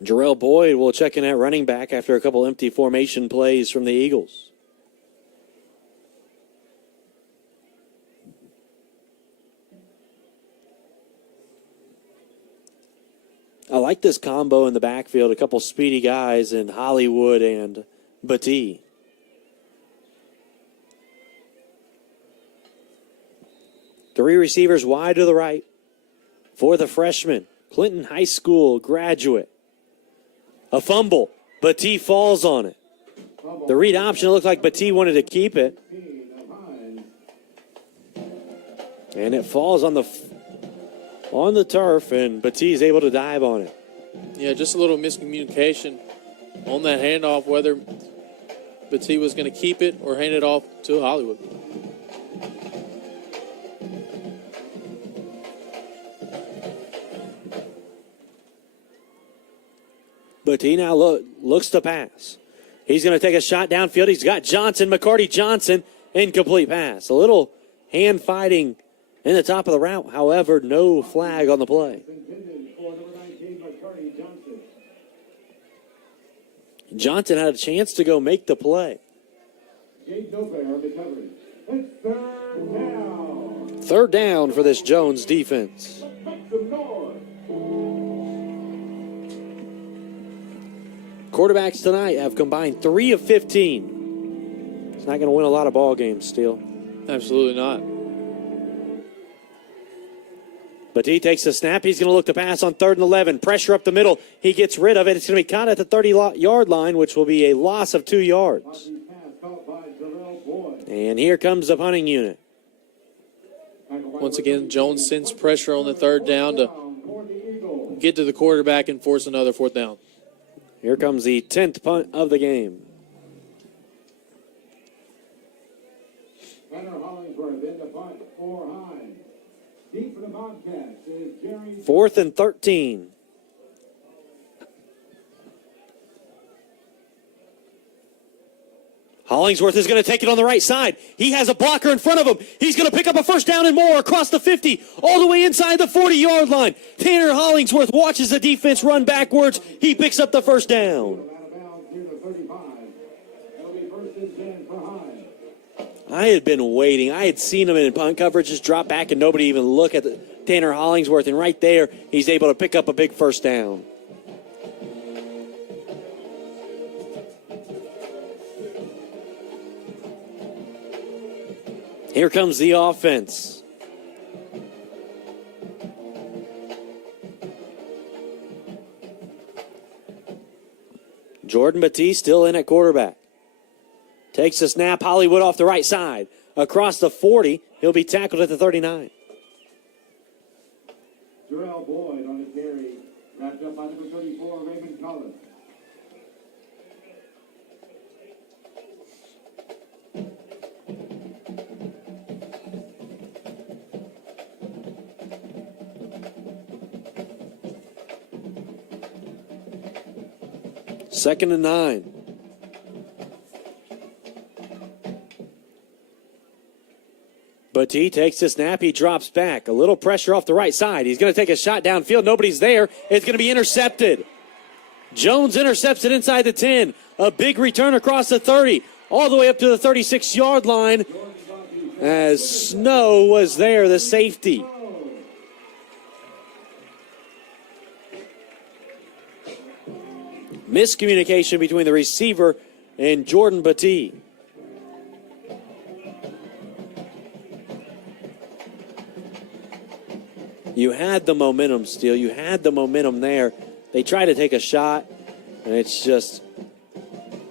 Jarrell Boyd will check in at running back after a couple empty formation plays from the Eagles. I like this combo in the backfield, a couple speedy guys in Hollywood and Batee. Three receivers wide to the right for the freshman, Clinton High School graduate. A fumble. Batee falls on it. The read option looked like Batee wanted to keep it. And it falls on the turf, and Batee is able to dive on it. Yeah, just a little miscommunication on that handoff, whether Batee was going to keep it or hand it off to Hollywood. Batee now looks to pass. He's going to take a shot downfield. He's got Johnson, McCarty Johnson, incomplete pass. A little hand fighting in the top of the route. However, no flag on the play. Johnson had a chance to go make the play. Third down for this Jones defense. Quarterbacks tonight have combined 3 of 15. It's not going to win a lot of ball games still. Absolutely not. Batee takes the snap. He's going to look to pass on 3rd and 11. Pressure up the middle. He gets rid of it. It's going to be caught at the 30-yard line, which will be a loss of 2 yards. And here comes the punting unit. Once again, Jones sends pressure on the 3rd down to get to the quarterback and force another 4th down. Here comes the 10th punt of the game. Hollingsworth in the punt for Hines. Deep for the Bobcats is Jerry. 4th and 13. Hollingsworth is going to take it on the right side. He has a blocker in front of him. He's going to pick up a first down and more across the 50, all the way inside the 40-yard line. Tanner Hollingsworth watches the defense run backwards. He picks up the first down. I had been waiting. I had seen him in punt coverage just drop back and nobody even look at Tanner Hollingsworth. And right there, he's able to pick up a big first down. Here comes the offense. Jordan Batee still in at quarterback. Takes the snap. Hollywood off the right side. Across the 40. He'll be tackled at the 39. Jarrell Boyd on the carry. Wrapped up by number 34, Raymond Collins. 2nd and 9. Batee takes the snap. He drops back. A little pressure off the right side. He's going to take a shot downfield. Nobody's there. It's going to be intercepted. Jones intercepts it inside the 10. A big return across the 30. All the way up to the 36-yard line. As Snow was there, the safety. Miscommunication between the receiver and Jordan Batee. You had the momentum, Steele. You had the momentum there. They try to take a shot, and it's just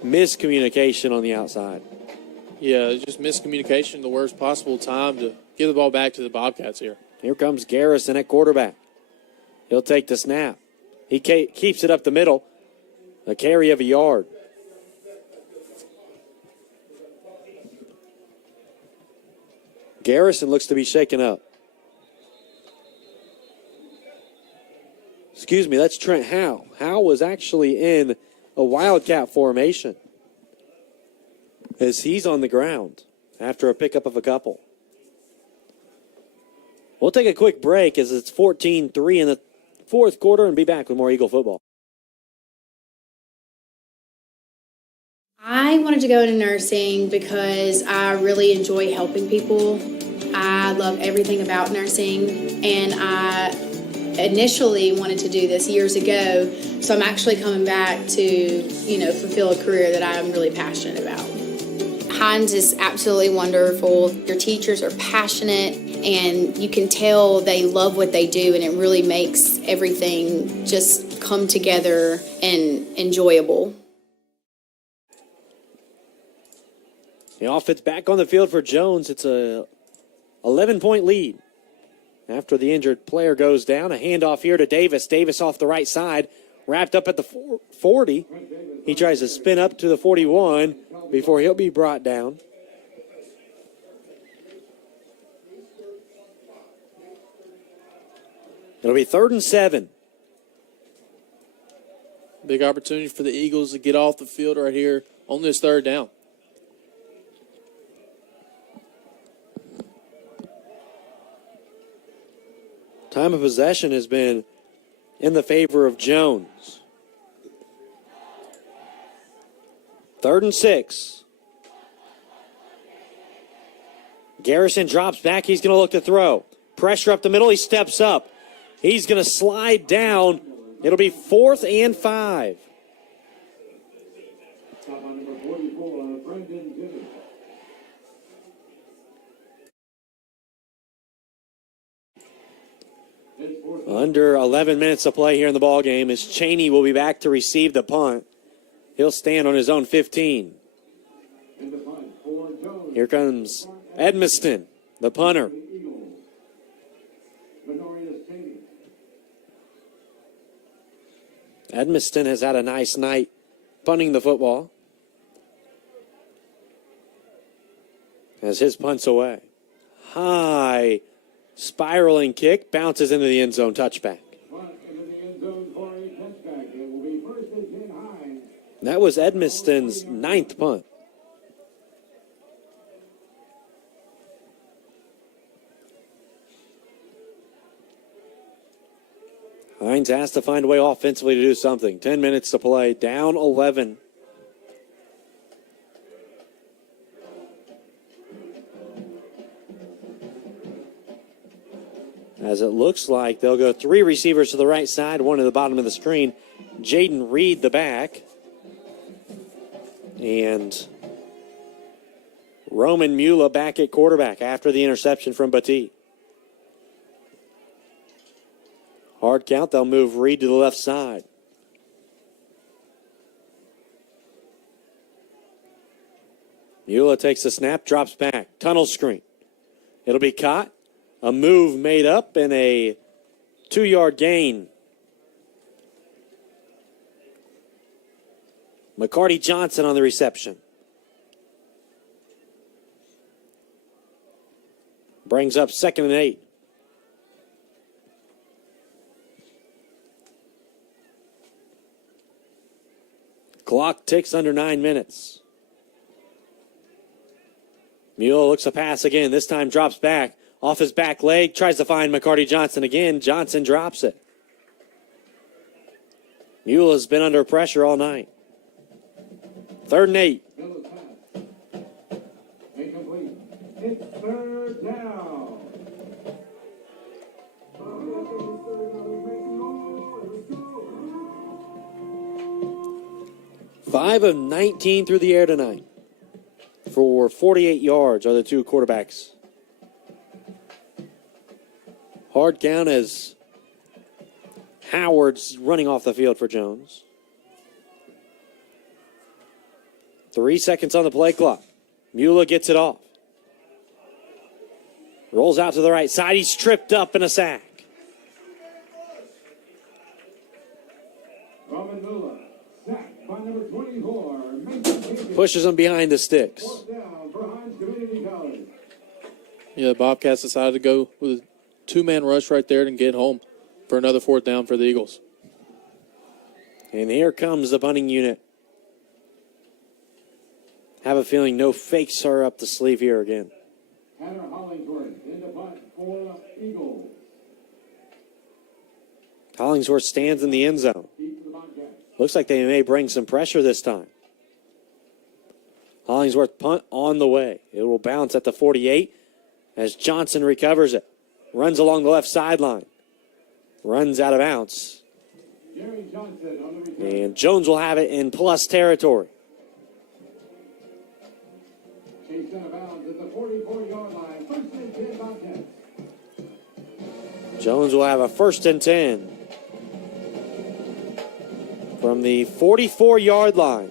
miscommunication on the outside. Yeah, just miscommunication, the worst possible time to give the ball back to the Bobcats here. Here comes Garrison at quarterback. He'll take the snap. He keeps it up the middle. A carry of a yard. Garrison looks to be shaken up. Excuse me, that's Trent Howe. Howe was actually in a Wildcat formation as he's on the ground after a pickup of a couple. We'll take a quick break as it's 14-3 in the fourth quarter and be back with more Eagle football. I wanted to go into nursing because I really enjoy helping people. I love everything about nursing, and I initially wanted to do this years ago, so I'm actually coming back to, fulfill a career that I'm really passionate about. HINDS is absolutely wonderful. Your teachers are passionate, and you can tell they love what they do, and it really makes everything just come together and enjoyable. The offense back on the field for Jones. It's a 11-point lead. After the injured player goes down, a handoff here to Davis. Davis off the right side, wrapped up at the 40. He tries to spin up to the 41 before he'll be brought down. It'll be 3rd and 7. Big opportunity for the Eagles to get off the field right here on this 3rd down. Time of possession has been in the favor of Jones. 3rd and 6. Garrison drops back. He's going to look to throw. Pressure up the middle. He steps up. He's going to slide down. It'll be 4th and 5. Under 11 minutes to play here in the ball game as Cheney will be back to receive the punt. He'll stand on his own 15. Here comes Edmiston, the punter. Edmiston has had a nice night punting the football as his punt's away. High spiraling kick, bounces into the end zone, touchback. That was Edmiston's 9th punt. Hines has to find a way offensively to do something. 10 minutes to play, down 11. As it looks like they'll go 3 receivers to the right side, 1 to the bottom of the screen. Jaden Reed, the back. And Roman Mula back at quarterback after the interception from Batee. Hard count, they'll move Reed to the left side. Mula takes the snap, drops back. Tunnel screen. It'll be caught. A move made up and a 2-yard gain. McCarty Johnson on the reception. Brings up 2nd and 8. Clock ticks under 9 minutes. Mule looks to pass again. This time drops back. Off his back leg. Tries to find McCarty Johnson again. Johnson drops it. Mule has been under pressure all night. 3rd and 8. Incomplete. It's 3rd down. 5 of 19 through the air tonight. For 48 yards are the two quarterbacks. Hard count as Howard's running off the field for Jones. 3 seconds on the play clock. Mula gets it off. Rolls out to the right side. He's tripped up in a sack. Roman Mula, sacked by number 24. Pushes him behind the sticks. Down for Hinds Community College. Yeah, the Bobcats decided to go with a 2-man rush right there and get home for another 4th down for the Eagles. And here comes the punting unit. Have a feeling no fakes are up the sleeve here again. Tanner Hollingsworth in the punt for the Eagles. Hollingsworth stands in the end zone. Looks like they may bring some pressure this time. Hollingsworth punt on the way. It will bounce at the 48 as Johnson recovers it. Runs along the left sideline. Runs out of bounds. Jerry Johnson on the return. And Jones will have it in plus territory. Chased out of bounds at the 44-yard line. 1st and 10 Bobcats. Jones will have a 1st and 10 from the 44-yard line.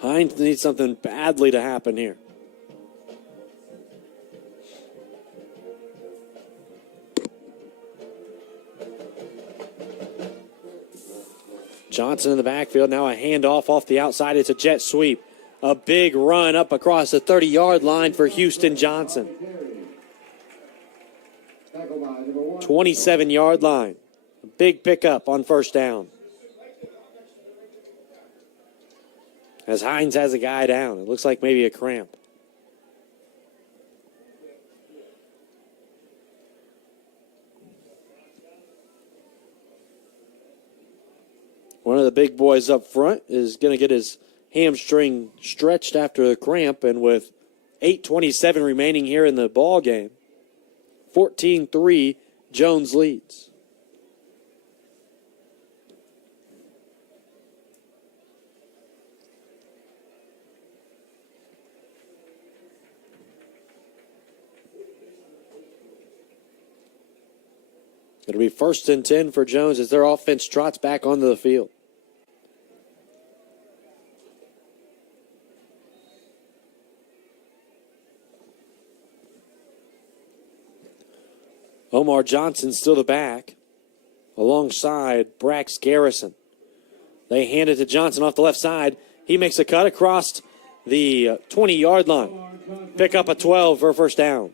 Hinds needs something badly to happen here. Johnson in the backfield. Now a handoff off the outside. It's a jet sweep. A big run up across the 30-yard line for Houston Johnson. 27-yard line. A big pickup on 1st down. As Hinds has a guy down. It looks like maybe a cramp. One of the big boys up front is going to get his hamstring stretched after the cramp, and with 8:27 remaining here in the ball game, 14-3, Jones leads. It'll be 1st and 10 for Jones as their offense trots back onto the field. Omar Johnson still the back alongside Brax Garrison. They hand it to Johnson off the left side. He makes a cut across the 20-yard line. Pick up a 12 for a 1st down.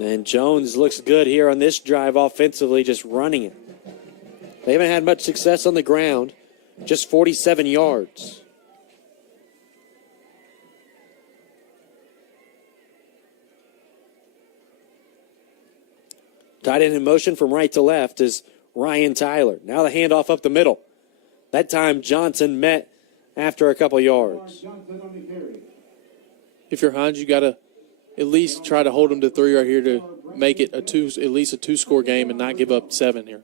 And Jones looks good here on this drive offensively, just running it. They haven't had much success on the ground, just 47 yards. Tight end in motion from right to left is Ryan Tyler. Now the handoff up the middle. That time Johnson met after a couple yards. If you're Hinds, you got to at least try to hold them to 3 right here to make it at least a 2-score game and not give up 7 here.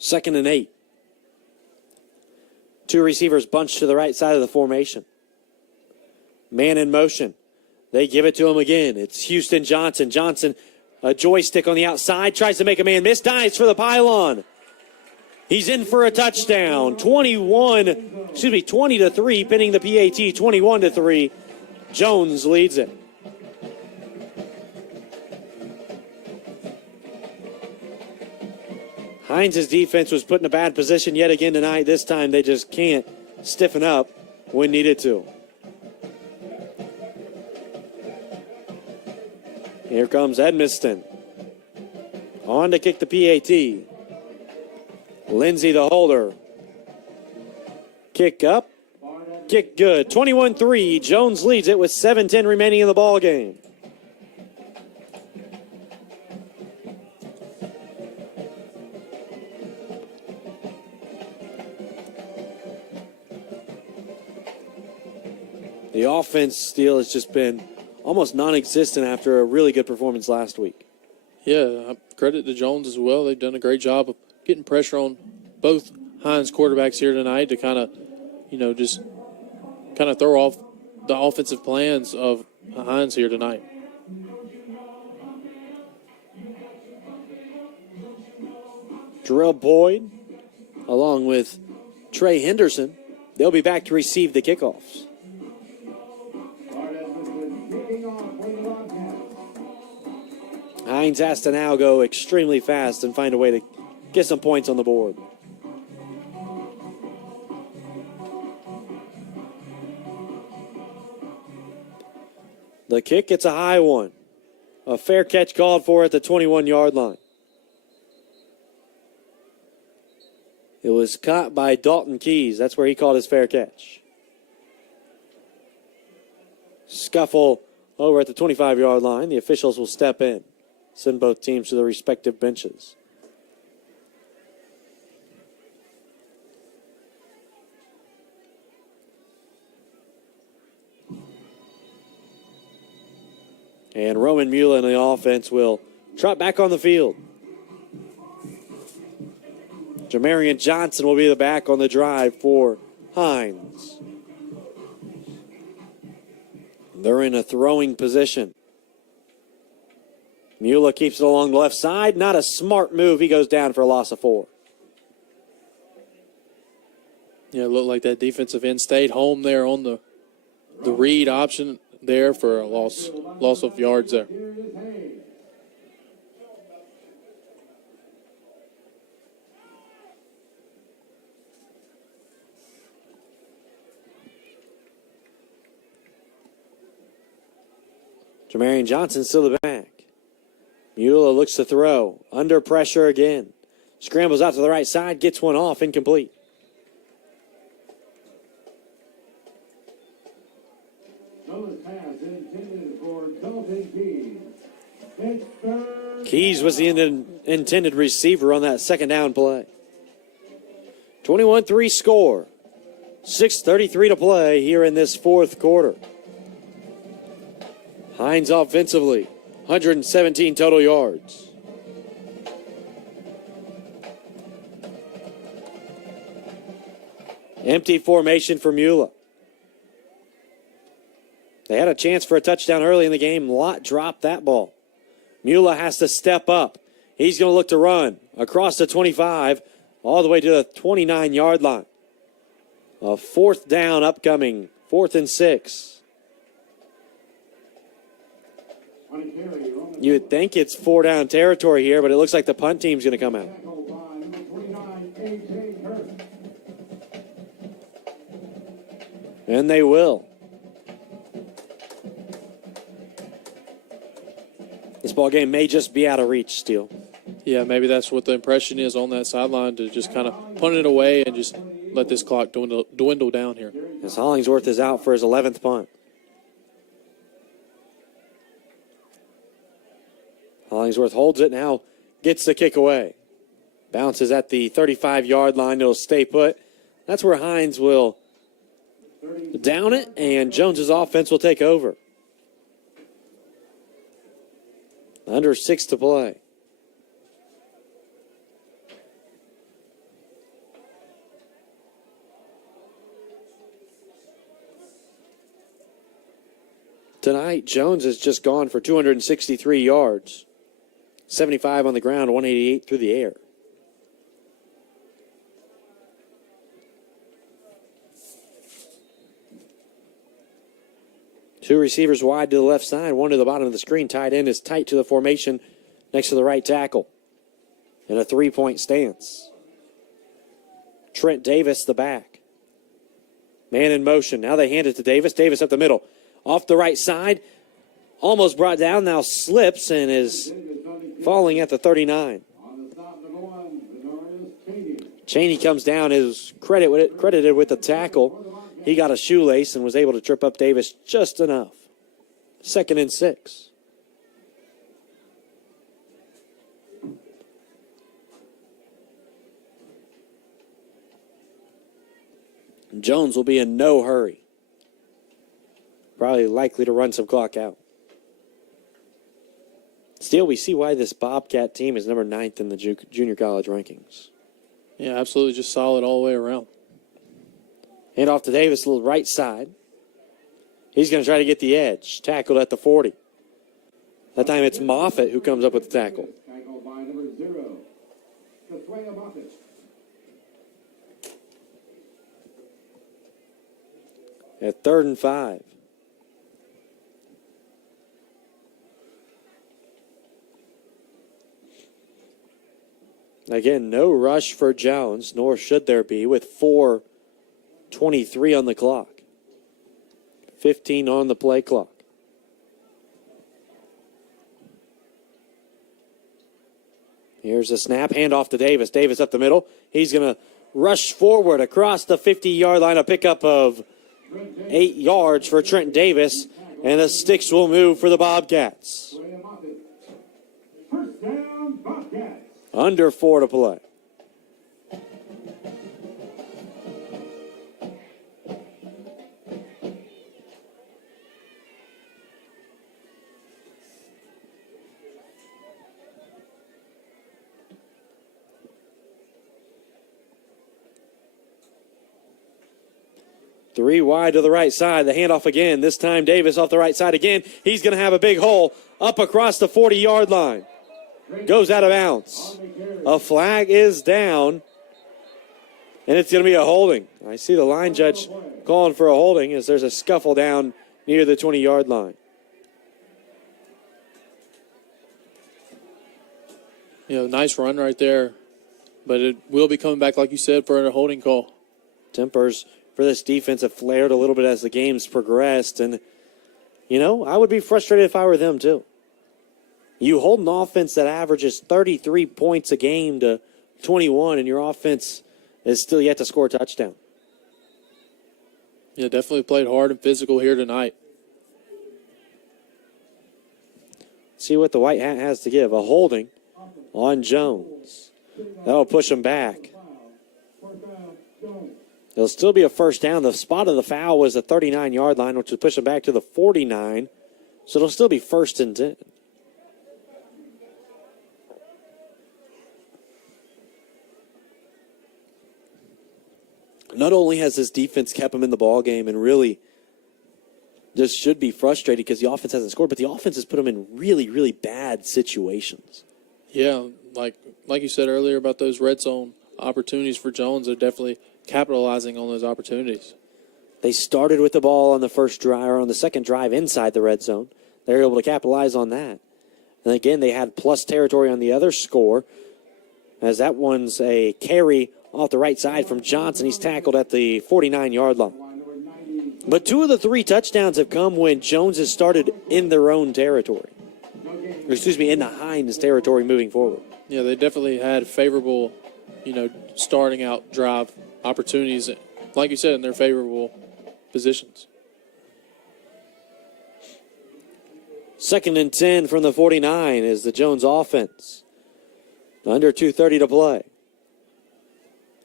2nd and 8. 2 receivers bunched to the right side of the formation. Man in motion. They give it to him again. It's Houston Johnson. Johnson, a joystick on the outside, tries to make a man miss, dives for the pylon. He's in for a touchdown. 20-3, pinning the PAT. 21-3. Jones leads it. Hinds' defense was put in a bad position yet again tonight. This time they just can't stiffen up when needed to. Here comes Edmiston. On to kick the PAT. Lindsay the holder. Kick up. Kick good. 21-3. Jones leads it with 7:10 remaining in the ball game. The offense still has just been almost non-existent after a really good performance last week. Yeah, credit to Jones as well. They've done a great job of getting pressure on both Hinds quarterbacks here tonight to kind of, just kind of throw off the offensive plans of Hinds here tonight. Jarrell Boyd, along with Trey Henderson, they'll be back to receive the kickoffs. Hinds has to now go extremely fast and find a way to get some points on the board. The kick, it's a high one. A fair catch called for at the 21-yard line. It was caught by Dalton Keys. That's where he called his fair catch. Scuffle over at the 25-yard line. The officials will step in. Send both teams to their respective benches. And Roman Mula in the offense will trot back on the field. Jamarian Johnson will be the back on the drive for Hinds. They're in a throwing position. Mula keeps it along the left side. Not a smart move. He goes down for a loss of 4. Yeah, it looked like that defensive end stayed home there on the read option there for a loss of yards there. Jamarian Johnson still the back. Mula looks to throw. Under pressure again. Scrambles out to the right side. Gets one off. Incomplete. Keys was the intended receiver on that second down play. 21-3 score. 6:33 to play here in this fourth quarter. Hinds offensively, 117 total yards. Empty formation for Mula. They had a chance for a touchdown early in the game. Lott dropped that ball. Mula has to step up. He's going to look to run across the 25 all the way to the 29-yard line. A fourth down upcoming, 4th and 6. You would think it's 4-down territory here, but it looks like the punt team's going to come out. And they will. This ball game may just be out of reach still. Yeah, maybe that's what the impression is on that sideline, to just kind of punt it away and just let this clock dwindle down here. As Hollingsworth is out for his 11th punt. Hollingsworth holds it, now gets the kick away. Bounces at the 35-yard line. It'll stay put. That's where Hinds will down it, and Jones's offense will take over. Under 6 to play. Tonight, Jones has just gone for 263 yards. 75 on the ground, 188 through the air. Two receivers wide to the left side, one to the bottom of the screen. Tight end is tight to the formation next to the right tackle. In a 3-point stance. Trent Davis, the back. Man in motion. Now they hand it to Davis. Davis up the middle. Off the right side. Almost brought down. Now slips and is falling at the 39. Cheney comes down. Is credited with the tackle. He got a shoelace and was able to trip up Davis just enough. 2nd and 6. Jones will be in no hurry. Probably likely to run some clock out. Still, we see why this Bobcat team is number 9th in the junior college rankings. Yeah, absolutely, just solid all the way around. Hand off to Davis, little right side. He's going to try to get the edge. Tackled at the 40. That time it's Moffitt who comes up with the tackle. Tackled by number 0, Katwaya Moffitt. At 3rd and 5. Again, no rush for Jones, nor should there be, with 4:23 on the clock. 15 on the play clock. Here's a snap, handoff to Davis. Davis up the middle. He's going to rush forward across the 50-yard line, a pickup of 8 yards for Trent Davis, and the sticks will move for the Bobcats. First down, Bobcats. Under 4 to play. Three wide to the right side. The handoff again. This time Davis off the right side again. He's going to have a big hole up across the 40-yard line. Goes out of bounds. A flag is down, and it's going to be a holding. I see the line judge calling for a holding as there's a scuffle down near the 20-yard line. Nice run right there, but it will be coming back, like you said, for a holding call. Tempers for this defense have flared a little bit as the game's progressed, and, I would be frustrated if I were them, too. You hold an offense that averages 33 points a game to 21, and your offense is still yet to score a touchdown. Yeah, definitely played hard and physical here tonight. See what the white hat has to give. A holding on Jones. That'll push him back. It'll still be a first down. The spot of the foul was the 39-yard line, which would push him back to the 49. So it'll still be 1st and 10. Not only has this defense kept him in the ball game and really just should be frustrated because the offense hasn't scored, but the offense has put him in really, really bad situations. Yeah, like you said earlier about those red zone opportunities for Jones, they're definitely capitalizing on those opportunities. They started with the ball on the first drive or on the second drive inside the red zone. They were able to capitalize on that. And again, they had plus territory on the other score, as that one's a carry off the right side from Johnson. He's tackled at the 49-yard line. But 2 of the 3 touchdowns have come when Jones has started in their own territory. In the HINDS territory moving forward. Yeah, they definitely had favorable, starting out drive opportunities, like you said, in their favorable positions. 2nd and 10 from the 49 is the Jones offense. Under 2:30 to play.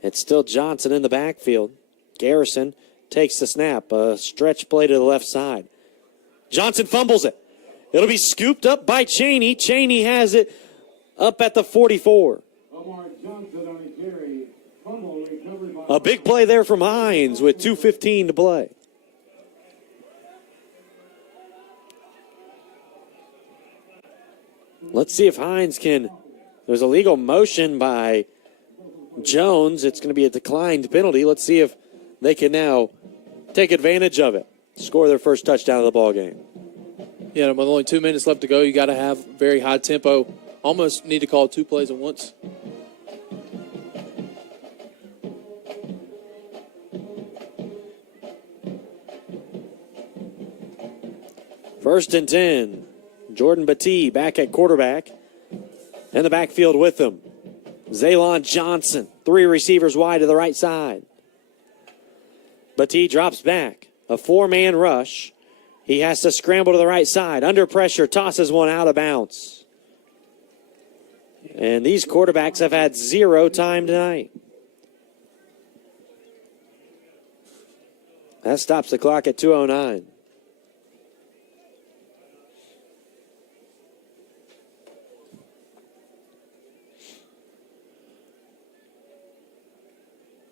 It's still Johnson in the backfield. Garrison takes the snap. A stretch play to the left side. Johnson fumbles it. It'll be scooped up by Cheney. Cheney has it up at the 44. A big play there from HINDS with 2:15 to play. Let's see if HINDS can. There's a legal motion by Jones. It's going to be a declined penalty. Let's see if they can now take advantage of it. Score their first touchdown of the ball game. Yeah, with only 2 minutes left to go, you got to have very high tempo. Almost need to call 2 plays at once. First and 10. Jordan Battie back at quarterback. In the backfield with him, Zaylon Johnson. 3 receivers wide to the right side. Battie drops back. A 4-man rush. He has to scramble to the right side. Under pressure, tosses one out of bounds. And these quarterbacks have had 0 time tonight. That stops the clock at 2:09.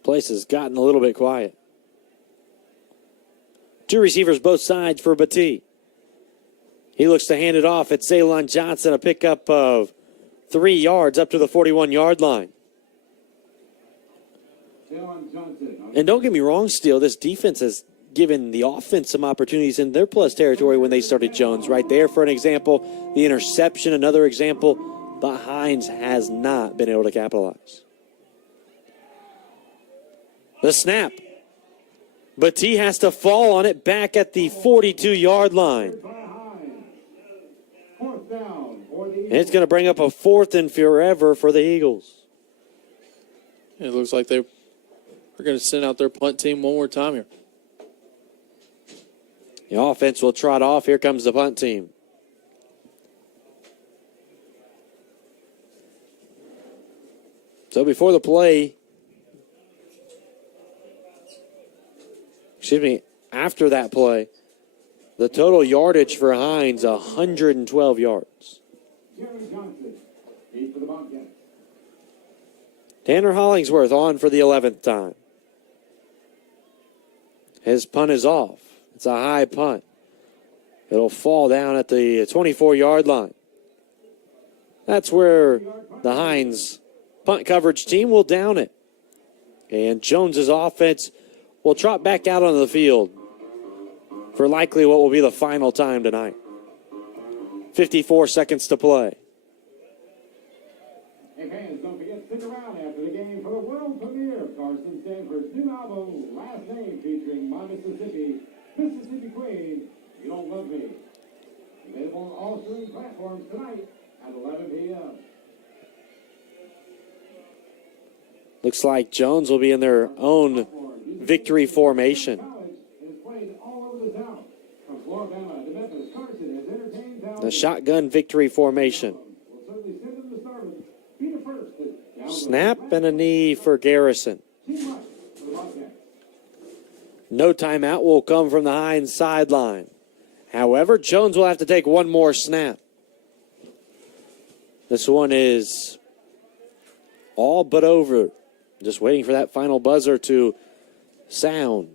Place has gotten a little bit quiet. 2 receivers both sides for Battie. He looks to hand it off at Zaylon Johnson, a pickup of 3 yards up to the 41-yard line. And don't get me wrong, Steele, this defense has given the offense some opportunities in their plus territory when they started Jones. Right there, for an example, the interception, another example, but Hinds has not been able to capitalize. The snap. Battie has to fall on it back at the 42-yard line. And it's going to bring up a 4th and forever for the Eagles. It looks like they're going to send out their punt team one more time here. The offense will trot off. Here comes the punt team. So before the play, after that play, the total yardage for Hinds, 112 yards. Tanner Hollingsworth on for the 11th time. His punt is off. It's a high punt. It'll fall down at the 24-yard line. That's where the Hinds punt coverage team will down it. And Jones's offense will trot back out onto the field for likely what will be the final time tonight. 54 seconds to play. Hey fans, don't forget, stick around after the game for the world premiere of Carson Stanford's new album, Last Name, featuring My Mississippi, Mississippi Queen, You Don't Love Me. Available on all streaming platforms tonight at 11 p.m. Looks like Jones will be in their own victory formation. The shotgun victory formation. Snap and a knee for Garrison. No timeout will come from the Hinds sideline. However, Jones will have to take one more snap. This one is all but over. Just waiting for that final buzzer to sound.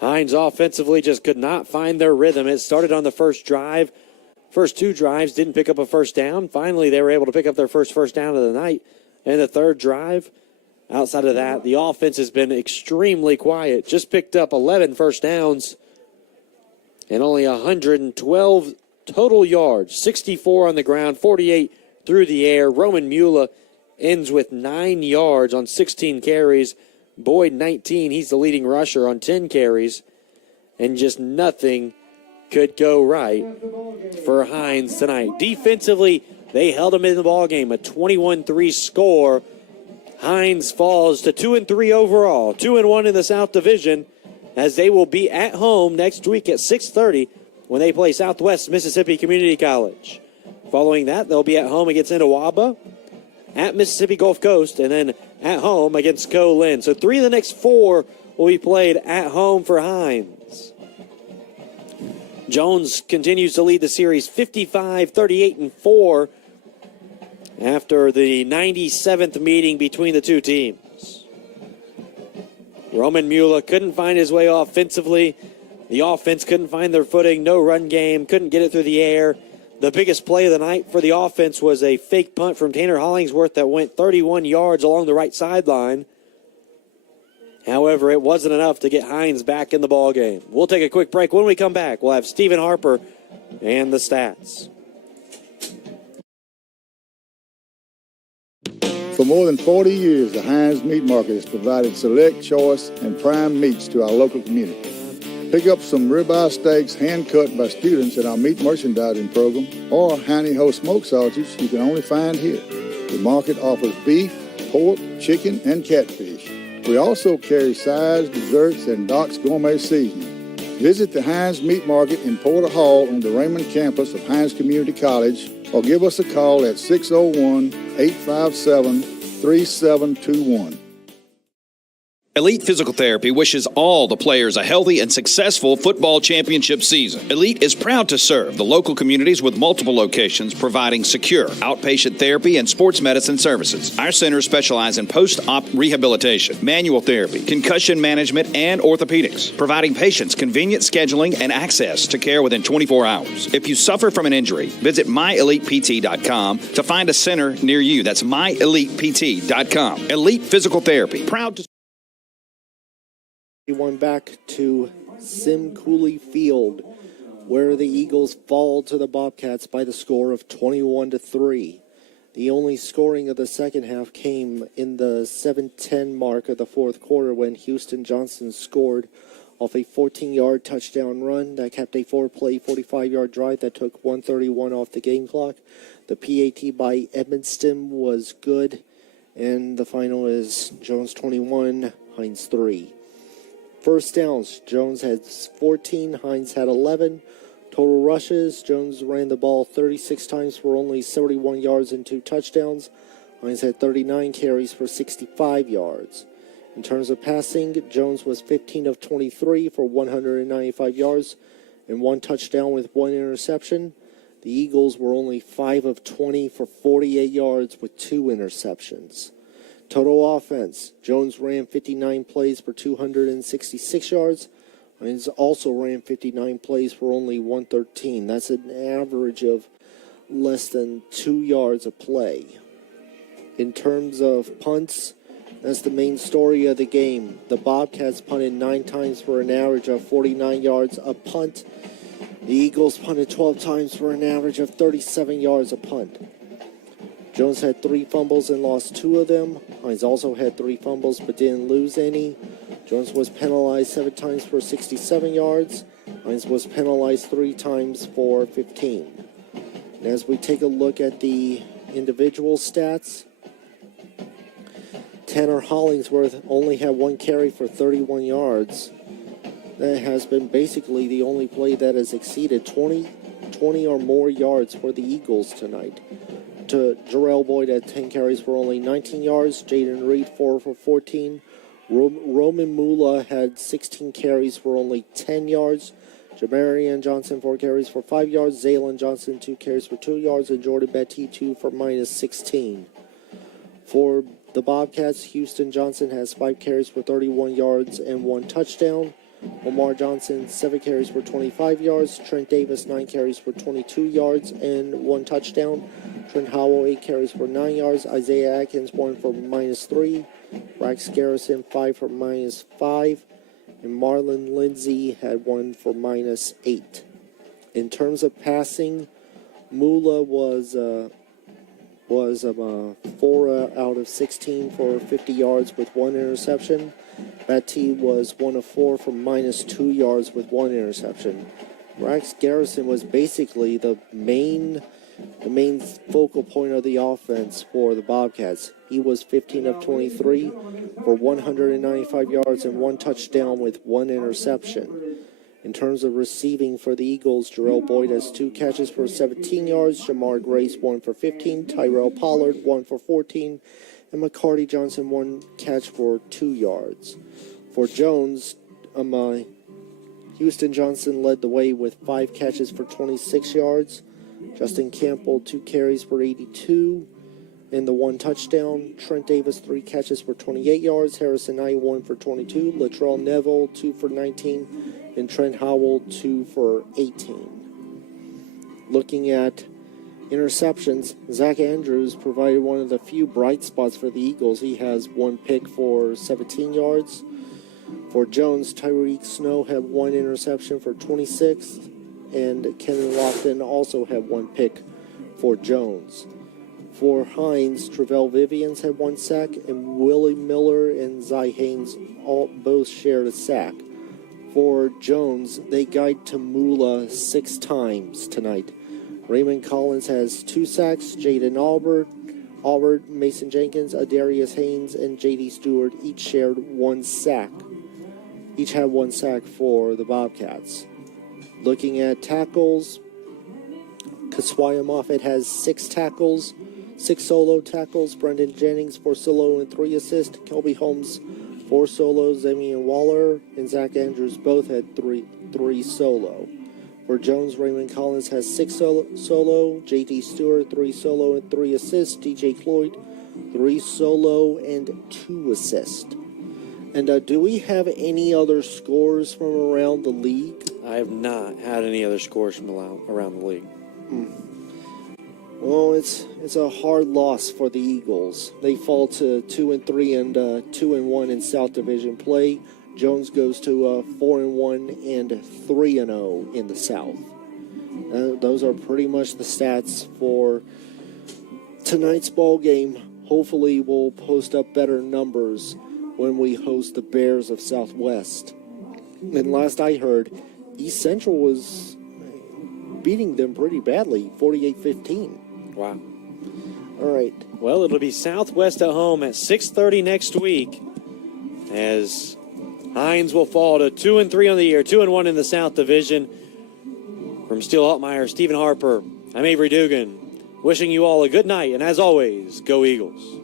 Hinds offensively just could not find their rhythm. It started on the first drive. First 2 drives didn't pick up a first down. Finally, they were able to pick up their first down of the night. And the 3rd drive, outside of that, the offense has been extremely quiet. Just picked up 11 first downs and only 112 total yards. 64 on the ground, 48 through the air. Roman Mula ends with 9 yards on 16 carries. Boyd, 19. He's the leading rusher on 10 carries. And just nothing could go right for Hinds tonight. Defensively, they held him in the ballgame. A 21-3 score. Hinds falls to 2-3 overall. 2-1 in the South Division, as they will be at home next week at 6:30 when they play Southwest Mississippi Community College. Following that, they'll be at home against Inawaba, at Mississippi Gulf Coast, and then at home against Co-Lin. So 3 of the next 4 will be played at home for Hinds. Jones continues to lead the series 55-38-4 after the 97th meeting between the two teams. Roman Mula couldn't find his way offensively. The offense couldn't find their footing. No run game. Couldn't get it through the air. The biggest play of the night for the offense was a fake punt from Tanner Hollingsworth that went 31 yards along the right sideline. However, it wasn't enough to get Hinds back in the ballgame. We'll take a quick break. When we come back, we'll have Stephen Harper and the stats. For more than 40 years, the Hinds Meat Market has provided select, choice, and prime meats to our local community. Pick up some ribeye steaks hand-cut by students in our meat merchandising program, or Honey Ho smoke sausages you can only find here. The market offers beef, pork, chicken, and catfish. We also carry sides, desserts, and Doc's Gourmet seasoning. Visit the Hinds Meat Market in Porter Hall on the Raymond campus of Hinds Community College, or give us a call at 601-857-3721. Elite Physical Therapy wishes all the players a healthy and successful football championship season. Elite is proud to serve the local communities with multiple locations providing secure outpatient therapy and sports medicine services. Our centers specialize in post-op rehabilitation, manual therapy, concussion management, and orthopedics, providing patients convenient scheduling and access to care within 24 hours. If you suffer from an injury, visit myelitept.com to find a center near you. That's myelitept.com. Elite Physical Therapy, proud to One back to Sim Cooley Field, where the Eagles fall to the Bobcats by the score of 21-3. The only scoring of the second half came in the 7:10 mark of the fourth quarter when Houston Johnson scored off a 14-yard touchdown run that kept a 4-play, 45-yard drive that took 1:31 off the game clock. The PAT by Edmonston was good, and the final is Jones 21, Hinds 3. First downs, Jones had 14, Hinds had 11. Total rushes, Jones ran the ball 36 times for only 71 yards and 2 touchdowns. Hinds had 39 carries for 65 yards. In terms of passing, Jones was 15 of 23 for 195 yards and 1 touchdown with 1 interception. The Eagles were only 5 of 20 for 48 yards with 2 interceptions. Total offense, Jones ran 59 plays for 266 yards. Hinds also ran 59 plays for only 113. That's an average of less than 2 yards a play. In terms of punts, that's the main story of the game. The Bobcats punted 9 times for an average of 49 yards a punt. The Eagles punted 12 times for an average of 37 yards a punt. Jones had 3 fumbles and lost 2 of them. Hinds also had 3 fumbles but didn't lose any. Jones was penalized 7 times for 67 yards. Hinds was penalized 3 times for 15. And as we take a look at the individual stats, Tanner Hollingsworth only had 1 carry for 31 yards. That has been basically the only play that has exceeded 20 or more yards for the Eagles tonight. To Jarrell Boyd had 10 carries for only 19 yards. Jaden Reed 4 for 14. Roman Mula had 16 carries for only 10 yards. Jamarian Johnson 4 carries for 5 yards. Zaylon Johnson 2 carries for 2 yards. And Jordan Betty 2 for minus 16. For the Bobcats, Houston Johnson has 5 carries for 31 yards and 1 touchdown. Omar Johnson 7 carries for 25 yards. Trent Davis 9 carries for 22 yards and 1 touchdown. Trent Howell 8 carries for 9 yards. Isaiah Atkins 1 for minus 3. Rex Garrison 5 for minus 5. And Marlon Lindsay had 1 for minus 8. In terms of passing, Mula was 4 out of 16 for 50 yards with 1 interception. Batty was 1 of 4 for minus 2 yards with 1 interception. Rex Garrison was basically the main focal point of the offense for the Bobcats. He was 15 of 23 for 195 yards and 1 touchdown with 1 interception. In terms of receiving for the Eagles, Jarrell Boyd has 2 catches for 17 yards, Jamar Grace 1 for 15, Tyrell Pollard 1 for 14, and McCarty Johnson 1 catch for 2 yards. For Jones, Houston Johnson led the way with 5 catches for 26 yards. Justin Campbell 2 carries for 82 and the 1 touchdown. Trent Davis 3 catches for 28 yards. Harrison Knight 1 for 22. Latrell Neville 2 for 19. And Trent Howell 2 for 18. Looking at interceptions, Zach Andrews provided one of the few bright spots for the Eagles. He has 1 pick for 17 yards. For Jones, Tyreek Snow had 1 interception for 26. And Kevin Lofton also had 1 pick for Jones. For Hinds, Travell Vivians had 1 sack, and Willie Miller and Zy Haynes both shared a sack. For Jones, they guide Tamula 6 times tonight. Raymond Collins has 2 sacks. Jaden Albert, Mason Jenkins, Adarius Haynes, and J.D. Stewart each shared 1 sack. Each had 1 sack for the Bobcats. Looking at tackles, Kaswaya Moffett has 6 tackles, 6 solo tackles. Brendan Jennings 4 solo and 3 assists. Kelby Holmes 4 solos. Damian Waller and Zach Andrews both had 3 solo. For Jones, Raymond Collins has 6 solo. J.D. Stewart 3 solo and 3 assists. DJ Cloyd 3 solo and 2 assists. And do we have any other scores from around the league? I have not had any other scores from around the league. Well, it's a hard loss for the Eagles. They fall to 2-3 and 2-1 in South Division play. Jones goes to 4-1 and 3-0 in the South. Those are pretty much the stats for tonight's ball game. Hopefully, we'll post up better numbers when we host the Bears of Southwest. And last I heard, East Central was beating them pretty badly, 48-15. Wow. All right. Well, it'll be Southwest at home at 6:30 next week, as Hinds will fall to 2-3 on the year, 2-1 in the South Division. From Steele Altmeyer, Stephen Harper, I'm Avery Dugan, wishing you all a good night, and as always, go Eagles.